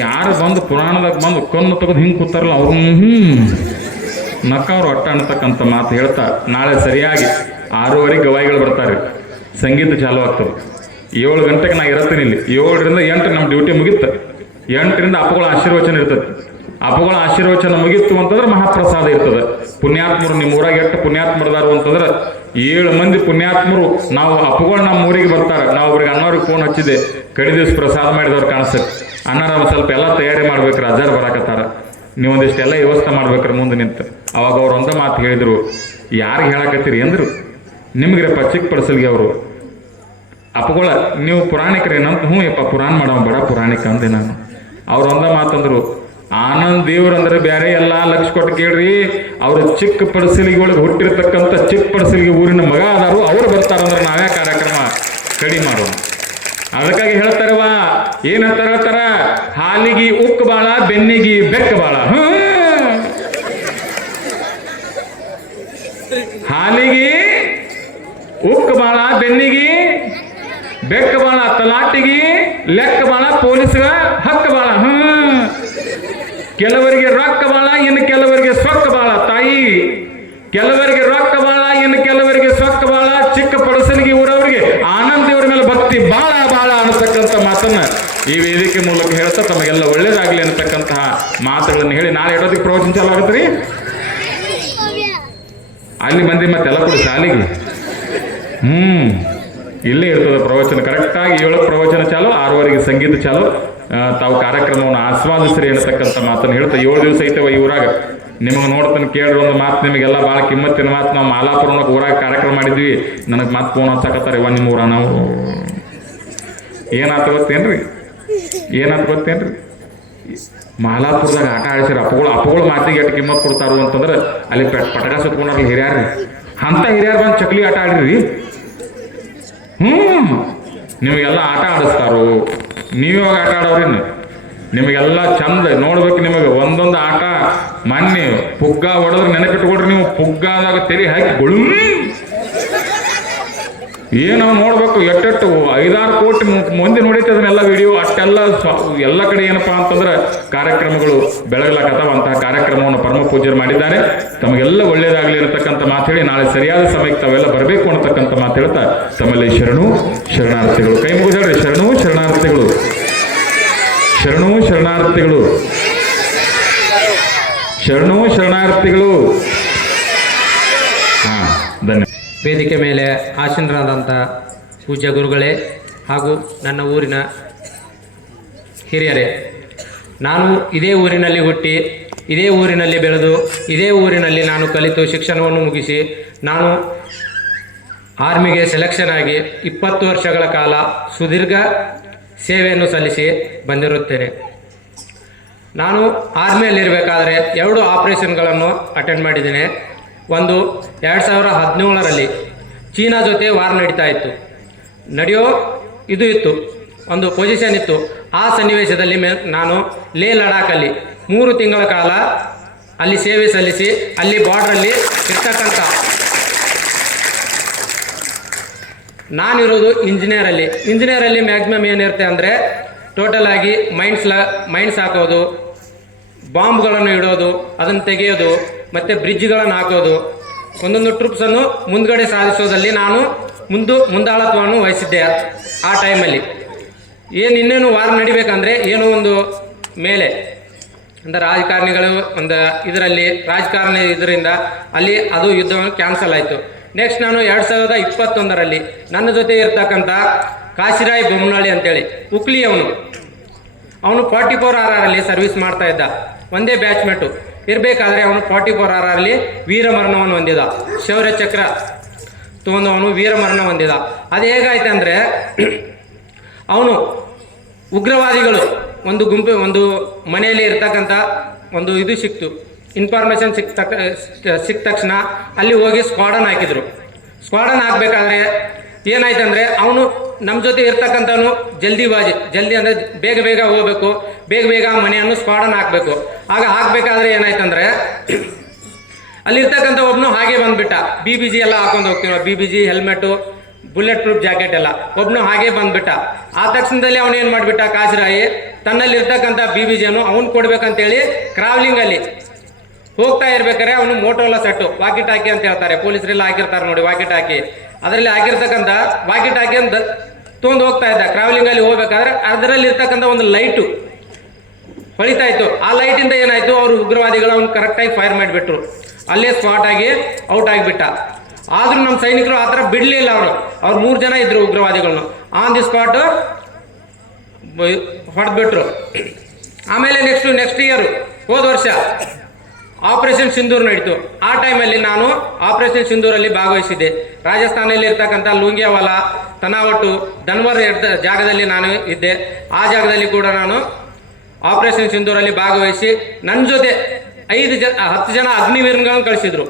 ಯಾರು ಬಂದು ಪುರಾಣದಾಗ ಬಂದು ಕಣ್ಣು ತೆಗೆದು ಹಿಂಗೆ ಕೂತಾರಲ್ಲ ಅವ್ರು ನಕ್ಕವ್ರು ಒಟ್ಟ ಅನ್ನತಕ್ಕಂಥ ಮಾತು ಹೇಳ್ತಾ ನಾಳೆ ಸರಿಯಾಗಿ 6:30 ಗವಾಯಿಗಳು ಬರ್ತಾರೆ ಸಂಗೀತ ಚಾಲು ಆಗ್ತದೆ 7 ಗಂಟೆಗೆ ನಾ ಇರತ್ತೀನಿ ಇಲ್ಲಿ 7 ರಿಂದ 8 ನಮ್ಮ ಡ್ಯೂಟಿ ಮುಗಿತ್ತು 8 ರಿಂದ ಅಪ್ಪಗಳ ಆಶೀರ್ವಚನ ಇರ್ತದೆ ಅಪ್ಪಗಳ ಆಶೀರ್ವಚನ ಮುಗಿತ್ತು ಅಂತಂದ್ರೆ ಮಹಾಪ್ರಸಾದ ಇರ್ತದೆ ಪುಣ್ಯಾತ್ಮರು ನಿಮ್ಮ ಊರಾಗ ಎಷ್ಟು ಪುಣ್ಯಾತ್ಮರದಾರು ಅಂತಂದ್ರೆ 7 ಮಂದಿ ಪುಣ್ಯಾತ್ಮರು ನಾವು ಅಪ್ಪಗಳು ನಮ್ಮ ಊರಿಗೆ ಬರ್ತಾರೆ ನಾವು ಅವ್ರಿಗೆ ಅಣ್ಣವ್ರಿಗೆ ಫೋನ್ ಹಚ್ಚಿದೆ ಕಡೆ ದಿವಸ ಪ್ರಸಾದ ಮಾಡಿದವ್ರು ಕಾಣಿಸುತ್ತೆ ಅಣ್ಣಾರ ಸ್ವಲ್ಪ ಎಲ್ಲ ತಯಾರಿ ಮಾಡ್ಬೇಕ್ರಿ ಅಜ್ಜಾರು ಬರಾಕತ್ತಾರ ನೀವೊಂದಿಷ್ಟೆಲ್ಲ ವ್ಯವಸ್ಥೆ ಮಾಡ್ಬೇಕ್ರಿ ಮುಂದೆ ನಿಂತು ಅವಾಗ ಅವ್ರು ಒಂದ ಮಾತು ಹೇಳಿದ್ರು ಯಾರಿಗೆ ಹೇಳಕತ್ತೀರಿ ಅಂದ್ರು ನಿಮಗ್ರಪ್ಪ ಚಿಕ್ಕ ಪಡಿಸಲ್ಗೆ ಅವರು ಅಪ್ಪಗಳ ನೀವು ಪುರಾಣಿಕರೇನಂತ ಹ್ಞೂ ಯಪ್ಪ ಪುರಾಣ ಮಾಡವ ಬಡ ಪುರಾಣಿಕ ಅಂದೆ ನಾನು ಅವ್ರು ಒಂದ ಮಾತಂದ್ರು ಆನಂದ್ ದೇವ್ರಂದ್ರೆ ಬೇರೆ ಎಲ್ಲ ಲಕ್ಷ ಕೊಟ್ಟು ಕೇಳ್ರಿ ಅವರು ಚಿಕ್ಕ ಪಡಿಸಲಿಗೆ ಒಳಗೆ ಹುಟ್ಟಿರ್ತಕ್ಕಂಥ ಚಿಕ್ಕ ಪಡಿಸಲಿಗೆ ಊರಿನ ಮಗ ಅದಾರು ಅವ್ರು ಬರ್ತಾರಂದ್ರೆ ನಾವೇ ಕಾರ್ಯಕ್ರಮ ಕಡಿಮೆ ಮಾಡೋಣ ಅದಕ್ಕಾಗಿ ಹೇಳ್ತಾರವ ಏನಂತ ಹೇಳ್ತಾರ ಹಾಲಿಗೆ ಉಕ್ಕ ಬಾಳ ಬೆನ್ನಿಗೆ ಬೆಕ್ಕ ಬಾಳ ಹಾಲಿಗೆ ಉಕ್ಕ ಬಾಳ ಬೆನ್ನಿಗೆ ಬೆಕ್ಕ ಬಾಳ ತಲಾಟಿಗೆ ಲೆಕ್ಕ ಬಾಳ ಪೊಲೀಸ್ಗ ಹಕ್ಕ ಬಾಳ ಕೆಲವರಿಗೆ ರೊಕ್ಕ ಬಾಳ ಇನ್ನು ಕೆಲವರಿಗೆ ಸೊಕ್ಕ ಬಾಳ ತಾಯಿ ಕೆಲವರಿಗೆ ರೊಕ್ಕ ಬಾಳ ಇನ್ನು ಕೆಲವರಿಗೆ ಸೊಕ್ಕ ಬಾಳ ಚಿಕ್ಕ ಪಡಸಲಿಗೆ ಊರವರಿಗೆ ಆನಂದ ದೇವರ ಮೇಲೆ ಭಕ್ತಿ ಬಾಳ ಬಾಳ ಅನ್ನತಕ್ಕಂಥ ಮಾತನ್ನ ಈ ವೇದಿಕೆ ಮೂಲಕ ಹೇಳ್ತಾ ತಮಗೆಲ್ಲ ಒಳ್ಳೇದಾಗ್ಲಿ ಅನ್ನತಕ್ಕಂತಹ ಮಾತುಗಳನ್ನು ಹೇಳಿ ನಾಳೆ ಇಡೋದಕ್ಕೆ ಪ್ರವಚನ ಚಾಲು ಆಗುತ್ತೀರಿ ಅಲ್ಲಿ ಮಂದಿ ಮತ್ತೆಲ್ಲ ಕೊಡಿ ಶಾಲೆಗೆ ಇಲ್ಲೇ ಇರ್ತದೆ ಪ್ರವಚನ ಕರೆಕ್ಟಾಗಿ 7 ಪ್ರವಚನ ಚಾಲು 6:30 ಸಂಗೀತ ಚಾಲು ತಾವು ಕಾರ್ಯಕ್ರಮವನ್ನು ಆಸ್ವಾದಿಸ್ರಿ ಅನ್ನತಕ್ಕಂಥ ಮಾತನ್ನು ಹೇಳ್ತಾ 7 ದಿವಸ ಐತವ ಈ ಊರಾಗ ನಿಮಗೆ ನೋಡ್ತಾನೆ ಕೇಳ್ರಿ ಒಂದು ಮಾತು ನಿಮಗೆಲ್ಲ ಭಾಳ ಕಿಮ್ಮತ್ತಿನ ಮಾತು ನಾವು ಮಾಲಾಪುರ ಊರಾಗ ಕಾರ್ಯಕ್ರಮ ಮಾಡಿದ್ವಿ ನನಗೆ ಮಾತು ಫೋನ್ ಹಚ್ಚಕತ್ತಾರೆ ಇವ ನಿಮ್ಮ ಊರ ನಾವು ಏನಾಯ್ತು ಗೊತ್ತೇನ್ರಿ ಮಾಲಾಪುರದಾಗ ಆಟ ಆಡಿಸಿರ ಅಪ್ಪಗಳು ಮಾತಿಗೆ ಎಷ್ಟು ಕಿಮ್ಮತ್ತು ಕೊಡ್ತಾರು ಅಂತಂದ್ರೆ ಅಲ್ಲಿ ಪಟಕ ಸುತ್ಕೊಂಡ್ರಲ್ಲಿ ಹಿರಿಯಾರ್ರಿ ಅಂತ ಹಿರಿಯಾರು ಬಂದು ಚಕ್ಲಿ ಆಟ ಆಡಿರಿ ನಿಮಗೆಲ್ಲ ಆಟ ಆಡಿಸ್ತಾರು ನೀವಾಗ ಆಟ ಆಡೋರಿನ್ನು ನಿಮಗೆಲ್ಲ ಚಂದ ನೋಡ್ಬೇಕು ನಿಮಗೆ ಒಂದೊಂದು ಆಟ ಮೊನ್ನೆ ಪುಗ್ಗ ಹೊಡೆದ್ರೆ ನೆನಪಿಟ್ಕೊಡ್ರಿ ನೀವು ಪುಗ್ಗಾದಾಗ ತೆರಿ ಹಾಕಿ ಗುಳು ಏನು ನೋಡ್ಬೇಕು ಎಟ್ಟೆಟ್ಟು 5-6 ಕೋಟಿ ಮಂದಿ ನೋಡೈತೆ ಅದನ್ನೆಲ್ಲ ವಿಡಿಯೋ ಅಷ್ಟೆಲ್ಲ ಎಲ್ಲ ಕಡೆ ಏನಪ್ಪಾ ಅಂತಂದ್ರೆ ಕಾರ್ಯಕ್ರಮಗಳು ಬೆಳಗಲಾಕತ್ತಾವ ಅಂತಹ ಕಾರ್ಯಕ್ರಮವನ್ನು ಪರಮ ಪೂಜ್ಯರು ಮಾಡಿದ್ದಾರೆ ತಮಗೆಲ್ಲ ಒಳ್ಳೇದಾಗಲಿ ಇರತಕ್ಕಂಥ ಮಾತು ಹೇಳಿ ನಾಳೆ ಸರಿಯಾದ ಸಮಯಕ್ಕೆ ತಾವೆಲ್ಲ ಬರಬೇಕು ಅನ್ನತಕ್ಕಂಥ ಮಾತು ಹೇಳ್ತಾ ತಮ್ಮಲ್ಲಿ ಶರಣಾರ್ಥಿಗಳು ಕೈ ಮುಗಿದ್ರಿ ಶರಣಾರ್ಥಿಗಳು ಧನ್ಯವಾದ. ವೇದಿಕೆ ಮೇಲೆ ಆಸೀನರಾದಂಥ ಪೂಜ್ಯ ಗುರುಗಳೇ ಹಾಗೂ ನನ್ನ ಊರಿನ ಹಿರಿಯರೇ, ನಾನು ಇದೇ ಊರಿನಲ್ಲಿ ಹುಟ್ಟಿ ಇದೇ ಊರಿನಲ್ಲಿ ಬೆಳೆದು ಇದೇ ಊರಿನಲ್ಲಿ ನಾನು ಕಲಿತು ಶಿಕ್ಷಣವನ್ನು ಮುಗಿಸಿ ನಾನು ಆರ್ಮಿಗೆ ಸೆಲೆಕ್ಷನ್ ಆಗಿ 20 ವರ್ಷಗಳ ಕಾಲ ಸುದೀರ್ಘ ಸೇವೆಯನ್ನು ಸಲ್ಲಿಸಿ ಬಂದಿರುತ್ತೇನೆ. ನಾನು ಆರ್ಮಿಯಲ್ಲಿರಬೇಕಾದ್ರೆ 2 ಆಪರೇಷನ್ಗಳನ್ನು ಅಟೆಂಡ್ ಮಾಡಿದ್ದೇನೆ. ಒಂದು 2017ರಲ್ಲಿ ಚೀನಾ ಜೊತೆ ವಾರ್ ನಡೀತಾ ಇತ್ತು. ಇದು ಇತ್ತು, ಒಂದು ಪೊಸಿಷನ್ ಇತ್ತು. ಆ ಸನ್ನಿವೇಶದಲ್ಲಿ ನಾನು ಲೇ ಲಡಾಖಲ್ಲಿ 3 ತಿಂಗಳ ಕಾಲ ಅಲ್ಲಿ ಸೇವೆ ಸಲ್ಲಿಸಿ ಅಲ್ಲಿ ಬಾರ್ಡ್ರಲ್ಲಿ ಇರ್ತಕ್ಕಂಥ ನಾನಿರೋದು ಇಂಜಿನಿಯರಲ್ಲಿ ಮ್ಯಾಕ್ಸಿಮಮ್ ಏನಿರುತ್ತೆ ಅಂದರೆ ಟೋಟಲ್ ಆಗಿ ಮೈನ್ಸ್ ಹಾಕೋದು, ಬಾಂಬ್ಗಳನ್ನು ಇಡೋದು, ಅದನ್ನು ತೆಗೆಯೋದು, ಮತ್ತು ಬ್ರಿಡ್ಜ್ಗಳನ್ನು ಹಾಕೋದು, ಒಂದೊಂದು ಟ್ರೂಪ್ಸನ್ನು ಮುಂದ್ಗಡೆ ಸಾಧಿಸೋದಲ್ಲಿ ನಾನು ಮುಂದಾಳತ್ವವನ್ನು ವಹಿಸಿದ್ದೆ. ಆ ಟೈಮಲ್ಲಿ ಇನ್ನೇನು ವಾರ ನಡಿಬೇಕಂದ್ರೆ ಏನೋ ಒಂದು ಮೇಲೆ ಅಂದರೆ ರಾಜಕಾರಣಿಗಳು ಇದರಿಂದ ಅಲ್ಲಿ ಅದು ಯುದ್ಧವನ್ನು ಕ್ಯಾನ್ಸಲ್ ಆಯಿತು. ನೆಕ್ಸ್ಟ್ ನಾನು 2021ರಲ್ಲಿ ನನ್ನ ಜೊತೆ ಇರ್ತಕ್ಕಂಥ ಕಾಶಿರಾಯ್ ಬೊಮ್ಮನಹಳ್ಳಿ ಅಂತೇಳಿ ಉಕ್ಲಿ ಅವನು 44RRಲ್ಲಿ ಸರ್ವಿಸ್ ಮಾಡ್ತಾ ಇದ್ದ. ಒಂದೇ ಬ್ಯಾಚ್ಮೆಟು ಇರಬೇಕಾದ್ರೆ ಅವನು 44RRಲ್ಲಿ ವೀರಮರಣವನ್ನು ಹೊಂದಿದ. ಶೌರ್ಯ ಚಕ್ರ ತೊಗೊಂಡು ಅವನು ವೀರಮರಣ ಹೊಂದಿದ. ಅದು ಹೇಗಾಯ್ತು ಅಂದರೆ ಅವನು ಉಗ್ರವಾದಿಗಳು ಒಂದು ಮನೆಯಲ್ಲಿ ಇರ್ತಕ್ಕಂಥ ಇದು ಸಿಕ್ತು, ಇನ್ಫಾರ್ಮೇಷನ್ ಸಿಕ್ಕ ತಕ್ಷಣ ಅಲ್ಲಿ ಹೋಗಿ ಸ್ಕ್ವಾಡನ್ ಹಾಕಿದ್ರು. ಸ್ಕ್ವಾಡನ್ ಹಾಕಬೇಕಾದ್ರೆ ಏನಾಯ್ತು ಅಂದರೆ ಅವನು ನಮ್ಮ ಜೊತೆ ಇರ್ತಕ್ಕಂಥವನು ಜಲ್ದಿ ಅಂದರೆ ಬೇಗ ಹೋಗ್ಬೇಕು, ಬೇಗ ಮನೆಯನ್ನು ಸ್ಕ್ವಾಡನ್ ಹಾಕಬೇಕು. ಆಗ ಹಾಕಬೇಕಾದ್ರೆ ಏನಾಯ್ತಂದರೆ ಅಲ್ಲಿರ್ತಕ್ಕಂಥ ಒಬ್ಬನು ಹಾಗೆ ಬಂದುಬಿಟ್ಟ. BBG ಎಲ್ಲ ಹಾಕೊಂಡು ಹೋಗ್ತೀವಿ, BBG helmet, bullet proof jacket ಎಲ್ಲ. ಒಬ್ಬನು ಹಾಗೆ ಬಂದುಬಿಟ್ಟ. ಆ ತಕ್ಷಣದಲ್ಲಿ ಅವನು ಏನು ಮಾಡಿಬಿಟ್ಟ, ಕಾಶಿರಾಯಿ ತನ್ನಲ್ಲಿರ್ತಕ್ಕಂಥ BBGಯನ್ನು ಅವನು ಕೊಡ್ಬೇಕಂತೇಳಿ ಟ್ರಾವೆಲಿಂಗಲ್ಲಿ ಹೋಗ್ತಾ ಇರ್ಬೇಕಾದ್ರೆ ಅವನು ಮೋಟೋಲಾ ಸೆಟ್ಟು ವಾಕಿ ಟಾಕಿ ಅಂತ ಹೇಳ್ತಾರೆ, ಪೊಲೀಸರೆಲ್ಲ ಹಾಕಿರ್ತಾರೆ ನೋಡಿ ವಾಕಿ ಟಾಕಿ, ಅದರಲ್ಲಿ ಹಾಕಿರ್ತಕ್ಕಂಥ ವಾಕಿ ಟಾಕಿ ಅಂತ ತೊಗೊಂಡು ಹೋಗ್ತಾ ಇದ್ದ. ಟ್ರಾವೆಲಿಂಗಲ್ಲಿ ಹೋಗ್ಬೇಕಾದ್ರೆ ಅದರಲ್ಲಿ ಇರ್ತಕ್ಕಂಥ ಒಂದು ಲೈಟು ಹೊಳಿತಾ ಇತ್ತು. ಆ ಲೈಟಿಂದ ಏನಾಯಿತು, ಅವರು ಉಗ್ರವಾದಿಗಳು ಅವ್ನು ಕರೆಕ್ಟಾಗಿ ಫೈರ್ ಮಾಡಿಬಿಟ್ರು. ಅಲ್ಲೇ ಸ್ಪಾಟ್ ಆಗಿ ಔಟ್ ಆಗಿಬಿಟ್ಟ. ಆದರೂ ನಮ್ಮ ಸೈನಿಕರು ಆ ಥರ ಬಿಡಲಿಲ್ಲ. ಅವ್ರು 3 ಜನ ಇದ್ದರು ಉಗ್ರವಾದಿಗಳನ್ನು. ಆನ್ ದಿ ಸ್ಪಾಟ್ ಹೊಡೆದ್ಬಿಟ್ರು. ಆಮೇಲೆ ನೆಕ್ಸ್ಟ್ ಇಯರ್ ಹೋದ ವರ್ಷ ಆಪರೇಷನ್ ಸಿಂಧೂರ್ ನಡೀತು. ಆ ಟೈಮಲ್ಲಿ ನಾನು ಆಪರೇಷನ್ ಸಿಂಧೂರಲ್ಲಿ ಭಾಗವಹಿಸಿದ್ದೆ. ರಾಜಸ್ಥಾನದಲ್ಲಿ ಇರ್ತಕ್ಕಂಥ ಲುಂಗಿಯಾವಾಲಾ, ತನಾವಟ್ಟು, ದನ್ವರ್ ಜಾಗದಲ್ಲಿ ನಾನು ಇದ್ದೆ. ಆ ಜಾಗದಲ್ಲಿ ಕೂಡ ನಾನು ಆಪರೇಷನ್ ಸಿಂಧೂರಲ್ಲಿ ಭಾಗವಹಿಸಿ ನನ್ನ ಜೊತೆ 10 ಜನ ಅಗ್ನಿವೀರಗಳನ್ನು ಕಳಿಸಿದ್ರು.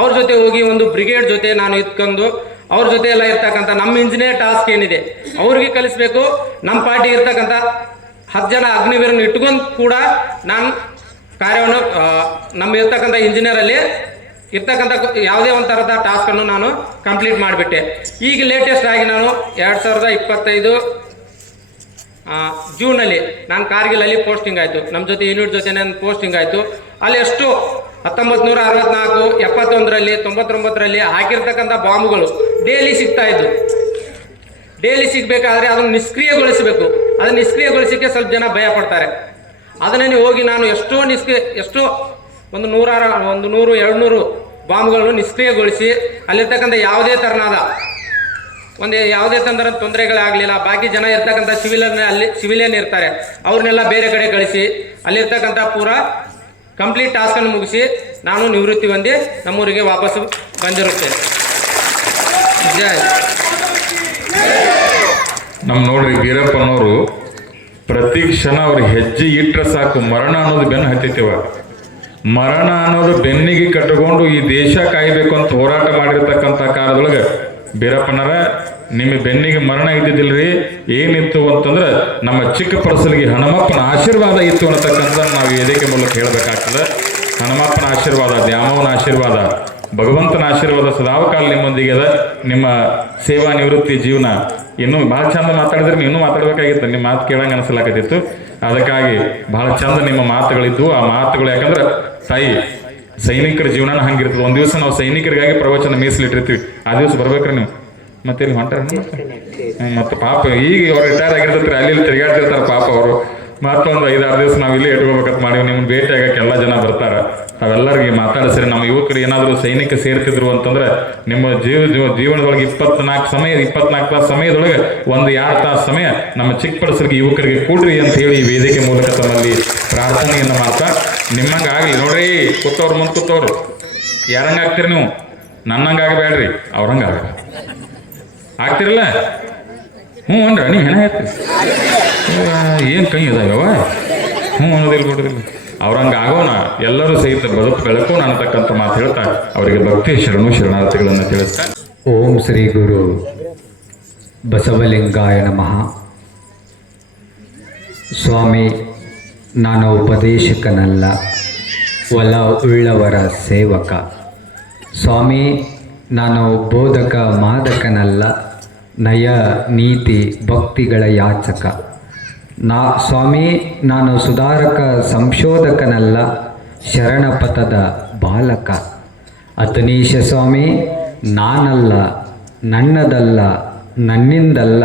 ಅವ್ರ ಜೊತೆ ಹೋಗಿ ಒಂದು ಬ್ರಿಗೇಡ್ ಜೊತೆ ನಾನು ಇಟ್ಕೊಂಡು ಅವ್ರ ಜೊತೆ ಎಲ್ಲ ಇರ್ತಕ್ಕಂಥ ನಮ್ಮ ಇಂಜಿನಿಯರ್ ಟಾಸ್ಕ್ ಏನಿದೆ ಅವ್ರಿಗೆ ಕಲಿಸ್ಬೇಕು. ನಮ್ಮ ಪಾರ್ಟಿ ಇರ್ತಕ್ಕಂಥ 10 ಜನ ಅಗ್ನಿವೀರನ್ನು ಇಟ್ಕೊಂಡು ಕೂಡ ನಾನು ಕಾರ್ಯವನ್ನು ನಮ್ಮ ಇರ್ತಕ್ಕಂಥ ಇಂಜಿನಿಯರಲ್ಲಿ ಇರ್ತಕ್ಕಂಥ ಯಾವುದೇ ಒಂದು ಥರದ ಟಾಸ್ಕನ್ನು ನಾನು ಕಂಪ್ಲೀಟ್ ಮಾಡಿಬಿಟ್ಟೆ. ಈಗ ಲೇಟೆಸ್ಟ್ ಆಗಿ ನಾನು 2025 ಜೂನಲ್ಲಿ ನಾನು ಕಾರ್ಗಿಲಲ್ಲಿ ಪೋಸ್ಟಿಂಗ್ ಆಯಿತು. ನಮ್ಮ ಜೊತೆ ಯೂನಿಟ್ ಜೊತೆ ನನ್ನ ಪೋಸ್ಟಿಂಗ್ ಆಯಿತು. ಅಲ್ಲಿ ಎಷ್ಟು 1964, 71ರಲ್ಲಿ, 99ರಲ್ಲಿ ಹಾಕಿರ್ತಕ್ಕಂಥ ಬಾಂಬ್ಗಳು ಡೈಲಿ ಸಿಗ್ತಾ ಇದ್ದು. ಡೈಲಿ ಸಿಗಬೇಕಾದ್ರೆ ಅದನ್ನು ನಿಷ್ಕ್ರಿಯಗೊಳಿಸಬೇಕು. ಅದನ್ನು ನಿಷ್ಕ್ರಿಯಗೊಳಿಸೋಕ್ಕೆ ಸ್ವಲ್ಪ ಜನ ಭಯ ಪಡ್ತಾರೆ. ಅದನ್ನೇ ಹೋಗಿ ನಾನು ಎಷ್ಟೋ ಒಂದು 100-200 ಬಾಂಬ್ಗಳನ್ನು ನಿಷ್ಕ್ರಿಯಗೊಳಿಸಿ ಅಲ್ಲಿರ್ತಕ್ಕಂಥ ಯಾವುದೇ ಥರನಾದ ಯಾವುದೇ ತೊಂದರೆಗಳಾಗಲಿಲ್ಲ. ಬಾಕಿ ಜನ ಇರ್ತಕ್ಕಂಥ ಸಿವಿಲಿಯನ್ ಇರ್ತಾರೆ, ಅವ್ರನ್ನೆಲ್ಲ ಬೇರೆ ಕಡೆ ಕಳಿಸಿ ಅಲ್ಲಿರ್ತಕ್ಕಂಥ ಪೂರಾ ಕಂಪ್ಲೀಟ್ ಟಾಸ್ಕನ್ನು ಮುಗಿಸಿ ನಾನು ನಿವೃತ್ತಿ ಹೊಂದಿ ನಮ್ಮೂರಿಗೆ ವಾಪಸ್ಸು ಬಂದಿರುತ್ತೇನೆ. ಜೈ. ನೋಡ್ರಿ ವೀರಪ್ಪನವರು ಪ್ರತಿ ಕ್ಷಣ ಅವ್ರು ಹೆಜ್ಜೆ ಇಟ್ಟರೆ ಸಾಕು ಮರಣ ಅನ್ನೋದು ಬೆನ್ನು ಹತ್ತಿತ್ತೇವ. ಮರಣ ಅನ್ನೋದು ಬೆನ್ನಿಗೆ ಕಟ್ಟಿಕೊಂಡು ಈ ದೇಶ ಕಾಯಬೇಕು ಅಂತ ಹೋರಾಟ ಮಾಡಿರ್ತಕ್ಕಂಥ ಕಾಲದೊಳಗೆ ಬೀರಪ್ಪನರ ನಿಮ್ಮ ಬೆನ್ನಿಗೆ ಮರಣ ಇದ್ದಿದ್ದಿಲ್ರಿ. ಏನಿತ್ತು ಅಂತಂದ್ರೆ ನಮ್ಮ ಚಿಕ್ಕ ಪರಸಲಿಗೆ ಹನುಮಪ್ಪನ ಆಶೀರ್ವಾದ ಇತ್ತು ಅನ್ನತಕ್ಕಂಥ ನಾವು ವೇದಿಕೆ ಮೂಲಕ ಹೇಳಬೇಕಾಗ್ತದೆ. ಹನುಮಪ್ಪನ ಆಶೀರ್ವಾದ, ದ್ಯಾಮವ್ವನ ಆಶೀರ್ವಾದ, ಭಗವಂತನ ಆಶೀರ್ವಾದ ಸದಾವಕಾಲ ನಿಮ್ಮೊಂದಿಗೆ ಅದ. ನಿಮ್ಮ ಸೇವಾ ನಿವೃತ್ತಿ ಜೀವನ ಇನ್ನೂ ಭಾಳ ಚಂದ ಮಾತಾಡಿದ್ರೆ ನೀವು ಇನ್ನೂ ಮಾತಾಡಬೇಕಾಗಿತ್ತು. ನಿಮ್ಮ ಮಾತು ಕೇಳಂಗೆ ಅನಿಸಲಾಕತ್ತಿತ್ತು. ಅದಕ್ಕಾಗಿ ಭಾಳ ಚಂದ ನಿಮ್ಮ ಮಾತುಗಳಿದ್ದು. ಆ ಮಾತುಗಳು ಯಾಕಂದ್ರೆ ತಾಯಿ ಸೈನಿಕರ ಜೀವನ ಹಂಗಿರ್ತದೆ. ಒಂದು ದಿವಸ ನಾವು ಸೈನಿಕರಿಗಾಗಿ ಪ್ರವಚನ ಮೀಸಲಿಟ್ಟಿರ್ತೀವಿ. ಆ ದಿವಸ ಬರ್ಬೇಕ್ರಿ ನೀವು. ಮತ್ತೆ ಇಲ್ಲಿ ಹೊಂಟಾರ ಮತ್ತೆ ಪಾಪ ಈಗ ಅವ್ರು ರಿಟೈರ್ ಆಗಿರ್ತೈತ್ರಿ, ಅಲ್ಲಿ ತಿರುಗಾಡ್ತಿರ್ತಾರೆ ಪಾಪ ಅವರು. ಮತ್ತೊಂದು 5-6 ದಿವಸ ನಾವು ಇಲ್ಲಿ ಇಟ್ಕೋಬೇಕಂತ ಮಾಡಿವಿ. ನಿಮ್ಗೆ ಭೇಟಿ ಆಗಕ್ಕೆ ಎಲ್ಲ ಜನ ಬರ್ತಾರೆ. ಅವೆಲ್ಲರಿಗೆ ಮಾತಾಡಿಸ್ರಿ. ನಮ್ಮ ಯುವಕರು ಏನಾದರೂ ಸೈನಿಕ ಸೇರ್ತಿದ್ರು ಅಂತಂದ್ರೆ ನಿಮ್ಮ ಜೀವನದೊಳಗೆ 24 ತಾಸು ಸಮಯದೊಳಗೆ 1-2 ತಾಸು ಸಮಯ ನಮ್ಮ ಚಿಕ್ಕ ಪಡಿಸಲಿಗೆ ಯುವಕರಿಗೆ ಕೊಡ್ರಿ ಅಂತ ಹೇಳಿ ಈ ವೇದಿಕೆ ಮೂಲಕ ತಮ್ಮಲ್ಲಿ ಪ್ರಾರ್ಥನೆಯನ್ನು ಮಾಡ್ತಾ ನಿಮ್ಮಂಗೆ ಆಗಲಿ ನೋಡ್ರಿ. ಕೂತವ್ರು ಮುಂದೆ ಕೂತವ್ರು ಯಾರಂಗೆ ಆಗ್ತೀರಿ ನೀವು? ನನ್ನಂಗೆ ಆಗಬೇಡ್ರಿ, ಅವ್ರಂಗೆ ಆಗ ಆಗ್ತಿರಲ್ಲ. ಹ್ಞೂ ಅನ್ರ ನೀ ಹೆಣ ಹೇಳ್ತೀರಿ ಏನು ಕೈ ಅದಾವ ಹ್ಞೂ ಅನ್ನೋದಿಲ್ಲ ಕೊಡೋದಿಲ್ಲ ಅವ್ರಂಗೆ ಆಗೋಣ ಎಲ್ಲರೂ ಸಹಿತ ಬದುಕು ಬೆಳಕೋಣ ಅನ್ನತಕ್ಕಂಥ ಮಾತು ಹೇಳ್ತಾ ಅವರಿಗೆ ಭಕ್ತಿ ಶರಣಾರ್ಥಿಗಳನ್ನು ತಿಳಿಸ್ತಾ ಓಂ ಶ್ರೀ ಗುರು ಬಸವಲಿಂಗಾಯ ನಮಃ. ಸ್ವಾಮಿ, ನಾನು ಉಪದೇಶಕನಲ್ಲ, ಒಲ ಉಳ್ಳವರ ಸೇವಕ. ಸ್ವಾಮಿ, ನಾನು ಬೋಧಕ ಮಾದಕನಲ್ಲ, ನಯ ನೀತಿ ಭಕ್ತಿಗಳ ಯಾಚಕ. ಸ್ವಾಮಿ, ನಾನು ಸುಧಾರಕ ಸಂಶೋಧಕನಲ್ಲ, ಶರಣಪಥದ ಬಾಲಕ. ಅತನೀಶ ಸ್ವಾಮಿ, ನಾನಲ್ಲ, ನನ್ನದಲ್ಲ, ನನ್ನಿಂದಲ್ಲ,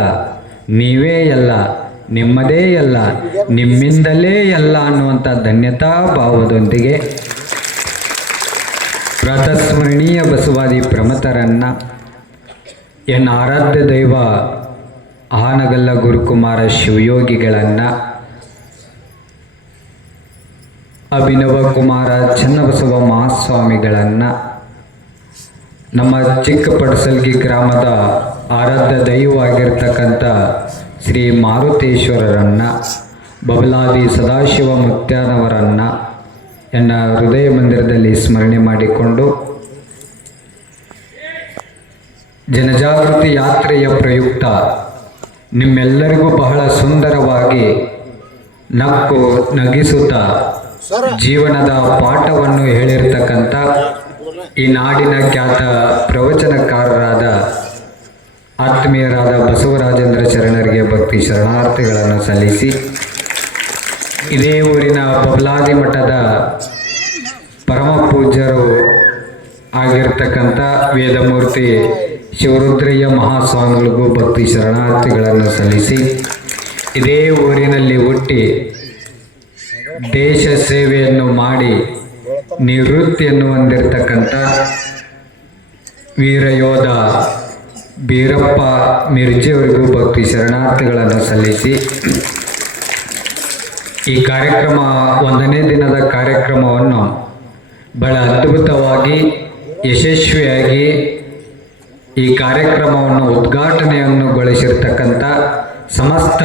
ನೀವೇ ಎಲ್ಲ, ನಿಮ್ಮದೇ ಎಲ್ಲ, ನಿಮ್ಮಿಂದಲೇ ಎಲ್ಲ ಅನ್ನುವಂಥ ಧನ್ಯತಾ ಭಾವದೊಂದಿಗೆ ಪ್ರಾತಸ್ಮರಣೀಯ ಬಸವಾದಿ ಪ್ರಮಥರನ್ನು, ಎನ್ನ ಆರಾಧ್ಯ ದೈವ ಆನಗಲ್ಲ ಗುರುಕುಮಾರ ಶಿವಯೋಗಿಗಳನ್ನು, ಅಭಿನವ ಕುಮಾರ ಚನ್ನಬಸವ ಮಹಾಸ್ವಾಮಿಗಳನ್ನು, ನಮ್ಮ ಚಿಕ್ಕಪಡಸಲ್ಗಿ ಗ್ರಾಮದ ಆರಾಧ್ಯ ದೈವವಾಗಿರ್ತಕ್ಕಂಥ ಶ್ರೀ ಮಾರುತೇಶ್ವರರನ್ನು, ಬಬಲಾದಿ ಸದಾಶಿವ ಮುತ್ಯಾನವರನ್ನು ಎನ್ನ ಹೃದಯ ಮಂದಿರದಲ್ಲಿ ಸ್ಮರಣೆ ಮಾಡಿಕೊಂಡು ಜನಜಾಗೃತಿ ಯಾತ್ರೆಯ ಪ್ರಯುಕ್ತ ನಿಮ್ಮೆಲ್ಲರಿಗೂ ಬಹಳ ಸುಂದರವಾಗಿ ನಕ್ಕು ನಗಿಸುತ್ತಾ ಜೀವನದ ಪಾಠವನ್ನು ಹೇಳಿರ್ತಕ್ಕಂಥ ಈ ನಾಡಿನ ಖ್ಯಾತ ಪ್ರವಚನಕಾರರಾದ ಆತ್ಮೀಯರಾದ ಬಸವರಾಜೇಂದ್ರ ಶರಣರಿಗೆ ಭಕ್ತಿ ಶರಣಾರ್ಥಿಗಳನ್ನು ಸಲ್ಲಿಸಿ, ಇದೇ ಊರಿನ ಬಬಲಾದಿ ಮಠದ ಪರಮ ಪೂಜ್ಯರು ಆಗಿರ್ತಕ್ಕಂಥ ವೇದಮೂರ್ತಿ ಶಿವರುದ್ರಯ್ಯ ಮಹಾಸ್ವಾಮಿಗಳಿಗೂ ಭಕ್ತಿ ಶರಣಾರ್ಥಿಗಳನ್ನು ಸಲ್ಲಿಸಿ, ಇದೇ ಊರಿನಲ್ಲಿ ಹುಟ್ಟಿ ದೇಶ ಸೇವೆಯನ್ನು ಮಾಡಿ ನಿವೃತ್ತಿಯನ್ನು ಹೊಂದಿರತಕ್ಕಂಥ ವೀರಯೋಧ ಬೀರಪ್ಪ ಮಿರ್ಜಿಯವರಿಗೂ ಭಕ್ತಿ ಶರಣಾರ್ಥಿಗಳನ್ನು ಸಲ್ಲಿಸಿ, ಈ ಕಾರ್ಯಕ್ರಮ 1ನೇ ದಿನದ ಕಾರ್ಯಕ್ರಮವನ್ನು ಬಹಳ ಅದ್ಭುತವಾಗಿ ಯಶಸ್ವಿಯಾಗಿ ಈ ಕಾರ್ಯಕ್ರಮವನ್ನು ಉದ್ಘಾಟನೆಯನ್ನುಗೊಳಿಸಿರ್ತಕ್ಕಂಥ ಸಮಸ್ತ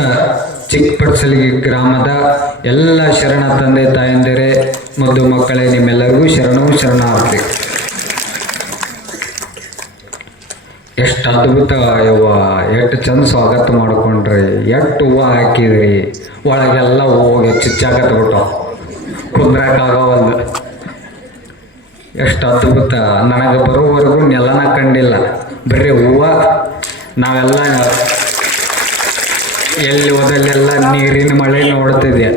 ಚಿಕ್ಕಪಡಸಲ್ಗಿ ಗ್ರಾಮದ ಎಲ್ಲ ಶರಣ ತಂದೆ ತಾಯಂದಿರೇ, ಮುದ್ದು ಮಕ್ಕಳೇ, ನಿಮ್ಮೆಲ್ಲರಿಗೂ ಶರಣಾರ್ಥಿ. ಎಷ್ಟು ಅದ್ಭುತ ಯವ್ವ, ಎಷ್ಟು ಚಂದ ಸ್ವಾಗತ ಮಾಡಿಕೊಂಡ್ರಿ, ಎಷ್ಟು ಹೂವು ಹಾಕಿದ್ರಿ, ಒಳಗೆಲ್ಲ ಹೋಗಿ ಚಿಚ್ಚಾಕತ್ಬಿಟ್ಟು ಕುಂದ್ರಕ್ಕಾಗವಲ್ದು. ಎಷ್ಟು ಅದ್ಭುತ. ನನಗೆ ಬರೋವರೆಗೂ ನೆಲನ ಕಂಡಿಲ್ಲ, ಬರೀ ಹೂವು. ನಾವೆಲ್ಲ ಎಲ್ಲಿ ಹೋದಲ್ಲೆಲ್ಲ ನೀರಿನ ಮಳೆ ನೋಡ್ತಿದ್ದೆ,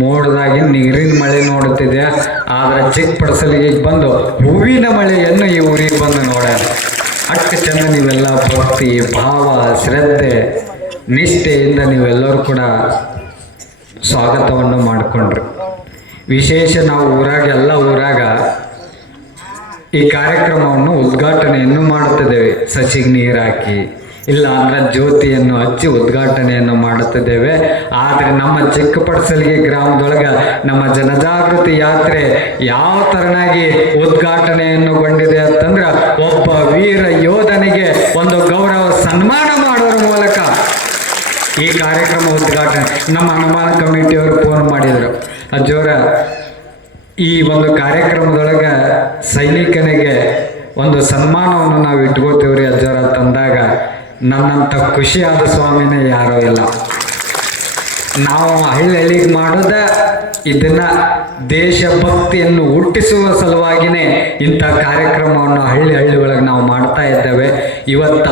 ಮೋಡದಾಗಿ ನೀರಿನ ಮಳೆ ನೋಡ್ತಿದ್ದೆ. ಆದರೆ ಚಿಕ್ಕಪಡಸಲಿಗೆ ಬಂದು ಹೂವಿನ ಮಳೆಯನ್ನು ಈ ಊರಿಗೆ ಬಂದು ನೋಡ್ಯಾರ. ಅಷ್ಟು ಚೆಂದ ನೀವೆಲ್ಲ ಭಕ್ತಿ ಭಾವ ಶ್ರದ್ಧೆ ನಿಷ್ಠೆಯಿಂದ ನೀವೆಲ್ಲರೂ ಕೂಡ ಸ್ವಾಗತವನ್ನು ಮಾಡಿಕೊಂಡ್ರಿ. ವಿಶೇಷ ನಾವು ಎಲ್ಲ ಊರಾಗ ಈ ಕಾರ್ಯಕ್ರಮವನ್ನು ಉದ್ಘಾಟನೆಯನ್ನು ಮಾಡುತ್ತಿದ್ದೇವೆ. ಸಸಿಗೆ ನೀರು ಹಾಕಿ, ಇಲ್ಲ ಅಂದ್ರೆ ಜ್ಯೋತಿಯನ್ನು ಹಚ್ಚಿ ಉದ್ಘಾಟನೆಯನ್ನು ಮಾಡುತ್ತಿದ್ದೇವೆ. ಆದರೆ ನಮ್ಮ ಚಿಕ್ಕಪಡಸಲ್ಗಿ ಗ್ರಾಮದೊಳಗೆ ನಮ್ಮ ಜನಜಾಗೃತಿ ಯಾತ್ರೆ ಯಾವ ತರನಾಗಿ ಉದ್ಘಾಟನೆಯನ್ನುಗೊಂಡಿದೆ ಅಂತಂದ್ರೆ, ಒಬ್ಬ ವೀರ ಯೋಧನಿಗೆ ಒಂದು ಗೌರವ ಸನ್ಮಾನ ಮಾಡೋದ್ರ ಮೂಲಕ ಈ ಕಾರ್ಯಕ್ರಮ ಉದ್ಘಾಟನೆ. ನಮ್ಮ ಹನುಮಾನ ಕಮಿಟಿಯವರು ಫೋನ್ ಮಾಡಿದರು, ಅಜ್ಜೋರ ಈ ಒಂದು ಕಾರ್ಯಕ್ರಮದೊಳಗೆ ಸೈನಿಕನಿಗೆ ಒಂದು ಸನ್ಮಾನವನ್ನು ನಾವು ಇಟ್ಕೋತೀವ್ರಿ ಅಜ್ಜೋರ ತಂದಾಗ, ನನ್ನಂಥ ಖುಷಿಯಾದ ಸ್ವಾಮಿನೇ ಯಾರೂ ಇಲ್ಲ. ನಾವು ಹಳ್ಳಿಗೆ ಮಾಡೋದ ಇದನ್ನ ದೇಶಭಕ್ತಿಯನ್ನು ಹುಟ್ಟಿಸುವ ಸಲುವಾಗಿನೇ ಇಂಥ ಕಾರ್ಯಕ್ರಮವನ್ನು ಹಳ್ಳಿ ಒಳಗೆ ನಾವು ಮಾಡ್ತಾ ಇದ್ದೇವೆ. ಇವತ್ತು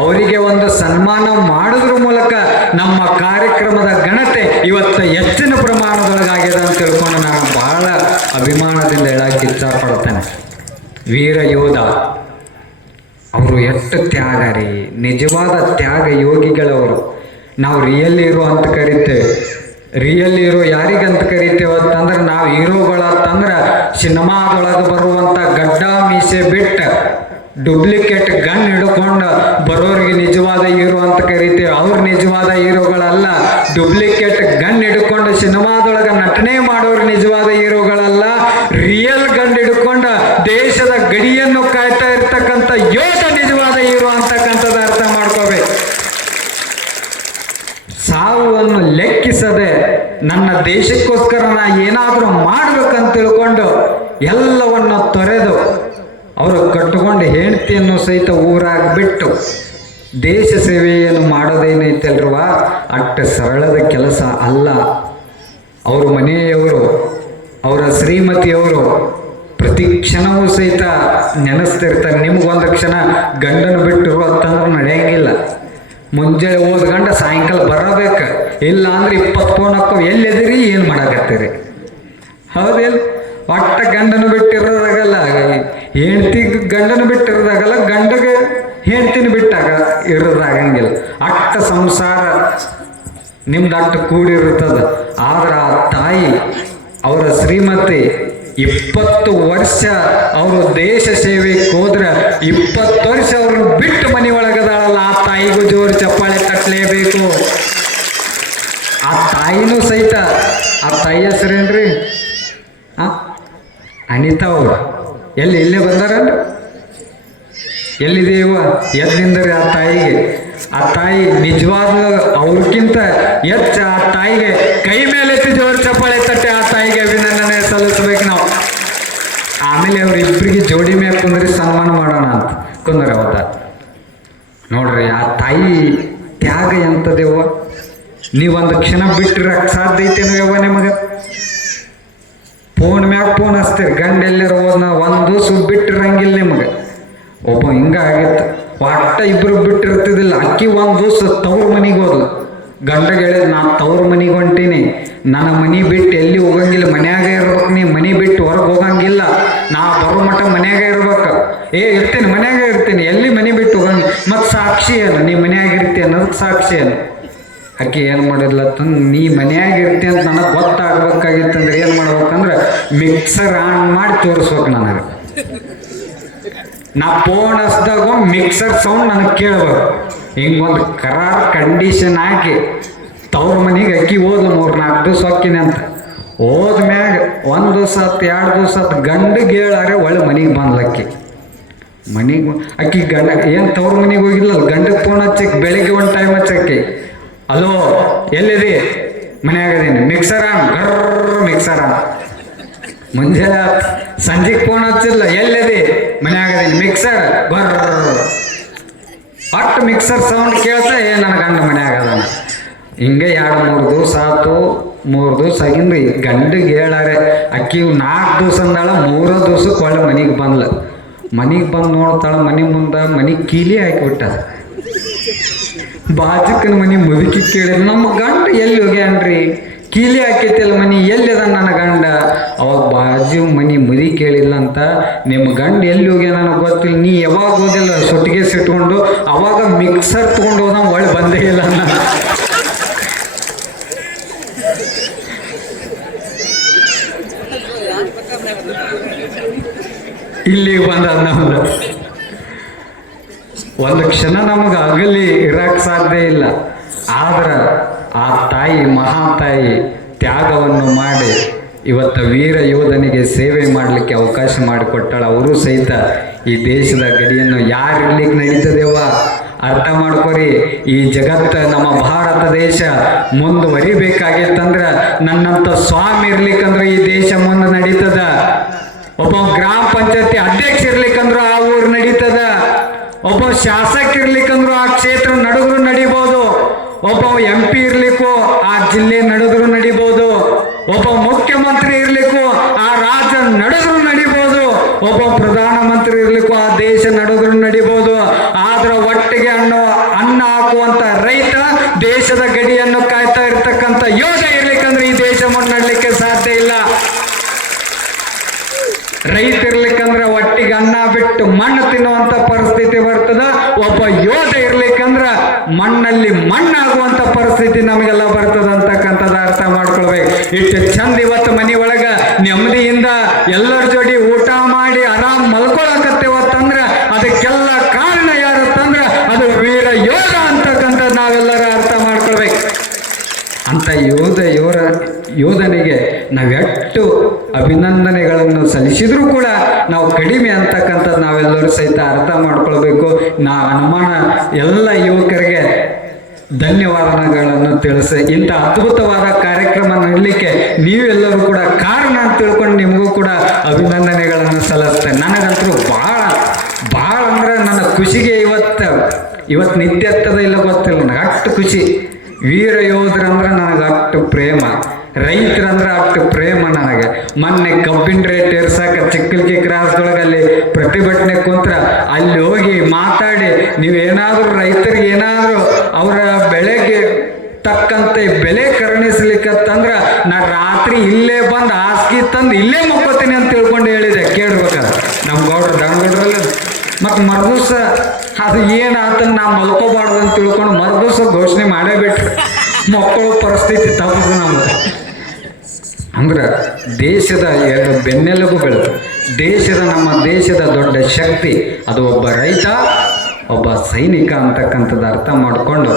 ಅವರಿಗೆ ಒಂದು ಸನ್ಮಾನ ಮಾಡೋದ್ರ ಮೂಲಕ ನಮ್ಮ ಕಾರ್ಯಕ್ರಮದ ಘನತೆ ಇವತ್ತು ಹೆಚ್ಚಿನ ಪ್ರಮಾಣದೊಳಗಾಗಿದೆ ಅಂತ ತಿಳ್ಕೊಂಡು ನಾನು ಬಹಳ ಅಭಿಮಾನದಿಂದ ಹೇಳಕ್ಕೆ ಇಷ್ಟಪಡ್ತೇನೆ. ವೀರ ಯೋಧ ಅವರು ಎಷ್ಟು ತ್ಯಾಗ ರೀ, ನಿಜವಾದ ತ್ಯಾಗ ಯೋಗಿಗಳವರು. ನಾವು ರಿಯಲ್ ಹೀರೋ ಅಂತ ಕರಿತೇವೆ. ರಿಯಲ್ ಹೀರೋ ಯಾರಿಗಂತ ಕರಿತೇವೆ ಅಂತಂದ್ರೆ, ನಾವು ಹೀರೋಗಳಂತಂದ್ರೆ ಸಿನಿಮಾದೊಳಗೆ ಬರುವಂಥ ಗಡ್ಡ ಮೀಸೆ ಬಿಟ್ಟು ಡೂಪ್ಲಿಕೇಟ್ ಗನ್ ಹಿಡ್ಕೊಂಡು ಬರೋರಿಗೆ ನಿಜವಾದ ಹೀರೋ ಅಂತ ಕರಿತೇವೆ. ಅವ್ರು ನಿಜವಾದ ಹೀರೋಗಳಲ್ಲ. ಡೂಪ್ಲಿಕೇಟ್ ಗನ್ ಹಿಡ್ಕೊಂಡು ಸಿನಿಮಾದೊಳಗೆ ನಟನೆ ಮಾಡೋರು ನಿಜವಾದ ಹೀರೋಗಳಲ್ಲ. ರಿಯಲ್ ಗನ್ ಹಿಡ್ಕೊಂಡು ದೇಶದ ಗಡಿಯನ್ನು ಕಾಯ್ತಾ ಇರ್ತಕ್ಕಂಥ ಯೋಧ ನಿಜವಾದ ಹೀರೋ ಅಂತಕ್ಕಂಥದ್ದು ಅರ್ಥ ಮಾಡ್ಕೋಬೇಕು. ಸಾವನ್ನು ಲೆಕ್ಕಿಸದೆ ನನ್ನ ದೇಶಕ್ಕೋಸ್ಕರ ನಾ ಏನಾದರೂ ಮಾಡ್ಬೇಕಂತ ತಿಳ್ಕೊಂಡು ಎಲ್ಲವನ್ನು ತೊರೆದು ಅವರು ಕಟ್ಟಿಕೊಂಡು ಹೆಂಡತಿಯನ್ನು ಸಹಿತ ಊರಾಗ ಬಿಟ್ಟು ದೇಶ ಸೇವೆಯನ್ನು ಮಾಡೋದೇನೈತಲ್ರವ ಅಟ್ಟ ಸರಳದ ಕೆಲಸ ಅಲ್ಲ. ಅವ್ರ ಮನೆಯವರು, ಅವರ ಶ್ರೀಮತಿಯವರು ಪ್ರತಿ ಕ್ಷಣವೂ ಸಹಿತ ನೆನೆಸ್ತಿರ್ತಾರೆ. ನಿಮ್ಗೊಂದು ಕ್ಷಣ ಗಂಡನ ಬಿಟ್ಟಿರು ಅಂತಂದ್ರೆ ನಡೆಯಂಗಿಲ್ಲ. ಮುಂಜಾನೆ ಹೋದ ಗಂಡ ಸಾಯಂಕಾಲ ಬರಬೇಕು, ಇಲ್ಲ ಅಂದ್ರೆ 20 ಫೋನ್ ಹಾಕೋ ಎಲ್ಲಿದ್ದೀರಿ, ಏನು ಮಾಡಕತ್ತೀರಿ, ಹೌದಿಲ್ಲ? ಒಟ್ಟ ಗಂಡನ ಬಿಟ್ಟಿರೋದಾಗಲ್ಲ, ಹೆಂಡ್ತಿಗೆ ಗಂಡನ ಬಿಟ್ಟಿರೋದಾಗಲ್ಲ, ಗಂಡಗೆ ಹೆಂಡ್ತಿನ ಬಿಟ್ಟಾಗ ಇರೋದಾಗಂಗಿಲ್ಲ. ಅಟ್ಟ ಸಂಸಾರ ನಿಮ್ದು ಅಟ್ಟ ಕೂಡಿರುತ್ತದ. ಆದ್ರೆ ಆ ತಾಯಿ, ಅವರ ಶ್ರೀಮತಿ 20 ವರ್ಷ ಅವರು ದೇಶ ಸೇವೆಗೆ ಹೋದ್ರೆ 20 ವರ್ಷ ಅವ್ರನ್ನ ಬಿಟ್ಟು ಮನೆ ಒಳಗದಾಳಲ್ಲ, ಆ ತಾಯಿಗೂ ಜೋರು ಚಪ್ಪಾಳೆ ತಟ್ಟಲೇಬೇಕು. ಆ ತಾಯಿನೂ ಸಹಿತ, ಆ ತಾಯಿ ಹೆಸರೇನ್ರಿ? ಅನಿತಾ ಅವರು ಇಲ್ಲೇ ಬಂದಾರನ್ರಿ? ಎಲ್ಲಿದೆಯವ ಎದ್ದಿಂದ್ರಿ ಆ ತಾಯಿಗೆ? ಆ ತಾಯಿ ನಿಜವಾಗ್ಲೂ ಅವ್ರಿಗಿಂತ ಹೆಚ್ಚ ಆ ತಾಯಿಗೆ ಕೈ ಮೇಲೆ ಎತ್ತಿ ಜೋರು ಚಪ್ಪಾಳೆ ತಟ್ಟೆ ಆ ತಾಯಿಗೆ ಅಭಿನಂದನೆ ಸಲ್ಲಿಸ್ಬೇಕು ನಾವು. ಆಮೇಲೆ ಅವ್ರಿಬ್ಬರಿಗೆ ಜೋಡಿ ಮೇಲೆ ಕುಂದ್ರಿ ಸನ್ಮಾನ ಮಾಡೋಣ ಅಂತ ಕುಂದ್ರ ಅವತ್ತ. ನೋಡ್ರಿ ಆ ತಾಯಿ ತ್ಯಾಗ ಎಂತದೇವ. ನೀವೊಂದು ಕ್ಷಣ ಬಿಟ್ಟಿರಕ್ಕೆ ಸಾಧ್ಯ ಐತೇನೋ ಯವ್ವ ನಿಮಗೆ? ಫೋನ್ ಮ್ಯಾಗ ಫೋನ್ ಹಚ್ತೀರಿ, ಗಂಡ ಎಲ್ಲಿರೋದನ್ನ ಒಂದು ದಿವಸ ಬಿಟ್ಟಿರಂಗಿಲ್ಲ ನಿಮಗೆ. ಒಬ್ಬ ಹಿಂಗಾಗಿತ್ತು, ಒಟ್ಟ ಇಬ್ಬರು ಬಿಟ್ಟಿರ್ತಿದ್ದಿಲ್ಲ. ಅಕ್ಕಿ ಒಂದು ದಿವಸ ತವ್ರ ಮನೆಗೆ ಹೋದ್ಲು. ಗಂಡಗೆ ಹೇಳಿದ್, ನಾ ತವ್ರ ಮನೆಗೆ ಹೊಂಟೀನಿ, ನನ್ನ ಮನೆ ಬಿಟ್ಟು ಎಲ್ಲಿ ಹೋಗಂಗಿಲ್ಲ, ಮನ್ಯಾಗ ಇರ್ಬೇಕು, ನೀ ಮನೆ ಬಿಟ್ಟು ಹೊರಗೆ ಹೋಗಂಗಿಲ್ಲ, ನಾ ಬರೋ ಮಟ್ಟ ಮನ್ಯಾಗ ಇರ್ಬೇಕು. ಇರ್ತೀನಿ, ಮನ್ಯಾಗ ಇರ್ತೀನಿ, ಎಲ್ಲಿ ಮನೆ ಬಿಟ್ಟು ಹೋಗಂಗಿಲ್ಲ. ಮತ್ತು ಸಾಕ್ಷಿ ಏನು, ನೀ ಮನ್ಯಾಗ ಇರ್ತಿ ಅನ್ನೋದಕ್ಕೆ ಸಾಕ್ಷಿ ಏನು? ಆಕೆ ಏನು ಮಾಡಿದ್ಲತ್ತಂದು, ನೀ ಮನ್ಯಾಗ ಇರ್ತಿ ಅಂತ ನನಗೆ ಗೊತ್ತಾಗ್ಬೇಕಾಗಿತ್ತಂದ್ರೆ ಏನು ಮಾಡ್ಬೇಕಂದ್ರೆ ಮಿಕ್ಸರ್ ಆನ್ ಮಾಡಿ ತೋರಿಸ್ಬೇಕು ನನಗೆ. ನಾ ಫೋನ್ ಹಚ್ದಾಗ ಮಿಕ್ಸರ್ ಸೌಂಡ್ ನನಗೆ ಕೇಳ್ಬೇಕು. ಹಿಂಗೊಂದು ಕರಾರ್ ಕಂಡೀಷನ್ ಹಾಕಿ ತವ್ರ ಮನೆಗೆ ಅಕ್ಕಿ ಹೋದ್ಲು. 3-4 ದಿವಸ ಹೊಕ್ಕಿನಿ ಅಂತ ಹೋದ್ಮ್ಯಾಗ 1 ದಿವಸ 2 ದಿವಸ ಗಂಡಿಗೆ ಹೇಳಾರೆ ಒಳ್ಳೆ ಮನೆಗೆ ಬಂದ್ಲಕ್ಕಿ. ಮನೆಗೆ ಅಕ್ಕಿ ಗಂಡ ಏನು ತವ್ರ ಮನೆಗೆ ಹೋಗಿಲ್ಲ, ಗಂಡಕ್ಕೆ ಫೋನ್ ಹಚ್ಚಕ್ಕೆ ಬೆಳಿಗ್ಗೆ ಒಂದು ಟೈಮ್ ಹಚ್ಚಕ್ಕೆ, ಹಲೋ ಎಲ್ಲಿದೆ? ಮನೆಯಾಗದೀನಿ, ಮಿಕ್ಸರ ಮಿಕ್ಸರ. ಮುಂಜಾನೆ ಸಂಜೆಗೆ ಫೋನ್ ಹಚ್ಚಿಲ್ಲ, ಎಲ್ಲಿದೆ? ಮನೆಯಾಗದೀನಿ, ಮಿಕ್ಸರ್ ಒಟ್ಟು ಮಿಕ್ಸರ್ ಸೌಂಡ್ ಕೇಳ್ತಾ ನನ್ನ ಗಂಡ ಮನೆಯಾಗದಾನ. ಹಿಂಗೆ 2-3 ದಿವಸ ಆಯ್ತು. 3 ದಿವಸ ಆಗಿಂದ ಗಂಡಿಗೆ ಹೇಳಾರೆ. ಅಕ್ಕಿ 4 ದಿವಸ ಅಂದಾಳ, 3ನೇ ದಿವಸಕ್ಕೆ ಒಳ್ಳೆ ಮನೆಗೆ ಬಂದ್ಲ. ಮನೆಗೆ ಬಂದು ನೋಡ್ತಾಳ, ಮನೆ ಮುಂದೆ ಮನೆ ಕೀಲಿ ಹಾಕಿಬಿಟ್ಟ. ಬಾಜುಕನ ಮನೆ ಮುದುಕಿ ಕೇಳಿದ್ರು, ನಮ್ಮ ಗಂಡ ಎಲ್ಲಿ ಹೋಗ್ಯಾನ್ರಿ? ಕೀಲಿ ಹಾಕೈತಿಲ್ಲ ಮನೆ, ಎಲ್ಲಿದ ನನ್ನ ಗಂಡ? ಅವಾಗ ಬಾಜು ಮನೆ ಮುದಿ ಕೇಳಿಲ್ಲ ಅಂತ, ನಿಮ್ಮ ಗಂಡ ಎಲ್ಲಿ ಹೋಗ್ಯ ನನಗೆ ಗೊತ್ತಿಲ್ಲ, ನೀ ಯಾವಾಗ ಹೋದಿಲ್ಲ ಸುಟ್ಟಿಗೆ ಸಿಟ್ಕೊಂಡು, ಅವಾಗ ಮಿಕ್ಸರ್ ತೊಗೊಂಡು ಹೋದ ಒಳ್ಳೆ ಬಂದೇ ಇಲ್ಲ ಅನ್ನ. ಇಲ್ಲಿಗೆ ಬಂದ ನಮ್ದು. ಒಂದು ಕ್ಷಣ ನಮಗೆ ಅಗಲಿ ಇರಕ್ಕೆ ಸಾಧ್ಯ ಇಲ್ಲ. ಆದ್ರೆ ಆ ತಾಯಿ, ಮಹಾತಾಯಿ ತ್ಯಾಗವನ್ನು ಮಾಡಿ ಇವತ್ತು ವೀರ ಯೋಧನಿಗೆ ಸೇವೆ ಮಾಡಲಿಕ್ಕೆ ಅವಕಾಶ ಮಾಡಿಕೊಟ್ಟಾಳ. ಅವರು ಸಹಿತ ಈ ದೇಶದ ಗಡಿಯನ್ನು ಯಾರು ಇರ್ಲಿಕ್ಕೆ ನಡೀತದೇವ? ಅರ್ಥ ಮಾಡ್ಕೊರಿ. ಈ ಜಗತ್ತು, ನಮ್ಮ ಭಾರತ ದೇಶ ಮುಂದುವರಿಬೇಕಾಗಿತ್ತಂದ್ರೆ ನನ್ನಂಥ ಸ್ವಾಮಿ ಇರ್ಲಿಕ್ಕಂದ್ರೆ ಈ ದೇಶ ಮುಂದೆ ನಡೀತದ. ಒಬ್ಬ ಗ್ರಾಮ ಪಂಚಾಯತಿ ಅಧ್ಯಕ್ಷ ಇರ್ಲಿಕ್ಕಂದ್ರೂ ಆ ಊರು ನಡೀತದ. ಒಬ್ಬ ಶಾಸಕ ಇರ್ಲಿಕ್ಕಂದ್ರೂ ಆ ಕ್ಷೇತ್ರ ನಡುದ್ರು ನಡಿಬಹುದು. ಒಬ್ಬ MP ಇರ್ಲಿಕ್ಕೂ ಆ ಜಿಲ್ಲೆ ನಡೆದ್ರು ನಡಿಬಹುದು. ಒಬ್ಬ ಮುಖ್ಯಮಂತ್ರಿ ಇರ್ಲಿಕ್ಕೂ ಆ ರಾಜ್ಯ ನಡೆದ್ರು ನಡಿಬಹುದು. ಒಬ್ಬ ಪ್ರಧಾನಮಂತ್ರಿ ಇರ್ಲಿಕ್ಕೂ ಆ ದೇಶ ನಡೆದ್ರು ನಡಿಬಹುದು. ಆದ್ರೆ ಒಟ್ಟಿಗೆ ಅನ್ನ ಹಾಕುವಂತ ರೈತ, ದೇಶದ ಗಡಿಯನ್ನು ಕಾಯ್ತಾ ಇರ್ತಕ್ಕಂಥ ಯೋಧ ಇರ್ಲಿಕ್ಕಂದ್ರೆ ಈ ದೇಶ ಮುನ್ನಡೆಯಲಿಕ್ಕೆ ಸಾಧ್ಯ ಇಲ್ಲ. ರೈತ ಇರ್ಲಿಕ್ಕಂದ್ರೆ ಒಟ್ಟಿಗೆ ಅನ್ನ ಬಿಟ್ಟು ಮಣ್ಣು ತಿನ್ನುವಂತ ಪರಿಸ್ಥಿತಿ ಬರ್ತದ. ಒಬ್ಬ ಯೋಧ ಇರ್ಲಿಕ್ಕಂದ್ರ ಮಣ್ಣಲ್ಲಿ ಮಣ್ಣಾಗುವಂತ ಪರಿಸ್ಥಿತಿ ನಮಗೆಲ್ಲ ಬರ್ತದ ಅಂತಕ್ಕಂಥದ್ದು ಅರ್ಥ ಮಾಡ್ಕೊಳ್ಬೇಕು. ಇಷ್ಟು ಚಂದ ಇವತ್ತು ಮನೆ ಒಳಗ ನೆಮ್ಮದಿಯಿಂದ ಎಲ್ಲರ ಜೋಡಿ ಊಟ ಮಾಡಿ ಆರಾಮ್ ಮಲ್ಕೊಳಕತ್ತೇವತ್ತಂದ್ರ ಅದಕ್ಕೆಲ್ಲ ಕಾರಣ ಯಾರತ್ತಂದ್ರ ಅದು ವೀರ ಯೋಧ ಅಂತಕ್ಕಂಥದ್ದು ನಾವೆಲ್ಲರೂ ಅರ್ಥ ಮಾಡ್ಕೊಳ್ಬೇಕು. ಅಂತ ಯೋಧನಿಗೆ ನಾವೆಷ್ಟು ಅಭಿನಂದನೆಗಳನ್ನು ಸಲ್ಲಿಸಿದ್ರೂ ಕೂಡ ನಾವು ಕಡಿಮೆ ಅಂತಕ್ಕಂಥದ್ದು ನಾವೆಲ್ಲರೂ ಸಹಿತ ಅರ್ಥ ಮಾಡ್ಕೊಳ್ಬೇಕು. ಅನುಮಾನ ಎಲ್ಲ ಯುವಕರಿಗೆ ಧನ್ಯವಾದಗಳನ್ನು ತಿಳಿಸಿ ಇಂಥ ಅದ್ಭುತವಾದ ಕಾರ್ಯಕ್ರಮ ನಡಲಿಕ್ಕೆ ನೀವೆಲ್ಲರೂ ಕೂಡ ಕಾರಣ ಅಂತ ತಿಳ್ಕೊಂಡು ನಿಮಗೂ ಕೂಡ ಅಭಿನಂದನೆಗಳನ್ನು ಸಲ್ಲಿಸ್ತೇನೆ. ನನಗಂತೂ ಭಾಳ ಅಂದ್ರೆ ನನ್ನ ಖುಷಿಗೆ ಇವತ್ತು ನಿತ್ಯ ಹತ್ತದ ಇಲ್ಲ ಗೊತ್ತಿಲ್ಲ, ನನಗೆ ಅಷ್ಟು ಖುಷಿ. ವೀರ ಯೋಧರಂದ್ರೆ ನನಗೆ ಅಷ್ಟು ಪ್ರೇಮ, ರೈತರಂದ್ರೆ ಅಷ್ಟು ಪ್ರೇಮ ನನಗೆ. ಮೊನ್ನೆ ಕಬ್ಬಿನ ರೇಟ್ ಏರ್ಸಾಕ ಚಿಕ್ಕಲ್ಗಿ ಕ್ರಾಸ್ದೊಳಗೆ ಅಲ್ಲಿ ಪ್ರತಿಭಟನೆ ಕುಂತ್ರ ಅಲ್ಲಿ ಹೋಗಿ ಮಾತಾಡಿ ನೀವೇನಾದರೂ ರೈತರಿಗೆ ಏನಾದರೂ ಅವರ ಬೆಳೆಗೆ ತಕ್ಕಂತೆ ಬೆಲೆ ಕರುಣಿಸ್ಲಿಕ್ಕಂದ್ರೆ ನಾ ರಾತ್ರಿ ಇಲ್ಲೇ ಬಂದು ಹಾಸಿಗೆ ತಂದು ಇಲ್ಲೇ ಮುಕ್ಕೋತೀನಿ ಅಂತ ತಿಳ್ಕೊಂಡು ಹೇಳಿದೆ. ಕೇಳ್ಬೇಕಾದ್ರೆ ನಮ್ಮ ಗೌಡ್ರು ದಾನಗೌಡ್ರಲ್ಲಿ ಮತ್ತು ಮರುದಿವ್ಸ ಅದು ಏನಾತಂದು ನಾ ಮಲ್ಕೋಬಾರ್ದು ಅಂತ ತಿಳ್ಕೊಂಡು ಮರುದಿವ್ಸ ಘೋಷಣೆ ಮಾಡೇ ಬಿಟ್ರು. ಮಕ್ಕಳು ಪರಿಸ್ಥಿತಿ ತಪ್ಪದು ನಮ್ದು. ಅಂದ್ರೆ ದೇಶದ ಎರಡು ಬೆನ್ನೆಲುಬುಗಳು, ನಮ್ಮ ದೇಶದ ದೊಡ್ಡ ಶಕ್ತಿ ಅದು ಒಬ್ಬ ರೈತ, ಒಬ್ಬ ಸೈನಿಕ ಅಂತಕ್ಕಂಥದ್ದು ಅರ್ಥ ಮಾಡಿಕೊಂಡು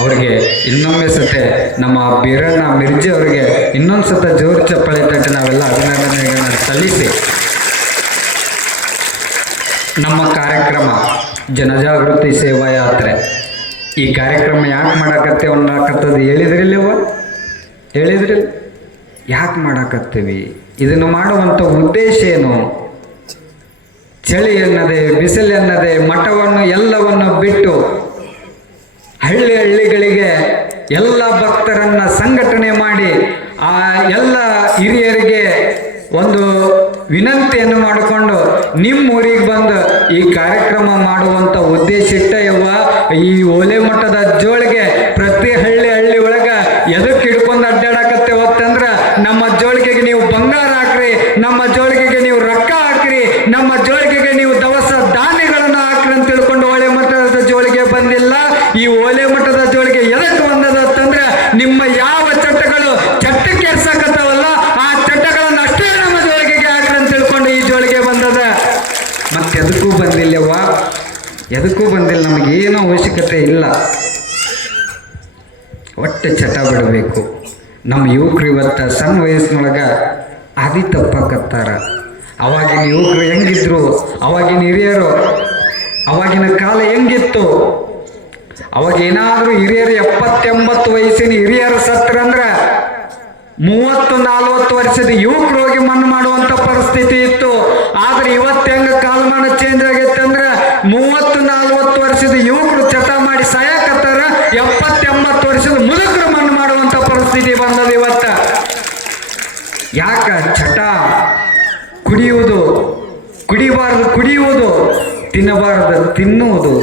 ಅವ್ರಿಗೆ ಇನ್ನೊಮ್ಮೆ ಸತೆ ನಮ್ಮ ಬೀರಣ್ಣ ಮಿರ್ಜಿ ಅವರಿಗೆ ಇನ್ನೊಂದು ಸತ ಜೋರು ಚಪ್ಪಾಳೆ ತಟ್ಟಿ ನಾವೆಲ್ಲ ಅಭಿನಂದನೆಗಳನ್ನು ಸಲ್ಲಿಸಿ ನಮ್ಮ ಕಾರ್ಯಕ್ರಮ ಜನಜಾಗೃತಿ ಸೇವಾ ಯಾತ್ರೆ ಈ ಕಾರ್ಯಕ್ರಮ ಯಾಕೆ ಮಾಡಾಕತ್ತೇವೆ ಅನ್ನಕತ್ತದು ಹೇಳಿದ್ರಿಲ್ಲ ಯಾಕೆ ಮಾಡಾಕತ್ತೀವಿ, ಇದನ್ನು ಮಾಡುವಂಥ ಉದ್ದೇಶ ಏನು? ಚಳಿ ಎನ್ನದೆ ಬಿಸಿಲು ಎನ್ನದೆ ಮಠವನ್ನು ಎಲ್ಲವನ್ನು ಬಿಟ್ಟು ಹಳ್ಳಿಗಳಿಗೆ ಎಲ್ಲ ಭಕ್ತರನ್ನ ಸಂಘಟನೆ ಮಾಡಿ ಆ ಎಲ್ಲ ಹಿರಿಯರಿಗೆ ಒಂದು ವಿನಂತಿಯನ್ನು ಮಾಡಿಕೊಂಡು ನಿಮ್ಮ ಊರಿಗೆ ಬಂದು ಈ ಕಾರ್ಯಕ್ರಮ ಮಾಡುವಂಥ ಉದ್ದೇಶ ಇಟ್ಟಯವ್ವ. ಈ ಓಲೆ ಮಠದ ಜೋಳಿಗೆ ಪ್ರತಿ ಹಳ್ಳಿ ಒಳಗೆ ಎದಕ್ಕೆ ಹಿಡ್ಕೊಂಡು ಅಡ್ಡಾಡಕತ್ತೇವತ್ತಂದ್ರೆ ನಮ್ಮ ಜೋಳಿಗೆಗೆ ನೀವು ಬಂಗಾರ ಹಾಕ್ರಿ, ನಮ್ಮ ಜೋಳಿಗೆಗೆ ನೀವು ರೊಕ್ಕ ಹಾಕ್ರಿ, ನಮ್ಮ ಜೋಳಿಗೆಗೆ ನೀವು ದವಸ ಧಾನ್ಯಗಳನ್ನು ಹಾಕ್ರಿ ಅಂತ ತಿಳ್ಕೊಂಡು ಓಲೆ ಮಠದ ಜೋಳಿಗೆ ಬಂದಿಲ್ಲ. ಈ ಓಲೆ ಮಠದ ಜೋಳಿಗೆ ಎದಕ್ಕೆ ಬಂದದಂತಂದ್ರೆ ನಿಮ್ಮ ಯಾವ ಚಟ್ಟಗಳು ಚಟ್ಟಕ್ಕೆ ಎರ್ಸಕತ್ತವಲ್ಲ ಆ ಚಟ್ಟಗಳನ್ನು ಅಷ್ಟೇ ನಮ್ಮ ಜೋಳಿಗೆಗೆ ಹಾಕ್ರಿ ಅಂತ ತಿಳ್ಕೊಂಡು ಈ ಜೋಳಿಗೆ ಬಂದದ. ಮತ್ತೆ ಎದಕ್ಕೂ ಬಂದಿಲ್ಲ, ನಮಗೇನೋ ಅವಶ್ಯಕತೆ ಇಲ್ಲ. ಒಟ್ಟು ಚಟ ಬಿಡಬೇಕು. ನಮ್ಮ ಯುವಕರು ಇವತ್ತು ಸಣ್ಣ ವಯಸ್ಸಿನೊಳಗೆ ಅದಿ ತಪ್ಪಾಕತ್ತಾರ. ಅವಾಗಿನ ಯುವಕರು ಹೆಂಗಿದ್ರು, ಅವಾಗಿನ ಹಿರಿಯರು, ಅವಾಗಿನ ಕಾಲ ಹೆಂಗಿತ್ತು, ಅವಾಗ ಏನಾದರೂ ಹಿರಿಯರು 70-80 ವಯಸ್ಸಿನ ಹಿರಿಯರು ಸತ್ತರಂದ್ರೆ 30-40 ವರ್ಷದ ಯುವಕರು ಹೋಗಿ ಮಣ್ಣು ಮಾಡುವಂಥ ಪರಿಸ್ಥಿತಿ ಇತ್ತು. ಆದ್ರೆ ಇವತ್ತು ಹೆಂಗ ಕಾಲಮಾನ ಚೇಂಜ್ ಆಗೈತೆ ಅಂದ್ರೆ 30-40 ವರ್ಷದ ಯುವಕರು ಚಟ ಮಾಡಿ ಸಾಯಕತ್ತಾರ, 70-80 ವರ್ಷದ ಮುದುಕರು ಮಣ್ಣು ಮಾಡುವಂಥ ಪರಿಸ್ಥಿತಿ ಬಂದದ ಇವತ್ತ. ಯಾಕ? ಚಟ, ಕುಡಿಯುವುದು, ತಿನ್ನಬಾರದು ತಿನ್ನುವುದು,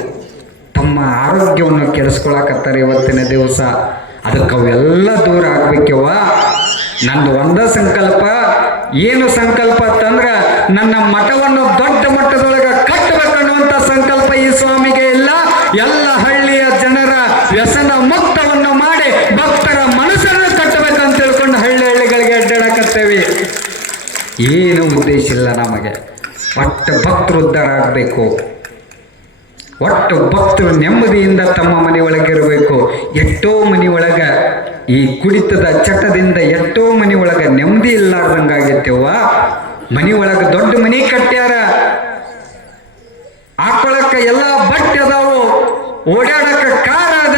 ತಮ್ಮ ಆರೋಗ್ಯವನ್ನು ಕೆಡಿಸ್ಕೊಳಕತ್ತಾರೆ ಇವತ್ತಿನ ದಿವಸ. ಅದಕ್ಕೆ ಅವೆಲ್ಲ ದೂರ ಆಗ್ಬೇಕವ್ವ. ನಂದು ಒಂದ ಸಂಕಲ್ಪ, ಏನು ಸಂಕಲ್ಪ ಅಂತಂದ್ರೆ ನನ್ನ ಮಠವನ್ನು ದೊಡ್ಡ ಮಟ್ಟದೊಳಗೆ ಕಟ್ಟಬೇಕನ್ನುವಂಥ ಸಂಕಲ್ಪ ಈ ಸ್ವಾಮಿಗೆ ಇಲ್ಲ. ಎಲ್ಲ ಹಳ್ಳಿಯ ಜನರ ವ್ಯಸನ ಮುಕ್ತವನ್ನು ಮಾಡಿ ಭಕ್ತರ ಮನಸ್ಸನ್ನು ಕಟ್ಟಬೇಕಂತ ತಿಳ್ಕೊಂಡು ಹಳ್ಳಿಗಳಿಗೆ ಅಡ್ಡಾಡಕತ್ತೇವೆ. ಏನು ಉದ್ದೇಶ ಇಲ್ಲ ನಮಗೆ. ಒಟ್ಟು ಭಕ್ತರು ಉದ್ಧಾರ ಆಗಬೇಕು, ಒಟ್ಟು ಭಕ್ತರು ನೆಮ್ಮದಿಯಿಂದ ತಮ್ಮ ಮನೆಯೊಳಗಿರಬೇಕು. ಎಷ್ಟೋ ಮನೆಯೊಳಗೆ ಈ ಕುಡಿತದ ಚಟದಿಂದ ಎಷ್ಟೋ ಮನೆಯೊಳಗೆ ನೆಮ್ಮದಿ ಇಲ್ಲಾರ್ದಂಗಾಗೈತೆವ್ವ. ಮನೆಯೊಳಗೆ ದೊಡ್ಡ ಮನೆ ಕಟ್ಟ್ಯಾರ, ಹಾಕೊಳಕ್ಕೆ ಎಲ್ಲ ಬಟ್ಟೆ ಅದಾವು, ಓಡಾಡಕ್ಕೆ ಕಾರ್ ಅದ,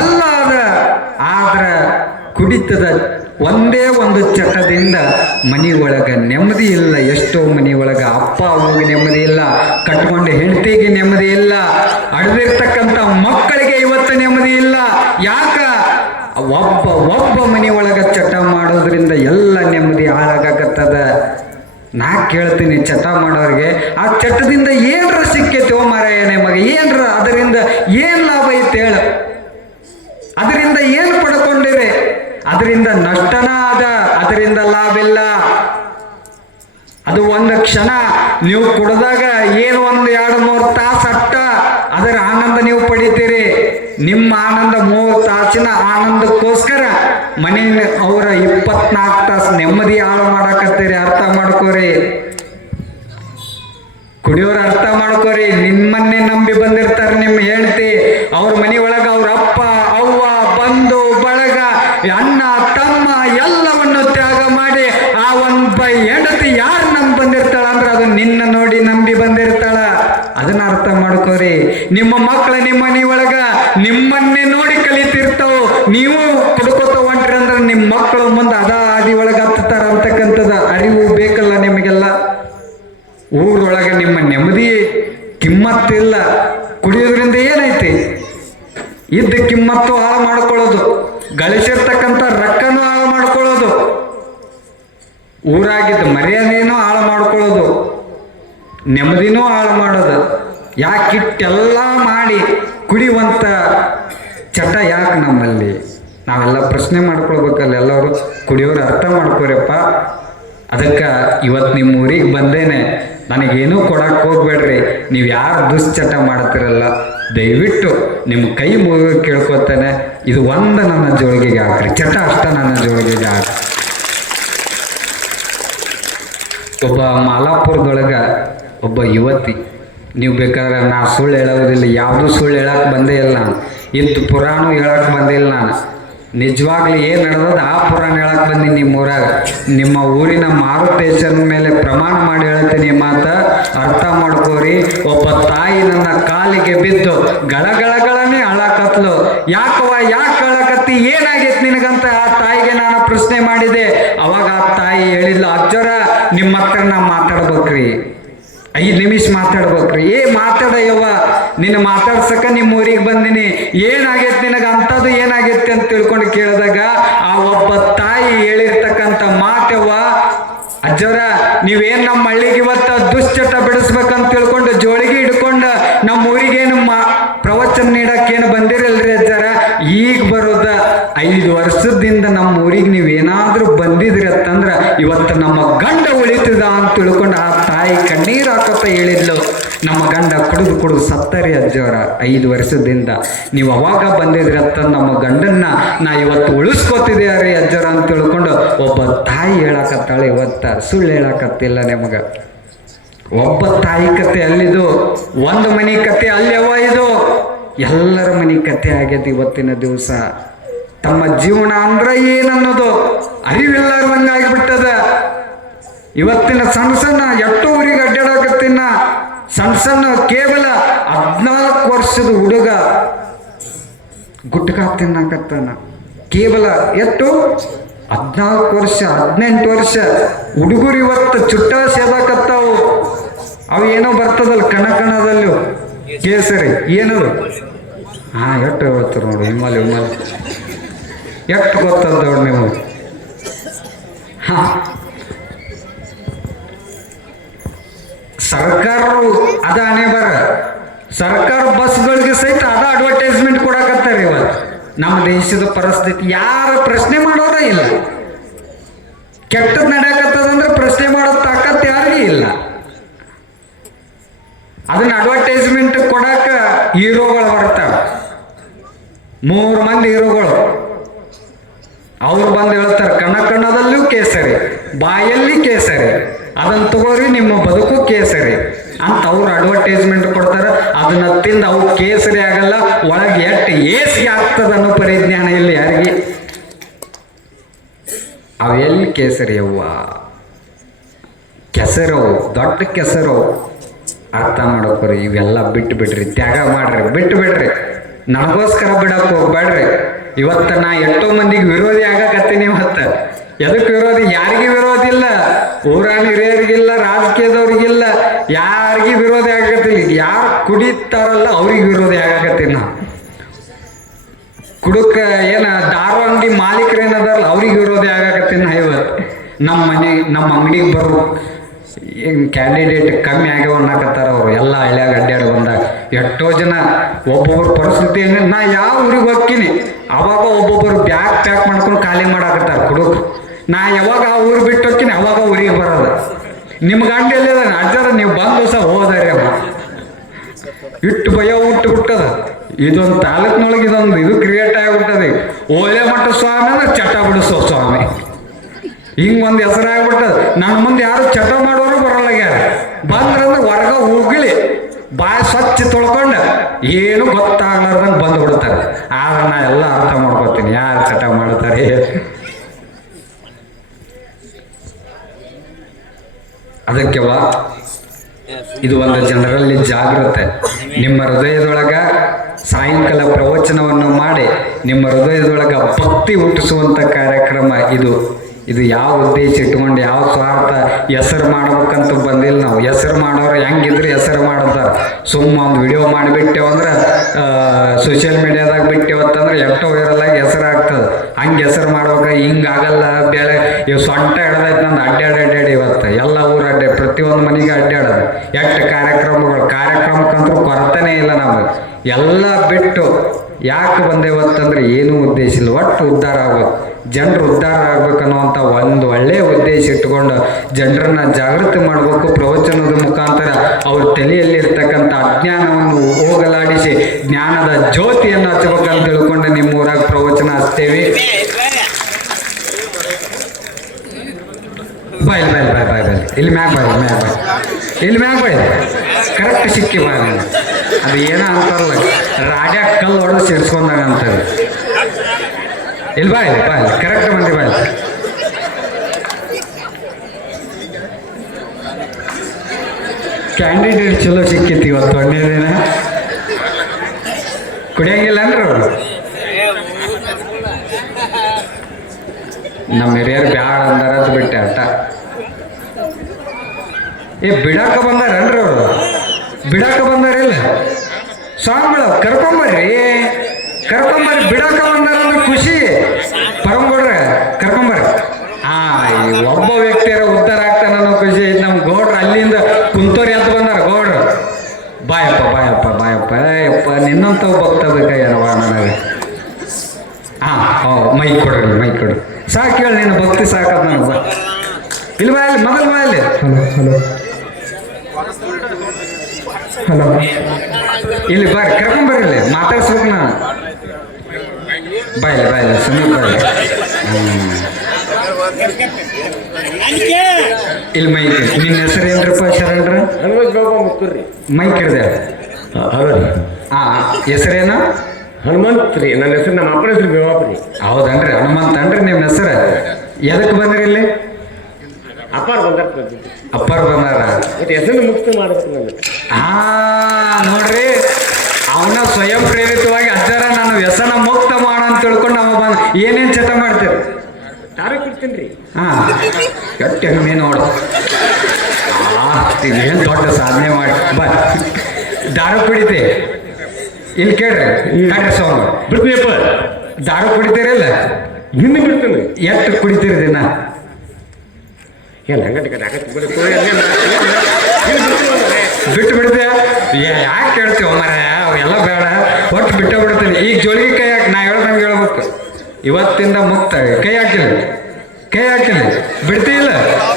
ಎಲ್ಲ ಅದ. ಆದ್ರೆ ಕುಡಿತದ ಒಂದೇ ಒಂದು ಚಟದಿಂದ ಮನೆಯೊಳಗೆ ನೆಮ್ಮದಿ ಇಲ್ಲ. ಎಷ್ಟೋ ಮನೆಯೊಳಗೆ ಅಪ್ಪ ಅಮ್ಮಗೆ ನೆಮ್ಮದಿ ಇಲ್ಲ, ಕಟ್ಕೊಂಡು ಹೆಂಡತಿಗೆ ನೆಮ್ಮದಿ ಇಲ್ಲ, ಅಡ್ದಿರ್ತಕ್ಕಂಥ ಮಕ್ಕಳಿಗೆ ಇವತ್ತು ನೆಮ್ಮದಿ ಇಲ್ಲ. ಯಾಕ? ಒಬ್ಬ ಮನೆಯೊಳಗೆ ಚಟ ಮಾಡೋದ್ರಿಂದ ಎಲ್ಲ ನೆಮ್ಮದಿ ಹಾಳಾಗತ್ತದ. ನಾ ಕೇಳ್ತೀನಿ ಚಟ ಮಾಡೋರಿಗೆ, ಆ ಚಟದಿಂದ ಏನ್ರ ಸಿಕ್ಕೈತೆ ಓ ಮಾರಾಯ ನಿಮಗೆ? ಏನ್ರ ಅದರಿಂದ ಏನು ಲಾಭ ಐತೆ ಹೇಳು? ಅದರಿಂದ ಏನು ಪಡ್ಕೊಂಡಿರಿ? ಅದರಿಂದ ನಷ್ಟನ ಅದ, ಅದರಿಂದ ಲಾಭ ಇಲ್ಲ. ಅದು ಒಂದು ಕ್ಷಣ ನೀವು ಕುಡ್ದಾಗ ಏನು 1-2-3 ತಾಸು ಅಟ್ಟ ಅದರ ಆನಂದ ನೀವು ಪಡಿತೀರಿ. ನಿಮ್ಮ ಆನಂದ 3 ತಾಸಿನ ಆನಂದಕ್ಕೋಸ್ಕರ ಮನೆ ಅವರ 24 ತಾಸು ನೆಮ್ಮದಿ ಹಾಳು ಮಾಡಾಕತ್ತೀರಿ. ಅರ್ಥ ಮಾಡ್ಕೋರಿ, ಕುಡಿಯೋರು ಅರ್ಥ ಮಾಡ್ಕೋರಿ. ನಿಮ್ಮನ್ನೇ ನಂಬಿ ಬಂದಿರ್ತಾರೆ ನಿಮ್ಮ ಹೆಂಡತಿ, ಅವ್ರ ಮನೆ ಒಳಗೆ ಅವ್ರ ಅಪ್ಪ ಅವ್ವ ಬಂಧು ಬಳಗ ಅಣ್ಣ ತಮ್ಮ ಎಲ್ಲವನ್ನು ತ್ಯಾಗ ಮಾಡಿ ಆ ಒಬ್ಬ ಹೆಂಡತಿ ಯಾರು ನಂಬಿ ಬಂದಿರ್ತಾಳ ಅಂದ್ರೆ ಅದು ನಿನ್ನ ನೋಡಿ ನಂಬಿ ಬಂದಿರ್ತಾಳ. ಅದನ್ನ ಅರ್ಥ ಮಾಡ್ಕೋರಿ. ನಿಮ್ಮ ಮಕ್ಕಳು ನಿಮ್ಮ ಮನೆ ಒಳಗ ನಿಮ್ಮನ್ನೇ ನೀವು ಕುಡ್ಕೋತ ಹೊಂಟ್ರಿ ಅಂದ್ರೆ ನಿಮ್ಮ ಮಕ್ಕಳು ಮುಂದೆ ಅದ ಆದಿ ಒಳಗೆ ಹತ್ತಾರ ಅಂತಕ್ಕಂಥದ್ದು ಅರಿವು ಬೇಕಲ್ಲ ನಿಮಗೆಲ್ಲ. ಊರೊಳಗೆ ನಿಮ್ಮ ನೆಮ್ಮದಿ ಕಿಮ್ಮತ್ತಿಲ್ಲ. ಕುಡಿಯೋದ್ರಿಂದ ಏನೈತಿ? ಇದ್ದ ಕಿಮ್ಮತ್ತು ಹಾಳು ಮಾಡ್ಕೊಳ್ಳೋದು, ಗಳಿಸಿರ್ತಕ್ಕಂಥ ರೊಕ್ಕನೂ ಹಾಳು ಮಾಡ್ಕೊಳ್ಳೋದು, ಊರಾಗಿದ್ದ ಮರ್ಯಾದೆನೂ ಹಾಳು ಮಾಡ್ಕೊಳ್ಳೋದು, ನೆಮ್ಮದಿನೂ ಹಾಳು ಮಾಡೋದು. ಯಾಕಿಟ್ಟೆಲ್ಲ ಮಾಡಿ ಕುಡಿಯುವಂಥ ಚಟ ಯಾಕೆ ನಮ್ಮಲ್ಲಿ? ನಾವೆಲ್ಲ ಪ್ರಶ್ನೆ ಮಾಡ್ಕೊಳ್ಬೇಕಲ್ಲ ಎಲ್ಲರೂ. ಕುಡಿಯೋರು ಅರ್ಥ ಮಾಡ್ಕೋರಪ್ಪ. ಅದಕ್ಕೆ ಇವತ್ತು ನಿಮ್ಮ ಊರಿಗೆ ಬಂದೇನೆ. ನನಗೇನೂ ಕೊಡಕ್ಕೆ ಹೋಗ್ಬೇಡ್ರಿ. ನೀವು ಯಾರು ದುಶ್ಚಟ ಮಾಡ್ತಿರಲ್ಲ ದಯವಿಟ್ಟು ನಿಮ್ಮ ಕೈ ಮುಗಿ ಕೇಳ್ಕೊತಾನೆ, ಇದು ಒಂದು ನನ್ನ ಜೋಳಿಗೆಗೆ ಹಾಕ್ರಿ, ಚಟ ಅಷ್ಟ ನನ್ನ ಜೋಳಿಗೆಗೆ ಹಾಕ್ರಿ. ಒಬ್ಬ ಮಾಲಾಪುರದೊಳಗೆ ಒಬ್ಬ ಯುವತಿ, ನೀವು ಬೇಕಾದ್ರೆ ನಾ ಸುಳ್ಳು ಹೇಳೋದಿಲ್ಲ, ಯಾವುದೂ ಸುಳ್ಳು ಹೇಳಕ್ಕೆ ಬಂದೇ ಇಲ್ಲ ನಾನು, ಇದ್ದು ಪುರಾಣ ಹೇಳಕ್ಕೆ ಬಂದೇ ಇಲ್ಲ ನಾನು. ನಿಜವಾಗ್ಲೂ ಏನು ನಡೆದದ ಆ ಪುರಾಣ ಹೇಳಕ್ಕೆ ಬಂದೀನಿ ನಿಮ್ಮ ಊರಾಗ. ನಿಮ್ಮ ಊರಿನ ಮಾರುತೇಶನ ಮೇಲೆ ಪ್ರಮಾಣ ಮಾಡಿ ಹೇಳ್ತೀನಿ ಮಾತ, ಅರ್ಥ ಮಾಡ್ಕೋರಿ. ಒಬ್ಬ ತಾಯಿ ನನ್ನ ಕಾಲಿಗೆ ಬಿದ್ದು ಗಳಗಳಗಳನ್ನೇ ಅಳಕತ್ಲು. ಯಾಕವ್ವ ಯಾಕೆ ಅಳಕತ್ತಿ, ಏನಾಗೈತಿ ನಿನಗಂತ ಆ ತಾಯಿಗೆ ನಾನು ಪ್ರಶ್ನೆ ಮಾಡಿದೆ. ಅವಾಗ ಆ ತಾಯಿ ಹೇಳಿದ್ಲು, ಅಜ್ಜರ ನಿಮ್ಮ ಹತ್ರ ನಾ ಮಾತಾಡ್ಬೇಕ್ರಿ, 5 ನಿಮಿಷ ಮಾತಾಡ್ಬೇಕ್ರಿ. ಮಾತಾಡಯ್ಯವ್ವ, ನಿನ್ನ ಮಾತಾಡ್ಸಕ್ಕ ನಿಮ್ಮ ಊರಿಗೆ ಬಂದಿನಿ, ಏನಾಗೈತಿ ನಿನಗೆ, ಅಂಥದ್ದು ಏನಾಗೈತಿ ಅಂತ ತಿಳ್ಕೊಂಡು ಕೇಳಿದಾಗ ಆ ಒಬ್ಬ ತಾಯಿ ಹೇಳಿರ್ತಕ್ಕಂಥ ಮಾತವ್ವ, ಅಜ್ಜರ ನೀವೇನು ನಮ್ಮ ಹಳ್ಳಿಗೆ ಇವತ್ತು ದುಶ್ಚಟ ಬಿಡಿಸ್ಬೇಕಂತ ತಿಳ್ಕೊಂಡು ಜೋಳಿಗೆ ಹಿಡ್ಕೊಂಡು ನಮ್ಮ ಊರಿಗೇನು ಪ್ರವಚನ ನೀಡಕ್ಕೇನು ಬಂದಿರಲ್ರಿ ಅಜ್ಜರ. ಈಗ ಬರೋದ 5 ವರ್ಷದಿಂದ ನಮ್ಮ ಊರಿಗೆ ನೀವೇನಾದ್ರೂ ಬಂದಿದ್ರಿ ಅಂತಂದ್ರೆ ಇವತ್ತು ನಮ್ಮ ಗಂಡ ಉಳಿತದ ಅಂತ ತಿಳ್ಕೊಂಡು ಆ ತಾಯಿ ಕಣ್ಣೀರು ಹಾಕತ್ತ ಹೇಳಿದ್ಲು, ನಮ್ಮ ಗಂಡ ಕುಡಿದು ಸತ್ತರಿ ಅಜ್ಜವರ 5 ವರ್ಷದಿಂದ. ನೀವು ಅವಾಗ ಬಂದಿದ್ರಿ ಅಂತ ನಮ್ಮ ಗಂಡನ್ನ ನಾ ಇವತ್ತು ಉಳಿಸ್ಕೊತಿದ್ಯಾರಿ ಅಜ್ಜರ ಅಂತ ತಿಳ್ಕೊಂಡು ಒಬ್ಬ ತಾಯಿ ಹೇಳಕತ್ತಾಳೆ. ಇವತ್ತ ಸುಳ್ಳು ಹೇಳಕತ್ತಿಲ್ಲ ನಿಮಗೆ. ಒಬ್ಬ ತಾಯಿ ಕತೆ ಅಲ್ಲಿದು, ಒಂದು ಮನೆ ಕತೆ ಅಲ್ಲೆವ ಇದು, ಎಲ್ಲರ ಮನೆ ಕತೆ ಆಗ್ಯದ ಇವತ್ತಿನ ದಿವಸ. ತಮ್ಮ ಜೀವನ ಅಂದ್ರೆ ಏನನ್ನೋದು ಅರಿವಿಲ್ಲಾರ್ದಂಗಾಗಿಬಿಟ್ಟದ. ಇವತ್ತಿನ ಸಣ್ಣ ಎಷ್ಟೋ ಊರಿಗೆ ಅಡ್ಡಾಡಕತ್ತಿನ ಸಣ್ಣ ಕೇವಲ 14 ವರ್ಷದ ಹುಡುಗ ಗುಟ್ಕಾ ತಿನ್ನಕತ್ತಾನ. ಕೇವಲ ಎಷ್ಟು 14 ವರ್ಷ 18 ವರ್ಷ ಹುಡುಗರು ಇವತ್ತು ಚುಟ್ಟ ಸೇದಾಕತ್ತಾವು. ಅವು ಏನೋ ಬರ್ತದಲ್ಲ ಕಣಕಣದಲ್ಲೂ ಕೇಸರಿ ಏನದು, ಎಷ್ಟು ಹೇಳ್ತಾರೆ ನೋಡಿ, ಹಿಮಾಲಯ ಎಷ್ಟು ಗೊತ್ತದ ನೋಡಿ ನೀವು. ಸರ್ಕಾರರು ಅದ ಹಣೆ ಬರ, ಸರ್ಕಾರ ಬಸ್ಗಳಿಗೆ ಸಹಿತ ಅದ ಅಡ್ವರ್ಟೈಸ್ಮೆಂಟ್ ಕೊಡಕತ್ತಾರೆ. ಇವತ್ತು ನಮ್ಮ ದೇಶದ ಪರಿಸ್ಥಿತಿ ಯಾರು ಪ್ರಶ್ನೆ ಮಾಡೋರ ಇಲ್ಲ. ಕೆಟ್ಟದ್ ನಡೆಯಕತ್ತದಂದ್ರೆ ಪ್ರಶ್ನೆ ಮಾಡೋ ತಾಕತ್ ಯಾರಿಗೂ ಇಲ್ಲ. ಅದನ್ನ ಅಡ್ವರ್ಟೈಸ್ಮೆಂಟ್ ಕೊಡಾಕ ಹೀರೋಗಳು ಬರ್ತಾವ, 3 ಮಂದಿ ಹೀರೋಗಳು. ಅವ್ರು ಬಂದು ಹೇಳ್ತಾರೆ ಕಣ್ಣದಲ್ಲೂ ಕೇಸರಿ, ಬಾಯಲ್ಲಿ ಕೇಸರಿ, ಅದನ್ನ ತಗೋರಿ ನಿಮ್ಮ ಬದುಕು ಕೇಸರಿ ಅಂತ ಅವ್ರು ಅಡ್ವರ್ಟೈಸ್ಮೆಂಟ್ ಕೊಡ್ತಾರೆ. ಅದನ್ನ ತಿಂದು ಅವು ಕೇಸರಿ ಆಗಲ್ಲ, ಒಳಗೆ ಎಷ್ಟು ಏಸಿಗೆ ಆಗ್ತದ ಅನ್ನೋ ಪರಿಜ್ಞಾನ ಇಲ್ಲ ಯಾರಿಗೆ. ಅವೆಲ್ಲಿ ಕೇಸರಿ ಅವ್ವ, ಕೆಸರವು, ದೊಡ್ಡ ಕೆಸರವು. ಅರ್ಥ ಮಾಡೋಕ್ರಿ, ಇವೆಲ್ಲ ಬಿಟ್ಟು ಬಿಡ್ರಿ, ತ್ಯಾಗ ಮಾಡ್ರಿ, ಬಿಟ್ಟು ಬಿಡ್ರಿ. ನನಗೋಸ್ಕರ ಬಿಡಕ್ಕೆ ಹೋಗ್ಬೇಡ್ರಿ. ಇವತ್ತು ನಾ ಎಷ್ಟೋ ಮಂದಿಗೆ ವಿರೋಧಿ ಆಗಕತ್ತೀನಿ. ಇವತ್ತು ಎದಕ್ಕೆ ವಿರೋಧಿ? ಯಾರಿಗೂ ವಿರೋಧಿ ಇಲ್ಲ, ಊರಾಣ ಹಿರಿಯರಿಗಿಲ್ಲ, ರಾಜಕೀಯದವ್ರಿಗಿಲ್ಲ, ಯಾರಿಗೂ ವಿರೋಧಿ ಆಗಕತ್ತಿಲ್ಲ. ಯಾರು ಕುಡಿತಾರಲ್ಲ ಅವ್ರಿಗೆ ವಿರೋಧಿ ಆಗಕತ್ತೀನಿ ನಾ. ಕುಡುಕ ಏನ ದಾರು ಅಂಗಡಿ ಮಾಲೀಕರೇನದಾರಲ್ಲ ಅವ್ರಿಗೆ ವಿರೋಧಿ ಆಗಕತ್ತೀನಿ ನಾ. ಇವತ್ತು ನಮ್ಮ ಅಂಗಡಿಗೆ ಬರೋ ಕ್ಯಾಂಡಿಡೇಟ್ ಕಮ್ಮಿ ಆಗ್ಯಾವ ಅನ್ನಕತ್ತಾರ ಅವರು ಎಲ್ಲ ಹಳ್ಳಿಯಾಗ ಅಡ್ಡಾಡಿ ಬಂದಾಗ. ಎಷ್ಟೋ ಜನ ಒಬ್ಬೊಬ್ಬರ ಪರಿಸ್ಥಿತಿ ನಾ ಯಾವ ಊರಿಗೆ ಹೋಗ್ತೀನಿ ಅವಾಗ ಒಬ್ಬೊಬ್ಬರು ಬ್ಯಾಗ್ ಪ್ಯಾಕ್ ಮಾಡ್ಕೊಂಡು ಖಾಲಿ ಮಾಡಾಕತ್ತಾರ ಕುಡುಕರು. ನಾ ಯಾವಾಗ ಆ ಊರು ಬಿಟ್ಟು ಹೋಗ್ತೀನಿ ಅವಾಗ ಊರಿಗೆ ಬರೋದು. ನಿಮ್ಮ ಗಂಡ ಎಲ್ಲಿದ ಅಜ್ಜರ ನೀವು ಬಂದು ಸಹ ಹೋದಾರೆ ಅವ ಇಟ್ಟು ಭಯ ಹುಟ್ಟುಬಿಟ್ಟದ. ಇದೊಂದು ತಾಲೂಕಿನೊಳಗೆ ಇದು ಕ್ರಿಯೇಟ್ ಆಗಿಬಿಟ್ಟದೆ. ಓಲೆ ಮಠ ಸ್ವಾಮಿ ಅಂದ್ರೆ ಚಟ ಬಿಡಿಸೋ ಸ್ವಾಮಿ, ಹಿಂಗೆ ಒಂದು ಹೆಸರಾಗ್ಬಿಟ್ಟದ. ನನ್ನ ಮುಂದೆ ಯಾರು ಚಟ ಮಾಡೋರು ಬರಲ್ಲಾಗ್ಯಾರ. ಬಂದ್ರಂದ್ರೆ ಹೊರಗ ಹೋಗ್ಲಿ ಬಾಯಿ ಸ್ವಚ್ಛ ತೊಳ್ಕೊಂಡು ಏನು ಗೊತ್ತಾಗ್ಲಾರ್ದಂಗೆ ಬಂದು ಬಿಡ್ತಾರೆ. ಆದ್ರೆ ನಾ ಎಲ್ಲ ಅರ್ಥ ಮಾಡ್ಕೋತೀನಿ ಯಾರು ಚಟ ಮಾಡ್ತಾರೆ. ಅದಕ್ಕೆವ ಇದು ಒಂದು ಜನರಲ್ಲಿ ಜಾಗೃತೆ. ನಿಮ್ಮ ಹೃದಯದೊಳಗ ಸಾಯಂಕಾಲ ಪ್ರವಚನವನ್ನು ಮಾಡಿ ನಿಮ್ಮ ಹೃದಯದೊಳಗೆ ಭಕ್ತಿ ಹುಟ್ಟಿಸುವಂಥ ಕಾರ್ಯಕ್ರಮ ಇದು. ಇದು ಯಾವ ಉದ್ದೇಶ ಇಟ್ಕೊಂಡು ಯಾವ ಸ್ವಾರ್ಥ ಹೆಸರು ಮಾಡ್ಬೇಕಂತ ಬಂದಿಲ್ಲ ನಾವು. ಹೆಸರು ಮಾಡೋರು ಹೆಂಗಿದ್ರೆ ಹೆಸರು ಮಾಡ್ತಾರೆ. ಸುಮ್ಮ ಒಂದು ವಿಡಿಯೋ ಮಾಡಿಬಿಟ್ಟೇವಂದ್ರೆ ಸೋಷಿಯಲ್ ಮೀಡಿಯಾದಾಗ ಬಿಟ್ಟೇವತ್ತಂದ್ರೆ ಎಷ್ಟೋ ವೈರಲಾಗಿ ಹೆಸರು ಆಗ್ತದೆ. ಹಂಗೆ ಹೆಸರು ಮಾಡ್ಬೇಕು ಹಿಂಗಾಗಲ್ಲ. ಬೇರೆ ಇವು ಸೊಂಟ ಹಿಡ್ದೈತೆ ನಂದು ಅಡ್ಡಾಡಿ ಇವತ್ತು ಎಲ್ಲ ಊರು ಪ್ರತಿಯೊಂದು ಮನೆಗೆ ಅಡ್ಡಾಡೋದು. ಎಷ್ಟು ಕಾರ್ಯಕ್ರಮಕ್ಕಂತೂ ಕೊರತೆನೇ ಇಲ್ಲ ನಮಗೆ. ಎಲ್ಲ ಬಿಟ್ಟು ಯಾಕೆ ಬಂದೇವತ್ತಂದ್ರೆ ಏನೂ ಉದ್ದೇಶ ಇಲ್ಲ. ಒಟ್ಟು ಉದ್ಧಾರ ಆಗ್ಬೇಕು, ಜನರು ಉದ್ಧಾರ ಆಗ್ಬೇಕನ್ನುವಂಥ ಒಂದು ಒಳ್ಳೆಯ ಉದ್ದೇಶ ಇಟ್ಕೊಂಡು ಜನರನ್ನ ಜಾಗೃತಿ ಮಾಡಬೇಕು. ಪ್ರವಚನದ ಮುಖಾಂತರ ಅವ್ರ ತಲೆಯಲ್ಲಿರ್ತಕ್ಕಂಥ ಅಜ್ಞಾನವನ್ನು ಹೋಗಲಾಡಿಸಿ ಜ್ಞಾನದ ಜ್ಯೋತಿಯನ್ನು ಹಚ್ಚಬೇಕಂತ ತಿಳ್ಕೊಂಡು ನಿಮ್ಮ ಊರಾಗ ಪ್ರವಚನ ಹಚ್ತೇವೆ. ಬಾಯ್ ಇಲ್ಲಿ ಮ್ಯಾಗ ಬಾಯ್ ಕರೆಕ್ಟ್ ಸಿಕ್ಕಿ ಬಾಯ್. ಅದು ಏನೋ ಅಂತಾರಲ್ಲ, ರಾಡ್ಯಾಗ ಕಲ್ಲು ಹೊಡೆದು ಸಿಡ್ಸ್ಕೊಂಡಾಗ ಅಂತಾರೆ. ಇಲ್ಲಿ ಬಾಯ್ ಕರೆಕ್ಟ್ ಬಂದಿ ಬಾಯ್. ಕ್ಯಾಂಡಿಡೇಟ್ ಚಲೋ ಸಿಕ್ಕಿತ್ತು ಇವತ್ತು. ಒಂದೇ ದಿನ ಕುಡಿಯಂಗಿಲ್ಲ ಅಂದ್ರೆ ಅವರು ನಮ್ಮ ಹಿರಿಯರು ಬ್ಯಾಡ ಅಂದಾರ ಬಿಟ್ಟೆ ಅಟ್ಟ. ಬಿಡಾಕ ಬಂದಾರನ್ರಿ ಅವರು? ಬಿಡಾಕ ಬಂದಾರಿಲ್ಲ ಸ್ವಾಮಿಗಳು ಕರ್ಕೊಂಬರ್ರಿ ಬಿಡಾಕ ಬಂದಾರ ಅಂದ್ರೆ ಖುಷಿ. ಪರಂಗೌಡ್ರ ಕರ್ಕೊಂಬರ್ರಿ. ಒಬ್ಬ ವ್ಯಕ್ತಿಯರ ಉದ್ಧಾರ ಆಗ್ತಾನ ಅನ್ನೋ ಖುಷಿ ಐತಿ ನಮ್ಮ ಗೌಡ್ರು. ಅಲ್ಲಿಂದ ಕುಂತೋರಿ ಅಂತ ಬಂದಾರ ಗೌಡ್ರು. ಬಾಯಪ್ಪ ನಿನ್ನಂತ ಭಕ್ತಬೇಕಾಗ್ಯಾನವ ನನಗೆ. ಮೈಕ್ ಕೊಡ್ರಿ ಸಾಕು ಹೇಳಿ. ನೀನು ಭಕ್ತಿ ಸಾಕದ್ ನನಗೆ. ಇಲ್ಲಿ ಬಾಯಲ್ಲಿ ಮೊದಲು ಬಾಯಲ್ಲಿ ಹಲೋ ಇಲ್ಲಿ ಬರ್ರಿ ಕರ್ಕೊಂಬರ್ರಿ. ಇಲ್ಲಿ ಮಾತಾಡ್ಸ್ಬೇಕು ನಾನು. ಬಾಯ್ಲೆ ಸಮೀಪ ಬಾಯ್ಲೆ. ಇಲ್ಲಿ ಮೈಕ್. ನಿನ್ನ ಹೆಸರು ಏನ್ರಪ್ಪ ಶರಣ್ರ? ಮೈಕ್ ಹಿಡ್ದೆ. ಹೆಸರೇನು? ಹನುಮಂತ್ ರೀ ನನ್ನ ಹೆಸರು. ನಮ್ಮ ಅಪ್ಪನ ಹೆಸರು ಬೇವಾಪ್ರಿ. ಹೌದನ್ರಿ? ಹನುಮಂತ ಅನ್ರಿ ನಿಮ್ಮ ಹೆಸರು? ಎದಕ್ಕೆ ಬಂದ್ರಿ ಇಲ್ಲಿ? ಅಪ್ಪಾರು ಬಂದಾರ. ಹೆಸರು ಮುಕ್ತ ಮಾಡ್ಬೇಕು ನನಗೆ. ನೋಡ್ರಿ, ಅವನ ಸ್ವಯಂ ಪ್ರೇರಿತವಾಗಿ ಅಜ್ಜಾರ ನಾನು ವ್ಯಸನ ಮುಕ್ತ ಮಾಡ ಅಂತ ತಿಳ್ಕೊಂಡು ಅವ ಬಂದ. ಏನೇನು ಚಟ ಮಾಡ್ತೀವಿ? ದಾರು ಕುಡ್ತೀನಿ ರೀ. ಗಟ್ಟಿ ಹೆಮ್ಮೆ ನೋಡು. ಏನು ದೊಡ್ಡ ಸಾಧನೆ ಮಾಡಿ ಬಾ. ದಾರು ಕುಡಿತೆ ಇಲ್ಲಿ ಕೇಳ್ರಿ. ಸ್ವಾಮಿ ಬಿಡ್ತೀಯಪ್ಪ. ದಾರು ಕುಡಿತೀರಿಲ್ಲ? ಹಿಂದೆ ಬಿಡ್ತೀನಿ. ಎಷ್ಟು ಕುಡಿತೀರಿ ದಿನ? ಬಿಟ್ಟು ಬಿಡ್ತೀಯ? ಯಾಕೆ ಕೇಳ್ತೀವ ಮರ? ಅವೆಲ್ಲ ಬೇಡ, ಒಟ್ಟು ಬಿಟ್ಟ ಬಿಡ್ತೀನಿ. ಈಗ ಜೋಳಿಗೆ ಕೈ ಹಾಕಿ. ನಾ ಹೇಳ್ದಂಗೆ ಹೇಳ್ಬೇಕು. ಇವತ್ತಿಂದ ಮುಕ್ತ ಕೈ ಹಾಕಿಲ್ಲ ಬಿಡ್ತೀಯಿಲ್ಲ.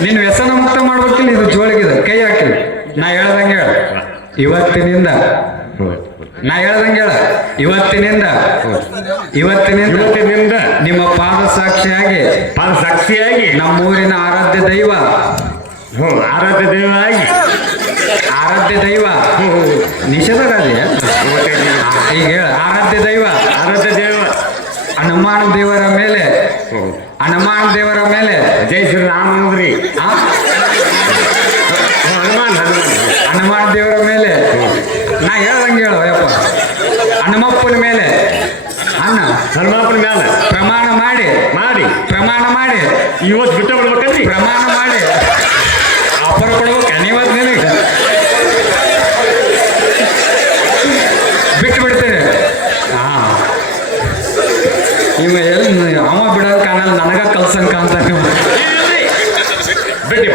ನೀನು ವ್ಯಸನ ಮುಕ್ತ ಮಾಡ್ಬೇಕಿಲ್ಲ. ಇದು ಜೋಳಿಗಿದೆ ಕೈ ಹಾಕಿಲ್ಲ. ನಾ ಹೇಳ್ದಂಗೆ ಹೇಳ. ಇವತ್ತಿನಿಂದ ನಿಮ್ಮ ಪಾದ ಸಾಕ್ಷಿಯಾಗಿ ನಮ್ಮೂರಿನ ಆರಾಧ್ಯ ದೈವ ನಿಷೇಧರಾಜ ಈಗ ಹೇಳ. ಆರಾಧ್ಯ ದೈವ ಹನುಮಾನ ದೇವರ ಮೇಲೆ ಜೈ ಶ್ರೀರಾಮಂದ್ರಿ. ಹನುಮಾನ ದೇವರ ಮೇಲೆ ನಾ ಹೇಳ್ದಂಗೆ ಹೇಳು ಯಪ್ಪ. ಹನುಮಪ್ಪನ ಮೇಲೆ ಪ್ರಮಾಣ ಮಾಡಿ ಇವತ್ತು ಬಿಟ್ಟ ಬಿಡ್ಬೇಕಂದ್ರಿ. ಪ್ರಮಾಣ ಮಾಡಿ ಆಫರ್ ಕೊಡ್ಬೇಕು. ನೀವತ್ತು ನಿನಗೆ ಬಿಟ್ಟು ಬಿಡ್ತೇವೆ. ಇವ ಎಲ್ಲಿ ಅವ ಬಿಡೋದು ಕಾಣಲ್ಲ, ನನಗ ಕಲ್ಸಂಕ ಅಂತ ನೀವು ಬಿಟ್ಟು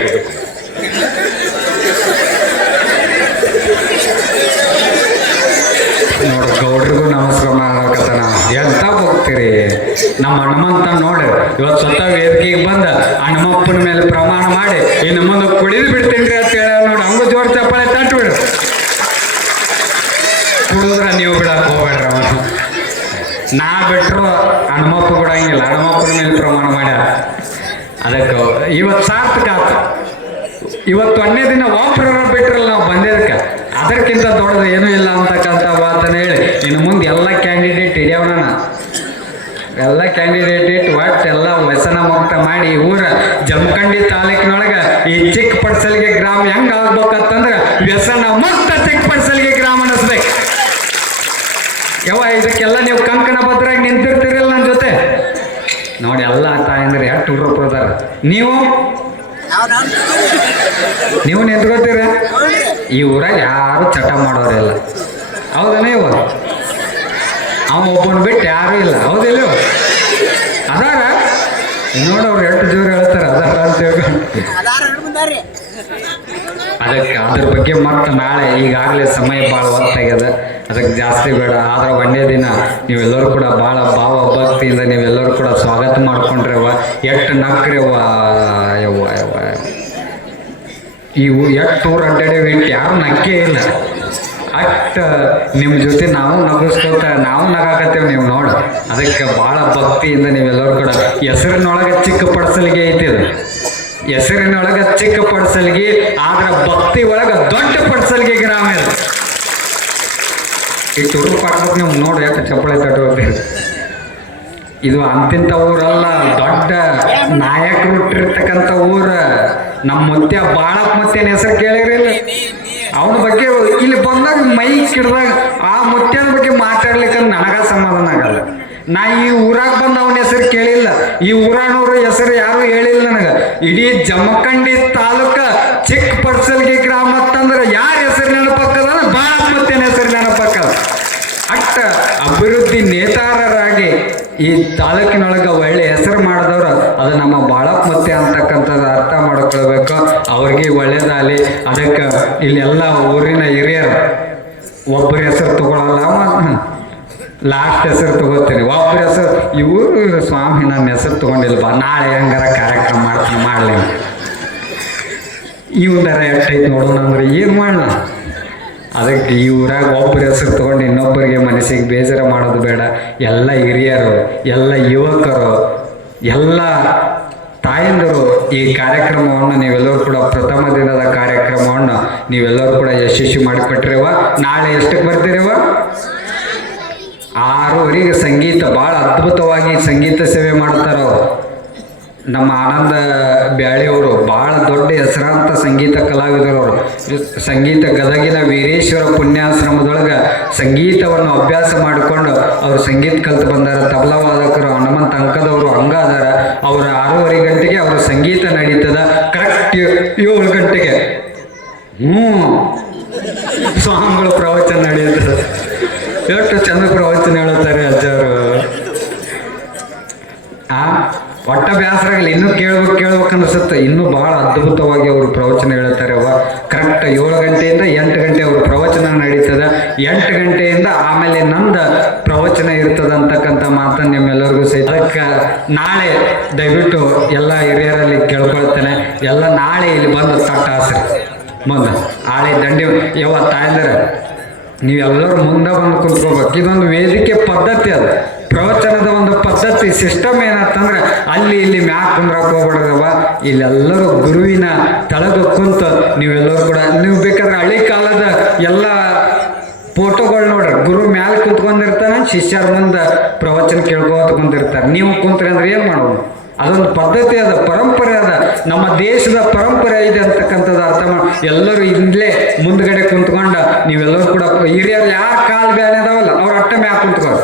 ನೋಡು. ಗೌಡ್ರಿಗೂ ನಮಸ್ಕಾರ ಮಾಡಕತ್ತ. ನಾವು ಎಂತ ಹೋಗ್ತೀರಿ? ನಮ್ಮ ಹನುಮಂತ ನೋಡಿ ಇವತ್ತು ಸ್ವತಃ ವೇದಿಕೆಗೆ ಬಂದ ಹನುಮಪ್ಪನ ಮೇಲೆ ಪ್ರಮಾಣ ಮಾಡಿ ಇನ್ನು ಮುಂದೆ ಕುಡಿದು ಬಿಡ್ತೀನಿ ಅಂತ ಹೇಳ ನೋಡಿ. ಹಂಗೂ ಜೋರ್ ಚಪ್ಪಾಳೆ ತಟ್ಬಿಡ್ರಿ. ಕುಡಿದ್ರೆ ನೀವು ಬಿಡಕ್ಕೆ ಹೋಗ್ಬೇಡ್ರಿ. ಅವನು ನಾ ಬಿಟ್ಟರು ಹನುಮಪ್ಪ ಬಿಡಂಗಿಲ್ಲ. ಹನುಮಪ್ಪನ ಮೇಲೆ ಪ್ರಮಾಣ ಮಾಡ್ಯಾರ. ಅದಕ್ಕೆ ಇವತ್ತು ಸಾರ್ಥಕ ಆತ. ಇವತ್ತು 1ನೇ ದಿನ ಒಬ್ಬರ ಬಿಟ್ರಲ್ಲ ನಾವು ಬಂದಿದ್ದಕ್ಕೆ. ಅದಕ್ಕಿಂತ ದೊಡ್ಡದು ಏನೂ ಇಲ್ಲ ಅಂತಕ್ಕಂಥ ಮಾತನ್ನು ಹೇಳಿ ಇನ್ನು ಮುಂದೆ ಎಲ್ಲ ಕ್ಯಾಂಡಿಡೇಟ್ ಹಿಡಿಯವನ. ಎಲ್ಲ ಕ್ಯಾಂಡಿಡೇಟ್ ಇಟ್ಟು ಒಟ್ಟು ಎಲ್ಲ ವ್ಯಸನ ಮುಕ್ತ ಮಾಡಿ ಊರ ಜಮಖಂಡಿ ತಾಲೂಕಿನೊಳಗೆ ಈ ಚಿಕ್ಕಪಡ್ಸಲಿಗೆ ಗ್ರಾಮ ಹೆಂಗೆ ಆಗ್ಬೇಕಂತಂದ್ರೆ ವ್ಯಸನ ಮುಕ್ತ ಚಿಕ್ಕಪಡ್ಸಲಿಗೆ ಗ್ರಾಮ ಅನ್ನಿಸ್ಬೇಕು. ಯವ್ವ ಇದಕ್ಕೆಲ್ಲ ನೀವು ಕಂಕಣ ಭದ್ರಾಗಿ ನಿಂತಿರ್ತೀರಿಲ್ಲ ನನ್ನ ಜೊತೆ ನೋಡಿ. ಎಲ್ಲ ತಾಯಂದ್ರೆ ಎಷ್ಟು ಹುಡುಗರು ಅದಾರ. ನೀವು ನಿಂತ್ಕೋತೀರ. ಈ ಊರಾಗ ಯಾರು ಚಟ ಮಾಡೋರಿಲ್ಲ, ಹೌದನೇ ಇವ? ಅವ ಒಬ್ಬನ ಬಿಟ್ಟು ಯಾರೂ ಇಲ್ಲ, ಹೌದಿಲ್ಲ? ಅದಾರ ನೋಡವ್ರು ಎಷ್ಟು ಜೋರು ಹೇಳ್ತಾರೆ ಅದಾರ ಅಂತ ಹೇಳ್ಕೊಂಡು. ಅದಕ್ಕೆ ಅದ್ರ ಬಗ್ಗೆ ಮತ್ತೆ ನಾಳೆ ಈಗಾಗಲೇ ಸಮಯ ಭಾಳ ಹೊತ್ತಾಗ್ಯದ, ಅದಕ್ಕೆ ಜಾಸ್ತಿ ಬೇಡ. ಆದ್ರೆ ಒಂದೇ ದಿನ ನೀವೆಲ್ಲರೂ ಕೂಡ ಭಾಳ ಭಾವ ಭಕ್ತಿಯಿಂದ ನೀವೆಲ್ಲರೂ ಕೂಡ ಸ್ವಾಗತ ಮಾಡ್ಕೊಂಡ್ರವ. ಎಷ್ಟು ನಕ್ರವ್ವ ಯವ್ವ ಯವ್ವ, ಇವು ಎಷ್ಟು ಊರು ಅಡ್ಡಾಡೇವಿ, ಯಾರು ನಕ್ಕೇ ಇಲ್ಲ. ಅಷ್ಟು ನಿಮ್ಮ ಜೊತೆ ನಾವು ನಗಿಸ್ಕೊತ ನಾವು ನಗಾಕತ್ತೇವೆ ನೀವು ನೋಡಿ. ಅದಕ್ಕೆ ಭಾಳ ಭಕ್ತಿಯಿಂದ ನೀವೆಲ್ಲರೂ ಕೂಡ ಹೆಸರಿನೊಳಗೆ ಚಿಕ್ಕ ಪಡಿಸಲಿಗೆ ಐತಿದೆ, ಹೆಸರಿನೊಳಗೆ ಚಿಕ್ಕ ಪಡಿಸಲಿಗೆ, ಆದ್ರೆ ಭಕ್ತಿ ಒಳಗೆ ದೊಡ್ಡ ಪಡಿಸಲಿಗೆ ಗ್ರಾಮ ಇದೆ. ಈ ತುರು ಪಾಠಕ್ಕೆ ನೀವು ನೋಡಿ ಯಾಕೆ ಚಪ್ಪಳೆ ತಟ್ಟೋಗ್ತೀರಿ. ಇದು ಅಂತಿಂಥ ಊರಲ್ಲ, ದೊಡ್ಡ ನಾಯಕರು ಹುಟ್ಟಿರ್ತಕ್ಕಂಥ ಊರು. ನಮ್ಮ ಮುತ್ಯ ಬಾಳಪ್ಪ ಮುತ್ಯನ ಹೆಸರು ಕೇಳಿರಿಲ್ಲ? ಅವನ ಬಗ್ಗೆ ಇಲ್ಲಿ ಬಂದಾಗ ಮೈಕ್ ಹಿಡ್ದಾಗ ಆ ಮುತ್ಯನ ಬಗ್ಗೆ ಮಾತಾಡ್ಲಿಕ್ಕೆ ನನಗ ಸಮಾಧಾನ ಆಗಲ್ಲ. ನಾ ಈ ಊರಾಗ ಬಂದು ಅವನ ಹೆಸರು ಕೇಳಿಲ್ಲ, ಈ ಊರಾನವ್ರ ಹೆಸರು ಯಾರು ಹೇಳಿಲ್ಲ ನನಗೆ. ಇಡೀ ಜಮಖಂಡಿ ತಾಲೂಕ ಚಿಕ್ಕ ಪಡ್ಸಲ್ಗಿ ಗ್ರಾಮ ಅಂತಂದ್ರೆ ಯಾರ ಹೆಸರು ನೆನಪಕ್ಕದ? ಬಾಳಪ್ಪ ಮುತ್ಯನ ಹೆಸರು ನೆನಪಕ್ಕದ. ಅಟ್ಟ ಅಭಿವೃದ್ಧಿ ನೇತಾರರಾಗಿ ಈ ತಾಲೂಕಿನೊಳಗೆ ಒಳ್ಳೆ ಹೆಸರು ಮಾಡಿದವ್ರು ಅದು ನಮ್ಮ ಬಾಳಪ್ಪ ಮುತ್ಯ ಅಂತಕ್ಕಂಥದ್ದು ಅರ್ಥ ಮಾಡ್ಕೊಳ್ಬೇಕು. ಅವ್ರಿಗೆ ಒಳ್ಳೇದಾಗಲಿ. ಅದಕ್ಕೆ ಇಲ್ಲೆಲ್ಲ ಊರಿನ ಹಿರಿಯರು ಒಬ್ಬರ ಹೆಸರು ತಗೊಳ್ಳಲ್ಲ, ಲಾಸ್ಟ್ ಹೆಸರು ತಗೋತೀನಿ. ಒಬ್ಬರ ಹೆಸರು ಇವರು ಸ್ವಾಮಿ ನನ್ನ ಹೆಸರು ತಗೊಂಡಿಲ್ವ, ನಾಳೆ ಹಂಗಾರ ಕಾರ್ಯಕ್ರಮ ಮಾಡ್ತೀನಿ ಮಾಡಲಿ, ಇವನರ ಎಷ್ಟೈತೆ ನೋಡೋಣ ಅಂದ್ರೆ ಏನು ಮಾಡೋಣ. ಅದಕ್ಕೆ ಈ ಊರಾಗ ಒಬ್ಬರ ಹೆಸರು ತೊಗೊಂಡು ಇನ್ನೊಬ್ಬರಿಗೆ ಮನಸ್ಸಿಗೆ ಬೇಜಾರು ಮಾಡೋದು ಬೇಡ. ಎಲ್ಲ ಹಿರಿಯರು, ಎಲ್ಲ ಯುವಕರು, ಎಲ್ಲ ತಾಯಂದರು ಈ ಕಾರ್ಯಕ್ರಮವನ್ನು ನೀವೆಲ್ಲರೂ ಕೂಡ ಪ್ರಥಮ ದಿನದ ಕಾರ್ಯಕ್ರಮವನ್ನು ನೀವೆಲ್ಲರೂ ಕೂಡ ಯಶಸ್ವಿ ಮಾಡಿಕೊಟ್ರಿವ. ನಾಳೆ ಎಷ್ಟಕ್ಕೆ ಬರ್ತೀರಿವ? 6:00 ಸಂಗೀತ, ಭಾಳ ಅದ್ಭುತವಾಗಿ ಸಂಗೀತ ಸೇವೆ ಮಾಡ್ತಾರೋ ನಮ್ಮ ಆನಂದ ಬ್ಯಾಳಿಯವರು. ಭಾಳ ದೊಡ್ಡ ಹೆಸರಾಂತ ಸಂಗೀತ ಕಲಾವಿದರವರು. ಸಂಗೀತ ಗದಗಿನ ವೀರೇಶ್ವರ ಪುಣ್ಯಾಶ್ರಮದೊಳಗೆ ಸಂಗೀತವನ್ನು ಅಭ್ಯಾಸ ಮಾಡಿಕೊಂಡು ಅವರು ಸಂಗೀತ ಕಲ್ತು ಬಂದಾರ. ತಬಲಾ ವಾದಕರು ಹನುಮಂತ ಅಂಕದವರು ಹಂಗ ಅದಾರ. ಅವರ 6:30 ಗಂಟೆಗೆ ಅವರ ಸಂಗೀತ ನಡೀತದ. ಕರೆಕ್ಟ್ 7 ಗಂಟೆಗೆ ಸ್ವಾಮಿಗಳು ಪ್ರವಚನ ನಡೆಯುತ್ತದೆ. ಎಷ್ಟು ಚಂದ ಪ್ರವಚನ ಹೇಳುತ್ತಾರೆ ಅಜ್ಜವರು. ಒಟ್ಟ ಬ್ಯಾಸರಾಗಲಿ, ಇನ್ನೂ ಕೇಳ್ಬೇಕು ಅನಿಸುತ್ತೆ. ಇನ್ನೂ ಭಾಳ ಅದ್ಭುತವಾಗಿ ಅವರು ಪ್ರವಚನ ಹೇಳ್ತಾರೆ. ಕರೆಕ್ಟ್ 7 ಗಂಟೆಯಿಂದ 8 ಗಂಟೆ ಅವರು ಪ್ರವಚನ ನಡೀತದೆ. 8 ಗಂಟೆಯಿಂದ ಆಮೇಲೆ ನಂದು ಪ್ರವಚನ ಇರ್ತದೆ ಅಂತಕ್ಕಂಥ ಮಾತನ್ನು ನಿಮ್ಮೆಲ್ಲರಿಗೂ ಸಹಿತ. ಅದಕ್ಕೆ ನಾಳೆ ದಯವಿಟ್ಟು ಎಲ್ಲ ಹಿರಿಯರಲ್ಲಿ ಕೇಳ್ಕೊಳ್ತೇನೆ, ಎಲ್ಲ ನಾಳೆ ಇಲ್ಲಿ ಬಂದು ತಟ್ಟಾಸ್ರಿ ಮುಂದೆ ಆಳೆ ದಂಡಿ ತಾಯಂದ್ರೆ ನೀವೆಲ್ಲರೂ ಮುಂದೆ ಬಂದು ಕುಂತ್ಕೋಬೇಕು. ಇದೊಂದು ವೇದಿಕೆ ಪದ್ಧತಿ, ಅದು ಪ್ರವಚನದ ಒಂದು ಪದ್ಧತಿ ಸಿಸ್ಟಮ್. ಏನಂತಂದ್ರೆ ಅಲ್ಲಿ ಇಲ್ಲಿ ಮ್ಯಾಕ್ ಕುಂದ್ರಕ್ಕೆ ಹೋಗ್ಬಿಡ್ರವ. ಇಲ್ಲೆಲ್ಲರೂ ಗುರುವಿನ ತಳಗ ಕುಂತು ನೀವೆಲ್ಲರೂ ಕೂಡ, ನೀವು ಬೇಕಾದ್ರೆ ಹಳಿ ಕಾಲದ ಎಲ್ಲ ಫೋಟೋಗಳು ನೋಡ್ರಿ. ಗುರು ಮ್ಯಾಲೆ ಕುಂತ್ಕೊಂಡಿರ್ತಾನೆ, ಶಿಷ್ಯರ ಮುಂದೆ ಪ್ರವಚನ ಕೇಳ್ಕೋತ ಕುಂತಿರ್ತಾರೆ. ನೀವು ಕುಂತ್ರಿ ಅಂದ್ರೆ ಏನು ಮಾಡೋದು? ಅದೊಂದು ಪದ್ಧತಿ ಅದ, ಪರಂಪರೆ ಅದ, ನಮ್ಮ ದೇಶದ ಪರಂಪರೆ ಇದೆ ಅಂತಕ್ಕಂಥದ್ದು ಅರ್ಥ ಮಾಡಿ ಎಲ್ಲರೂ ಇಲ್ಲೇ ಮುಂದ್ಗಡೆ ಕುಂತ್ಕೊಂಡು ನೀವೆಲ್ಲರೂ ಕೂಡ ಹಿರಿಯರು ಯಾರು ಕಾಲು ಬ್ಯಾನ್ ಅದಾವಲ್ಲ ಅವ್ರು ಅಟ್ಟ ಮ್ಯಾಕ್ ಕುಂತ್ಕೋರು.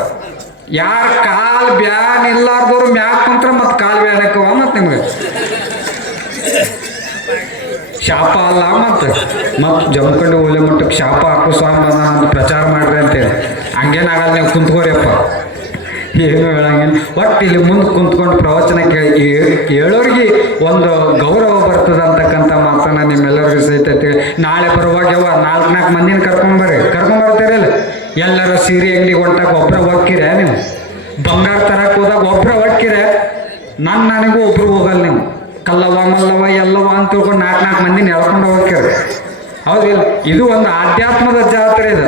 ಯಾರು ಕಾಲು ಬ್ಯಾನ್ ಇಲ್ಲಾರ್ದವ್ರು ಮ್ಯಾಕ್ ಕುಂತ್ರ ಮತ್ತೆ ಕಾಲು ಬ್ಯಾನ್ ಹಾಕವ ಮತ್ತೆ ನಿಮ್ಗೆ ಶಾಪ ಅಲ್ಲ. ಮತ್ತೆ ಜಮಖಂಡಿ ಒಲೆ ಮಟ್ಟಕ್ಕೆ ಶಾಪ ಹಾಕು ಸ್ವಾಮಿ ಅಂತ ಪ್ರಚಾರ ಮಾಡ್ರಿ ಅಂತೇಳಿ ಹಂಗೇನಾಗಲ್ಲ. ನೀವು ಕುಂತ್ಕೋರಿಯಪ್ಪ, ಏನು ಹೇಳಂಗಿಲ್ಲ. ಒಟ್ಟು ಇಲ್ಲಿ ಮುಂದೆ ಕುಂತ್ಕೊಂಡು ಪ್ರವಚನ ಹೇಳೋರಿಗೆ ಒಂದು ಗೌರವ ಬರ್ತದೆ ಅಂತಕ್ಕಂಥ ಮಾತನ್ನ ನಿಮ್ಮೆಲ್ಲರಿಗೂ ಸಹಿತ. ನಾಳೆ ಬರುವಾಗ 4 ಮಂದಿನ ಕರ್ಕೊಂಬರ್ತೀರಲ್ಲ. ಎಲ್ಲರೂ ಸೀರೆ ಅಂಗಡಿಗೆ ಹೊಂಟಾಗ ಒಬ್ಬರ ಹೊಕ್ಕಿರ, ನೀವು ಬಂಗಾರ ತರಕ್ಕೆ ಹೋದಾಗ ಒಬ್ಬರ ಹೊಕ್ಕಿರ, ನನಗೂ ಒಬ್ರು ಹೋಗಲ್ಲ. ನೀವು ಕಲ್ಲವ ಮಲ್ಲವ ಎಲ್ಲವ ಅಂತ ತಿಳ್ಕೊಂಡು 4 ಮಂದಿನ ಎಳ್ಕೊಂಡು ಹೋಗ್ಯಾರ, ಹೌದಿಲ್ಲ? ಇದು ಒಂದು ಆಧ್ಯಾತ್ಮದ ಜಾತ್ರೆ ಇದೆ.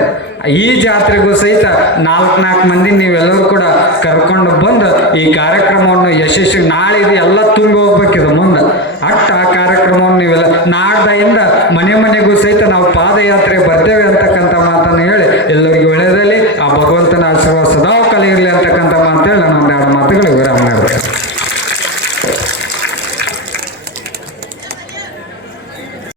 ಈ ಜಾತ್ರೆಗೂ ಸಹಿತ 4 ಮಂದಿ ನೀವೆಲ್ಲರೂ ಕೂಡ ಕರ್ಕೊಂಡು ಬಂದು ಈ ಕಾರ್ಯಕ್ರಮವನ್ನು ಯಶಸ್ವಿ, ನಾಳೆ ಇದು ಎಲ್ಲ ತುಂಬಿ ಹೋಗ್ಬೇಕಿದು ಮುಂದೆ. ಅಟ್ಟ ಆ ಕಾರ್ಯಕ್ರಮವನ್ನು ನೀವೆಲ್ಲ ನಾಡ್ದಿಂದ ಮನೆಗೂ ಸಹಿತ ನಾವು ಪಾದಯಾತ್ರೆ ಬರ್ತೇವೆ ಅಂತಕ್ಕಂಥ ಮಾತನ್ನು ಹೇಳಿ